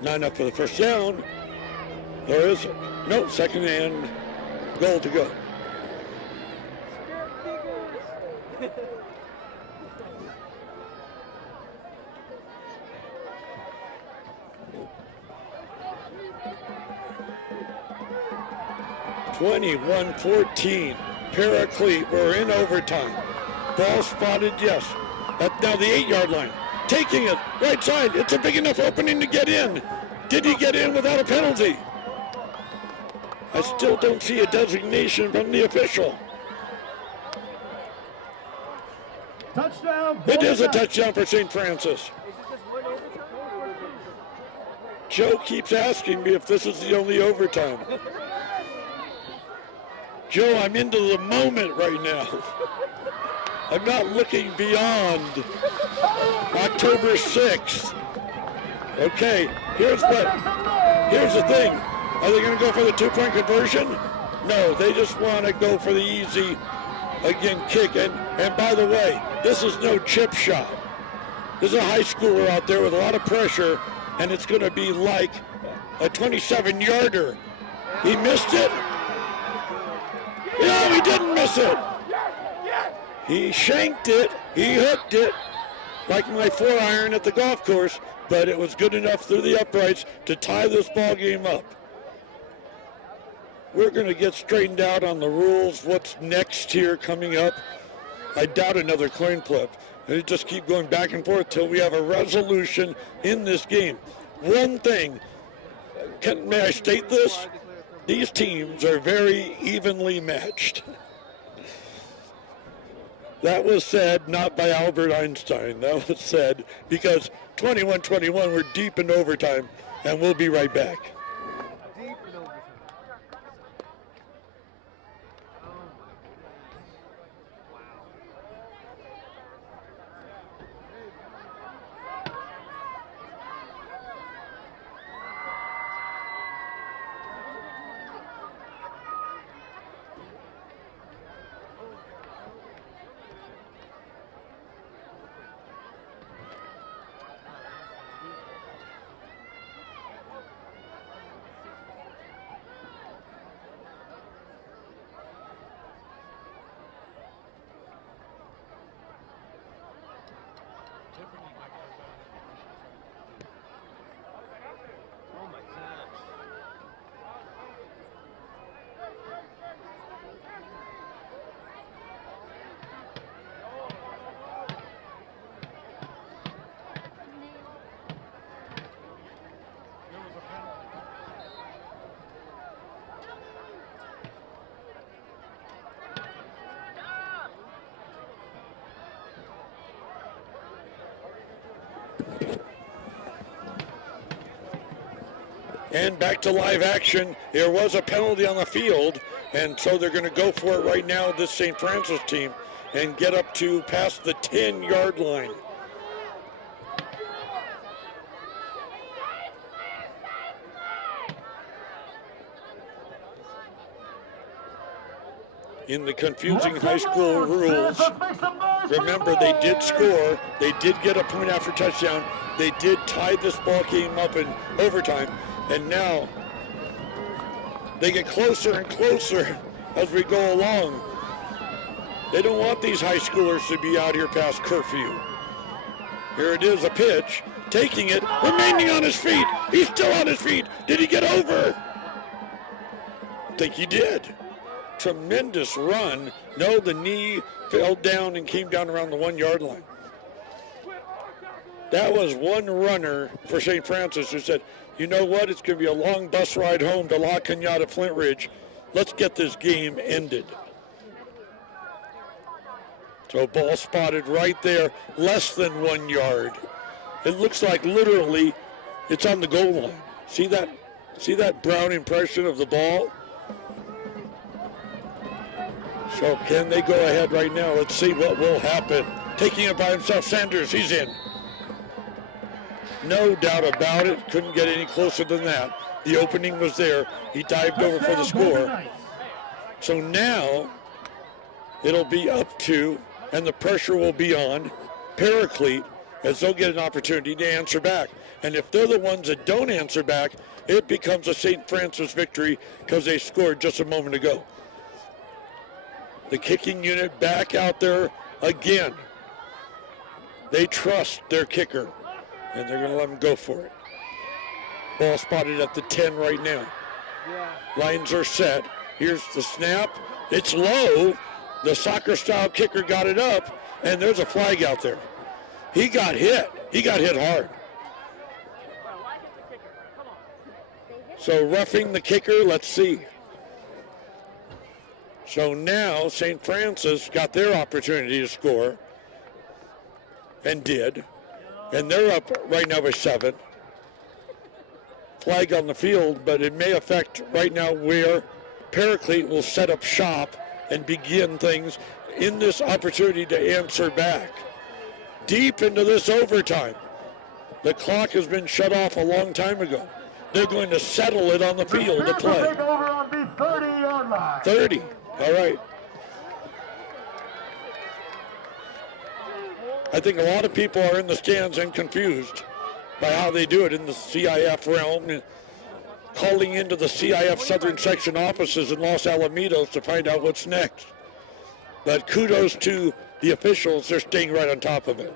Not enough for the first down. Or is it? No, 2nd and goal to go. (21-14). Paraclete, we're in overtime. Ball spotted, yes. At now the 8-yard line. Taking it, right side. It's a big enough opening to get in. Did he get in without a penalty? I still don't see a designation from the official. Touchdown. It is a touchdown for St. Francis. Joe keeps asking me if this is the only overtime. Joe, I'm into the moment right now. I'm not looking beyond October 6th. Okay, here's the thing. Are they going to go for the two-point conversion? No, they just want to go for the easy, again, kick. And by the way, this is no chip shot. There's a high schooler out there with a lot of pressure, and it's going to be like a 27-yarder. He missed it. No, he didn't miss it. He shanked it. He hooked it like my 4-iron at the golf course, but it was good enough through the uprights to tie this ball game up. We're going to get straightened out on the rules. What's next here coming up? I doubt another coin flip. They just keep going back and forth till we have a resolution in this game. One thing, may I state this? These teams are very evenly matched. That was said not by Albert Einstein. That was said because 21-21, we're deep in overtime, and we'll be right back. And back to live action. There was a penalty on the field, and so they're going to go for it right now, this St. Francis team, and get up to past the 10-yard line. In the confusing high school rules, remember they did score, they did get a point after touchdown, they did tie this ball game up in overtime, and now they get closer and closer as we go along. They don't want these high schoolers to be out here past curfew. Here it is, a pitch, taking it, remaining on his feet. He's still on his feet. Did he get over? I think he did. Tremendous run. No, the knee fell down and came down around the 1-yard line. That was one runner for St. Francis who said, you know what, it's going to be a long bus ride home to La Cañada Flint Ridge. Let's get this game ended. So ball spotted right there, less than 1 yard. It looks like literally it's on the goal line. See that brown impression of the ball? So can they go ahead right now? Let's see what will happen. Taking it by himself, Sanders, he's in. No doubt about it. Couldn't get any closer than that. The opening was there. He dived over for the score. So now it'll be up to, and the pressure will be on, Paraclete, as they'll get an opportunity to answer back. And if they're the ones that don't answer back, it becomes a St. Francis victory because they scored just a moment ago. The kicking unit back out there again. They trust their kicker, and they're going to let him go for it. Ball spotted at the 10 right now. Lines are set. Here's the snap. It's low. The soccer-style kicker got it up, and there's a flag out there. He got hit. He got hit hard. So roughing the kicker, let's see. So now St. Francis got their opportunity to score, and did. And they're up right now by 7. Flag on the field, but it may affect right now where Paraclete will set up shop and begin things in this opportunity to answer back. Deep into this overtime. The clock has been shut off a long time ago. They're going to settle it on the field to play. Take over on the 30-yard line. 30. All right. I think a lot of people are in the stands and confused by how they do it in the CIF realm, calling into the CIF Southern Section offices in Los Alamitos to find out what's next. But kudos to the officials. They're staying right on top of it.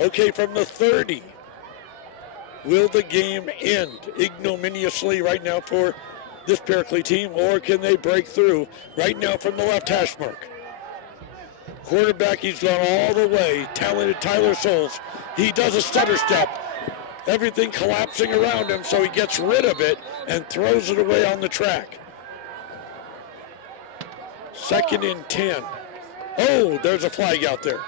Okay, from the 30. Will the game end ignominiously right now for this Paraclete team, or can they break through right now from the left hash mark? Quarterback, he's gone all the way. Talented Tyler Souls. He does a stutter step. Everything collapsing around him, so he gets rid of it and throws it away on the track. 2nd and 10. Oh, there's a flag out there.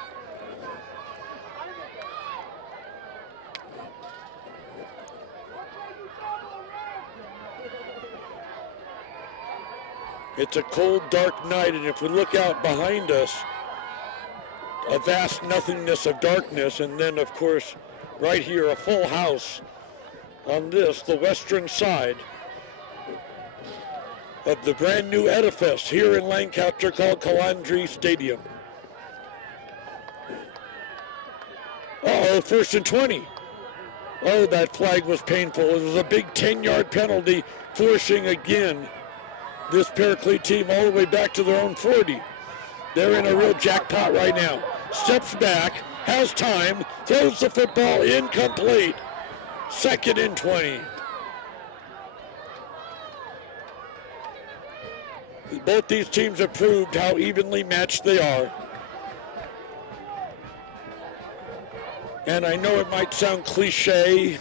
It's a cold, dark night, and if we look out behind us, a vast nothingness of darkness, and then, of course, right here, a full house on this, the western side of the brand new edifice here in Lancaster called Calandri Stadium. Uh-oh, 1st and 20. Oh, that flag was painful. It was a big 10-yard penalty, forcing again this Paraclete team all the way back to their own 40. They're in a real jackpot right now. Steps back, has time, throws the football, incomplete. 2nd and 20. Both these teams have proved how evenly matched they are. And I know it might sound cliche,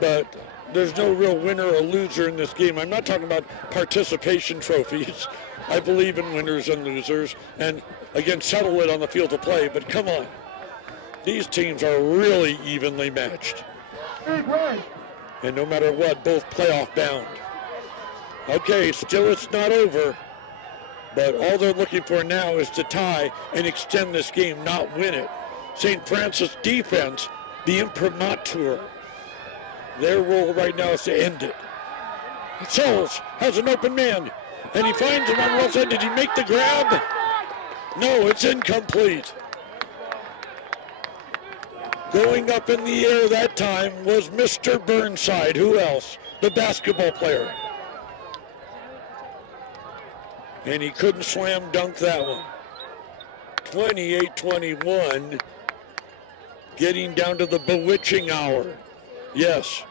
but there's no real winner or loser in this game. I'm not talking about participation trophies. I believe in winners and losers, and again, settle it on the field of play, but come on. These teams are really evenly matched. And no matter what, both playoff bound. Okay, still it's not over, but all they're looking for now is to tie and extend this game, not win it. St. Francis defense, the imprimatur. Their role right now is to end it. Souls has an open man, and he finds him on the left side. Did he make the grab? No, it's incomplete. Going up in the air that time was Mr. Burnside. Who else? The basketball player. And he couldn't slam dunk that one. 28-21. Getting down to the bewitching hour. Yes.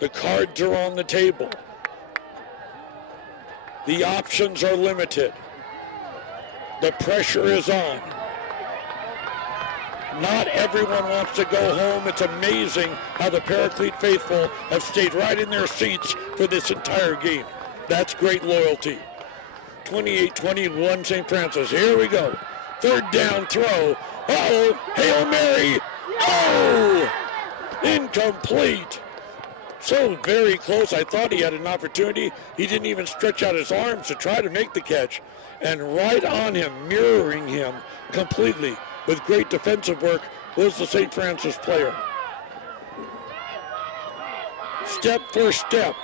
The cards are on the table. The options are limited. The pressure is on. Not everyone wants to go home. It's amazing how the Paraclete faithful have stayed right in their seats for this entire game. That's great loyalty. 28-21 St. Francis. Here we go. 3rd down throw. Uh-oh, Hail Mary. Oh! Incomplete. So very close. I thought he had an opportunity. He didn't even stretch out his arms to try to make the catch. And right on him, mirroring him completely with great defensive work, was the St. Francis player. Step for step.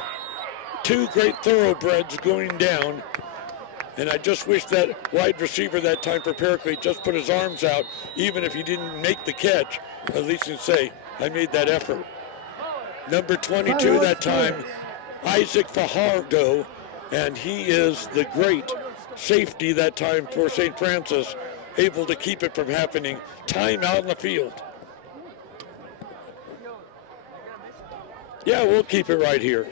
2 great thoroughbreds going down. And I just wish that wide receiver that time for Paraclete just put his arms out, even if he didn't make the catch. At least he'd say, I made that effort. Number 22 that time, Isaac Fajardo, and he is the great safety that time for St. Francis, able to keep it from happening. Time out in the field. Yeah, we'll keep it right here.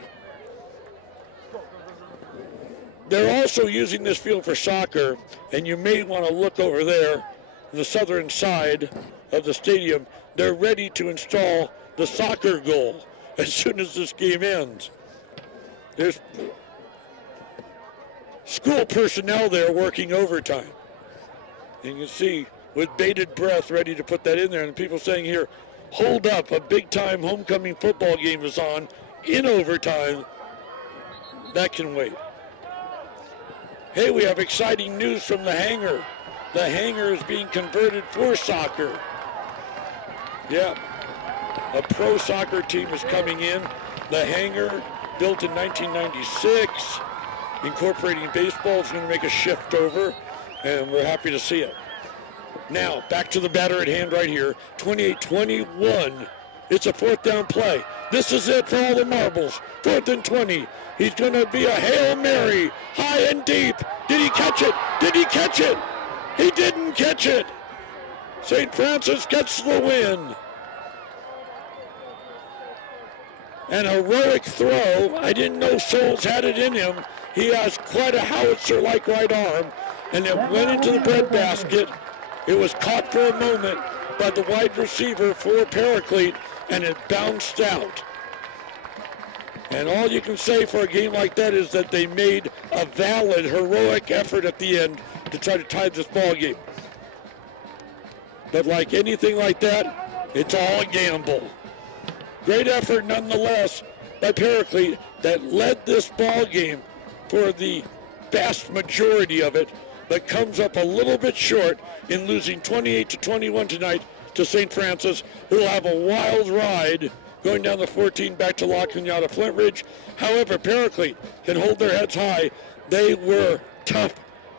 They're also using this field for soccer, and you may want to look over there on the southern side of the stadium. They're ready to install the soccer goal as soon as this game ends. There's school personnel there working overtime. And you can see with bated breath ready to put that in there, and people saying here, hold up, a big-time homecoming football game is on in overtime. That can wait. Hey, we have exciting news from the hangar. The hangar is being converted for soccer. Yeah. A pro soccer team is coming in. The hangar, built in 1996, incorporating baseball, is going to make a shift over, and we're happy to see it. Now, back to the batter at hand right here. 28-21. It's a fourth down play. This is it for all the marbles. 4th and 20. He's going to be a Hail Mary, high and deep. Did he catch it? Did he catch it? He didn't catch it. St. Francis gets the win. An heroic throw. I didn't know Souls had it in him. He has quite a howitzer-like right arm, and it went into the breadbasket. It was caught for a moment by the wide receiver for Paraclete, and it bounced out. And all you can say for a game like that is that they made a valid, heroic effort at the end to try to tie this ball game. But like anything like that, it's all a gamble. Great effort nonetheless by Paraclete that led this ball game for the vast majority of it, but comes up a little bit short in losing 28-21 tonight to St. Francis, who will have a wild ride going down the 14 back to La Cunada Flintridge. However, Paraclete can hold their heads high. They were tough,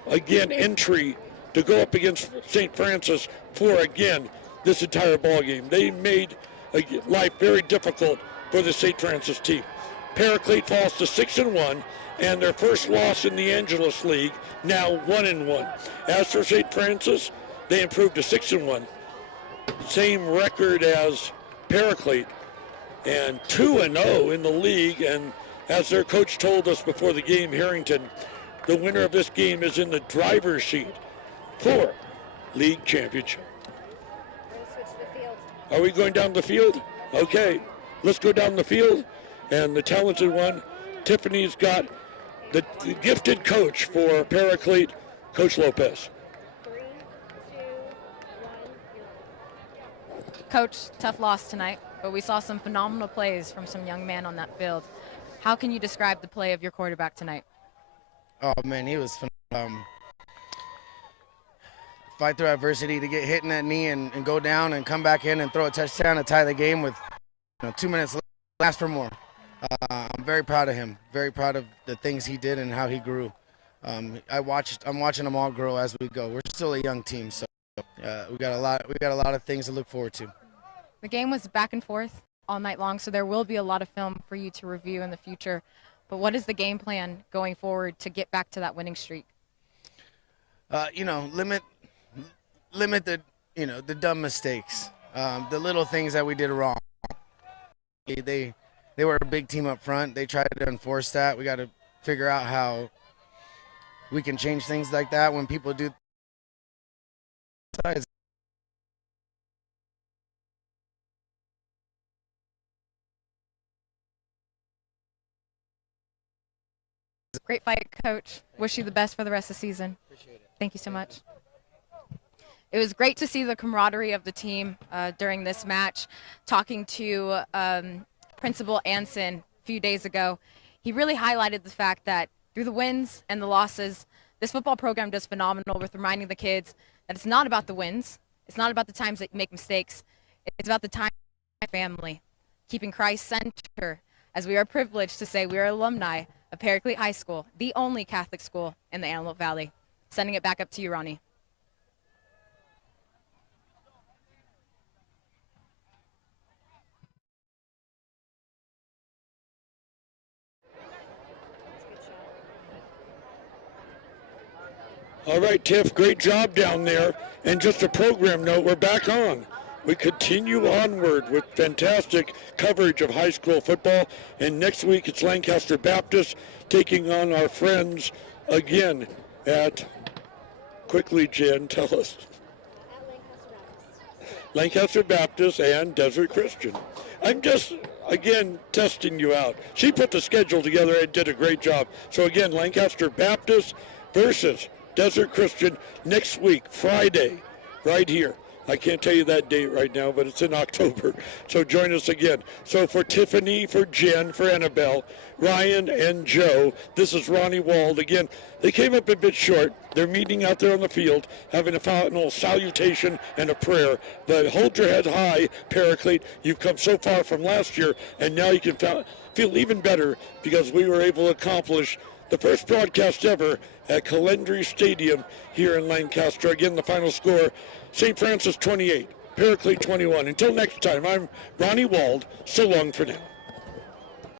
again, entry to go up against St. Francis for, again, this entire ball game. They made life very difficult for the St. Francis team. Paraclete falls to 6-1, and their first loss in the Angeles League, now 1-1. As for St. Francis, they improved to 6-1. Same record as Paraclete, and 2-0 in the league. And as their coach told us before the game, Harrington, the winner of this game is in the driver's seat for league championship. Are we going down the field? Okay, let's go down the field. And the talented one, Tiffany's got the gifted coach for Paraclete, Coach Lopez. 3, 2, 1. Coach, tough loss tonight, but we saw some phenomenal plays from some young men on that field. How can you describe the play of your quarterback tonight? Oh, man, he was phenomenal. Fight through adversity to get hit in that knee and go down and come back in and throw a touchdown to tie the game with 2 minutes left for more. I'm very proud of him, very proud of the things he did and how he grew. I'm watching them all grow as we go. We're still a young team, so we got a lot of things to look forward to. The game was back and forth all night long, so there will be a lot of film for you to review in the future. But what is the game plan going forward to get back to that winning streak? Limit the the dumb mistakes, the little things that we did wrong. They were a big team up front. They tried to enforce that. We got to figure out how we can change things like that when people do. Great fight, Coach. Wish you the best for the rest of the season. Appreciate it. Thank you so much. It was great to see the camaraderie of the team during this match. Talking to Principal Anson a few days ago, he really highlighted the fact that through the wins and the losses, this football program does phenomenal with reminding the kids that it's not about the wins. It's not about the times that you make mistakes. It's about the time family, keeping Christ center, as we are privileged to say we are alumni of Paraclete High School, the only Catholic school in the Antelope Valley. Sending it back up to you, Ronnie. All right, Tiff, great job down there. And just a program note, we're back on. We continue onward with fantastic coverage of high school football. And next week it's Lancaster Baptist taking on our friends again at, quickly, Jen, tell us. Lancaster Baptist and Desert Christian. I'm just, again, testing you out. She put the schedule together and did a great job. So again, Lancaster Baptist versus Desert Christian next week, Friday, right here I can't tell you that date right now, but it's in October. So join us again. So for Tiffany, for Jen, for Annabelle, Ryan, and Joe, this is Ronnie Wald. Again, they came up a bit short. They're meeting out there on the field, having a final salutation and a prayer. But hold your head high, Paraclete. You've come so far from last year, and now you can feel even better because we were able to accomplish the first broadcast ever at Calendry Stadium here in Lancaster. Again, the final score, St. Francis 28, Paraclete 21. Until next time, I'm Ronnie Wald. So long for now.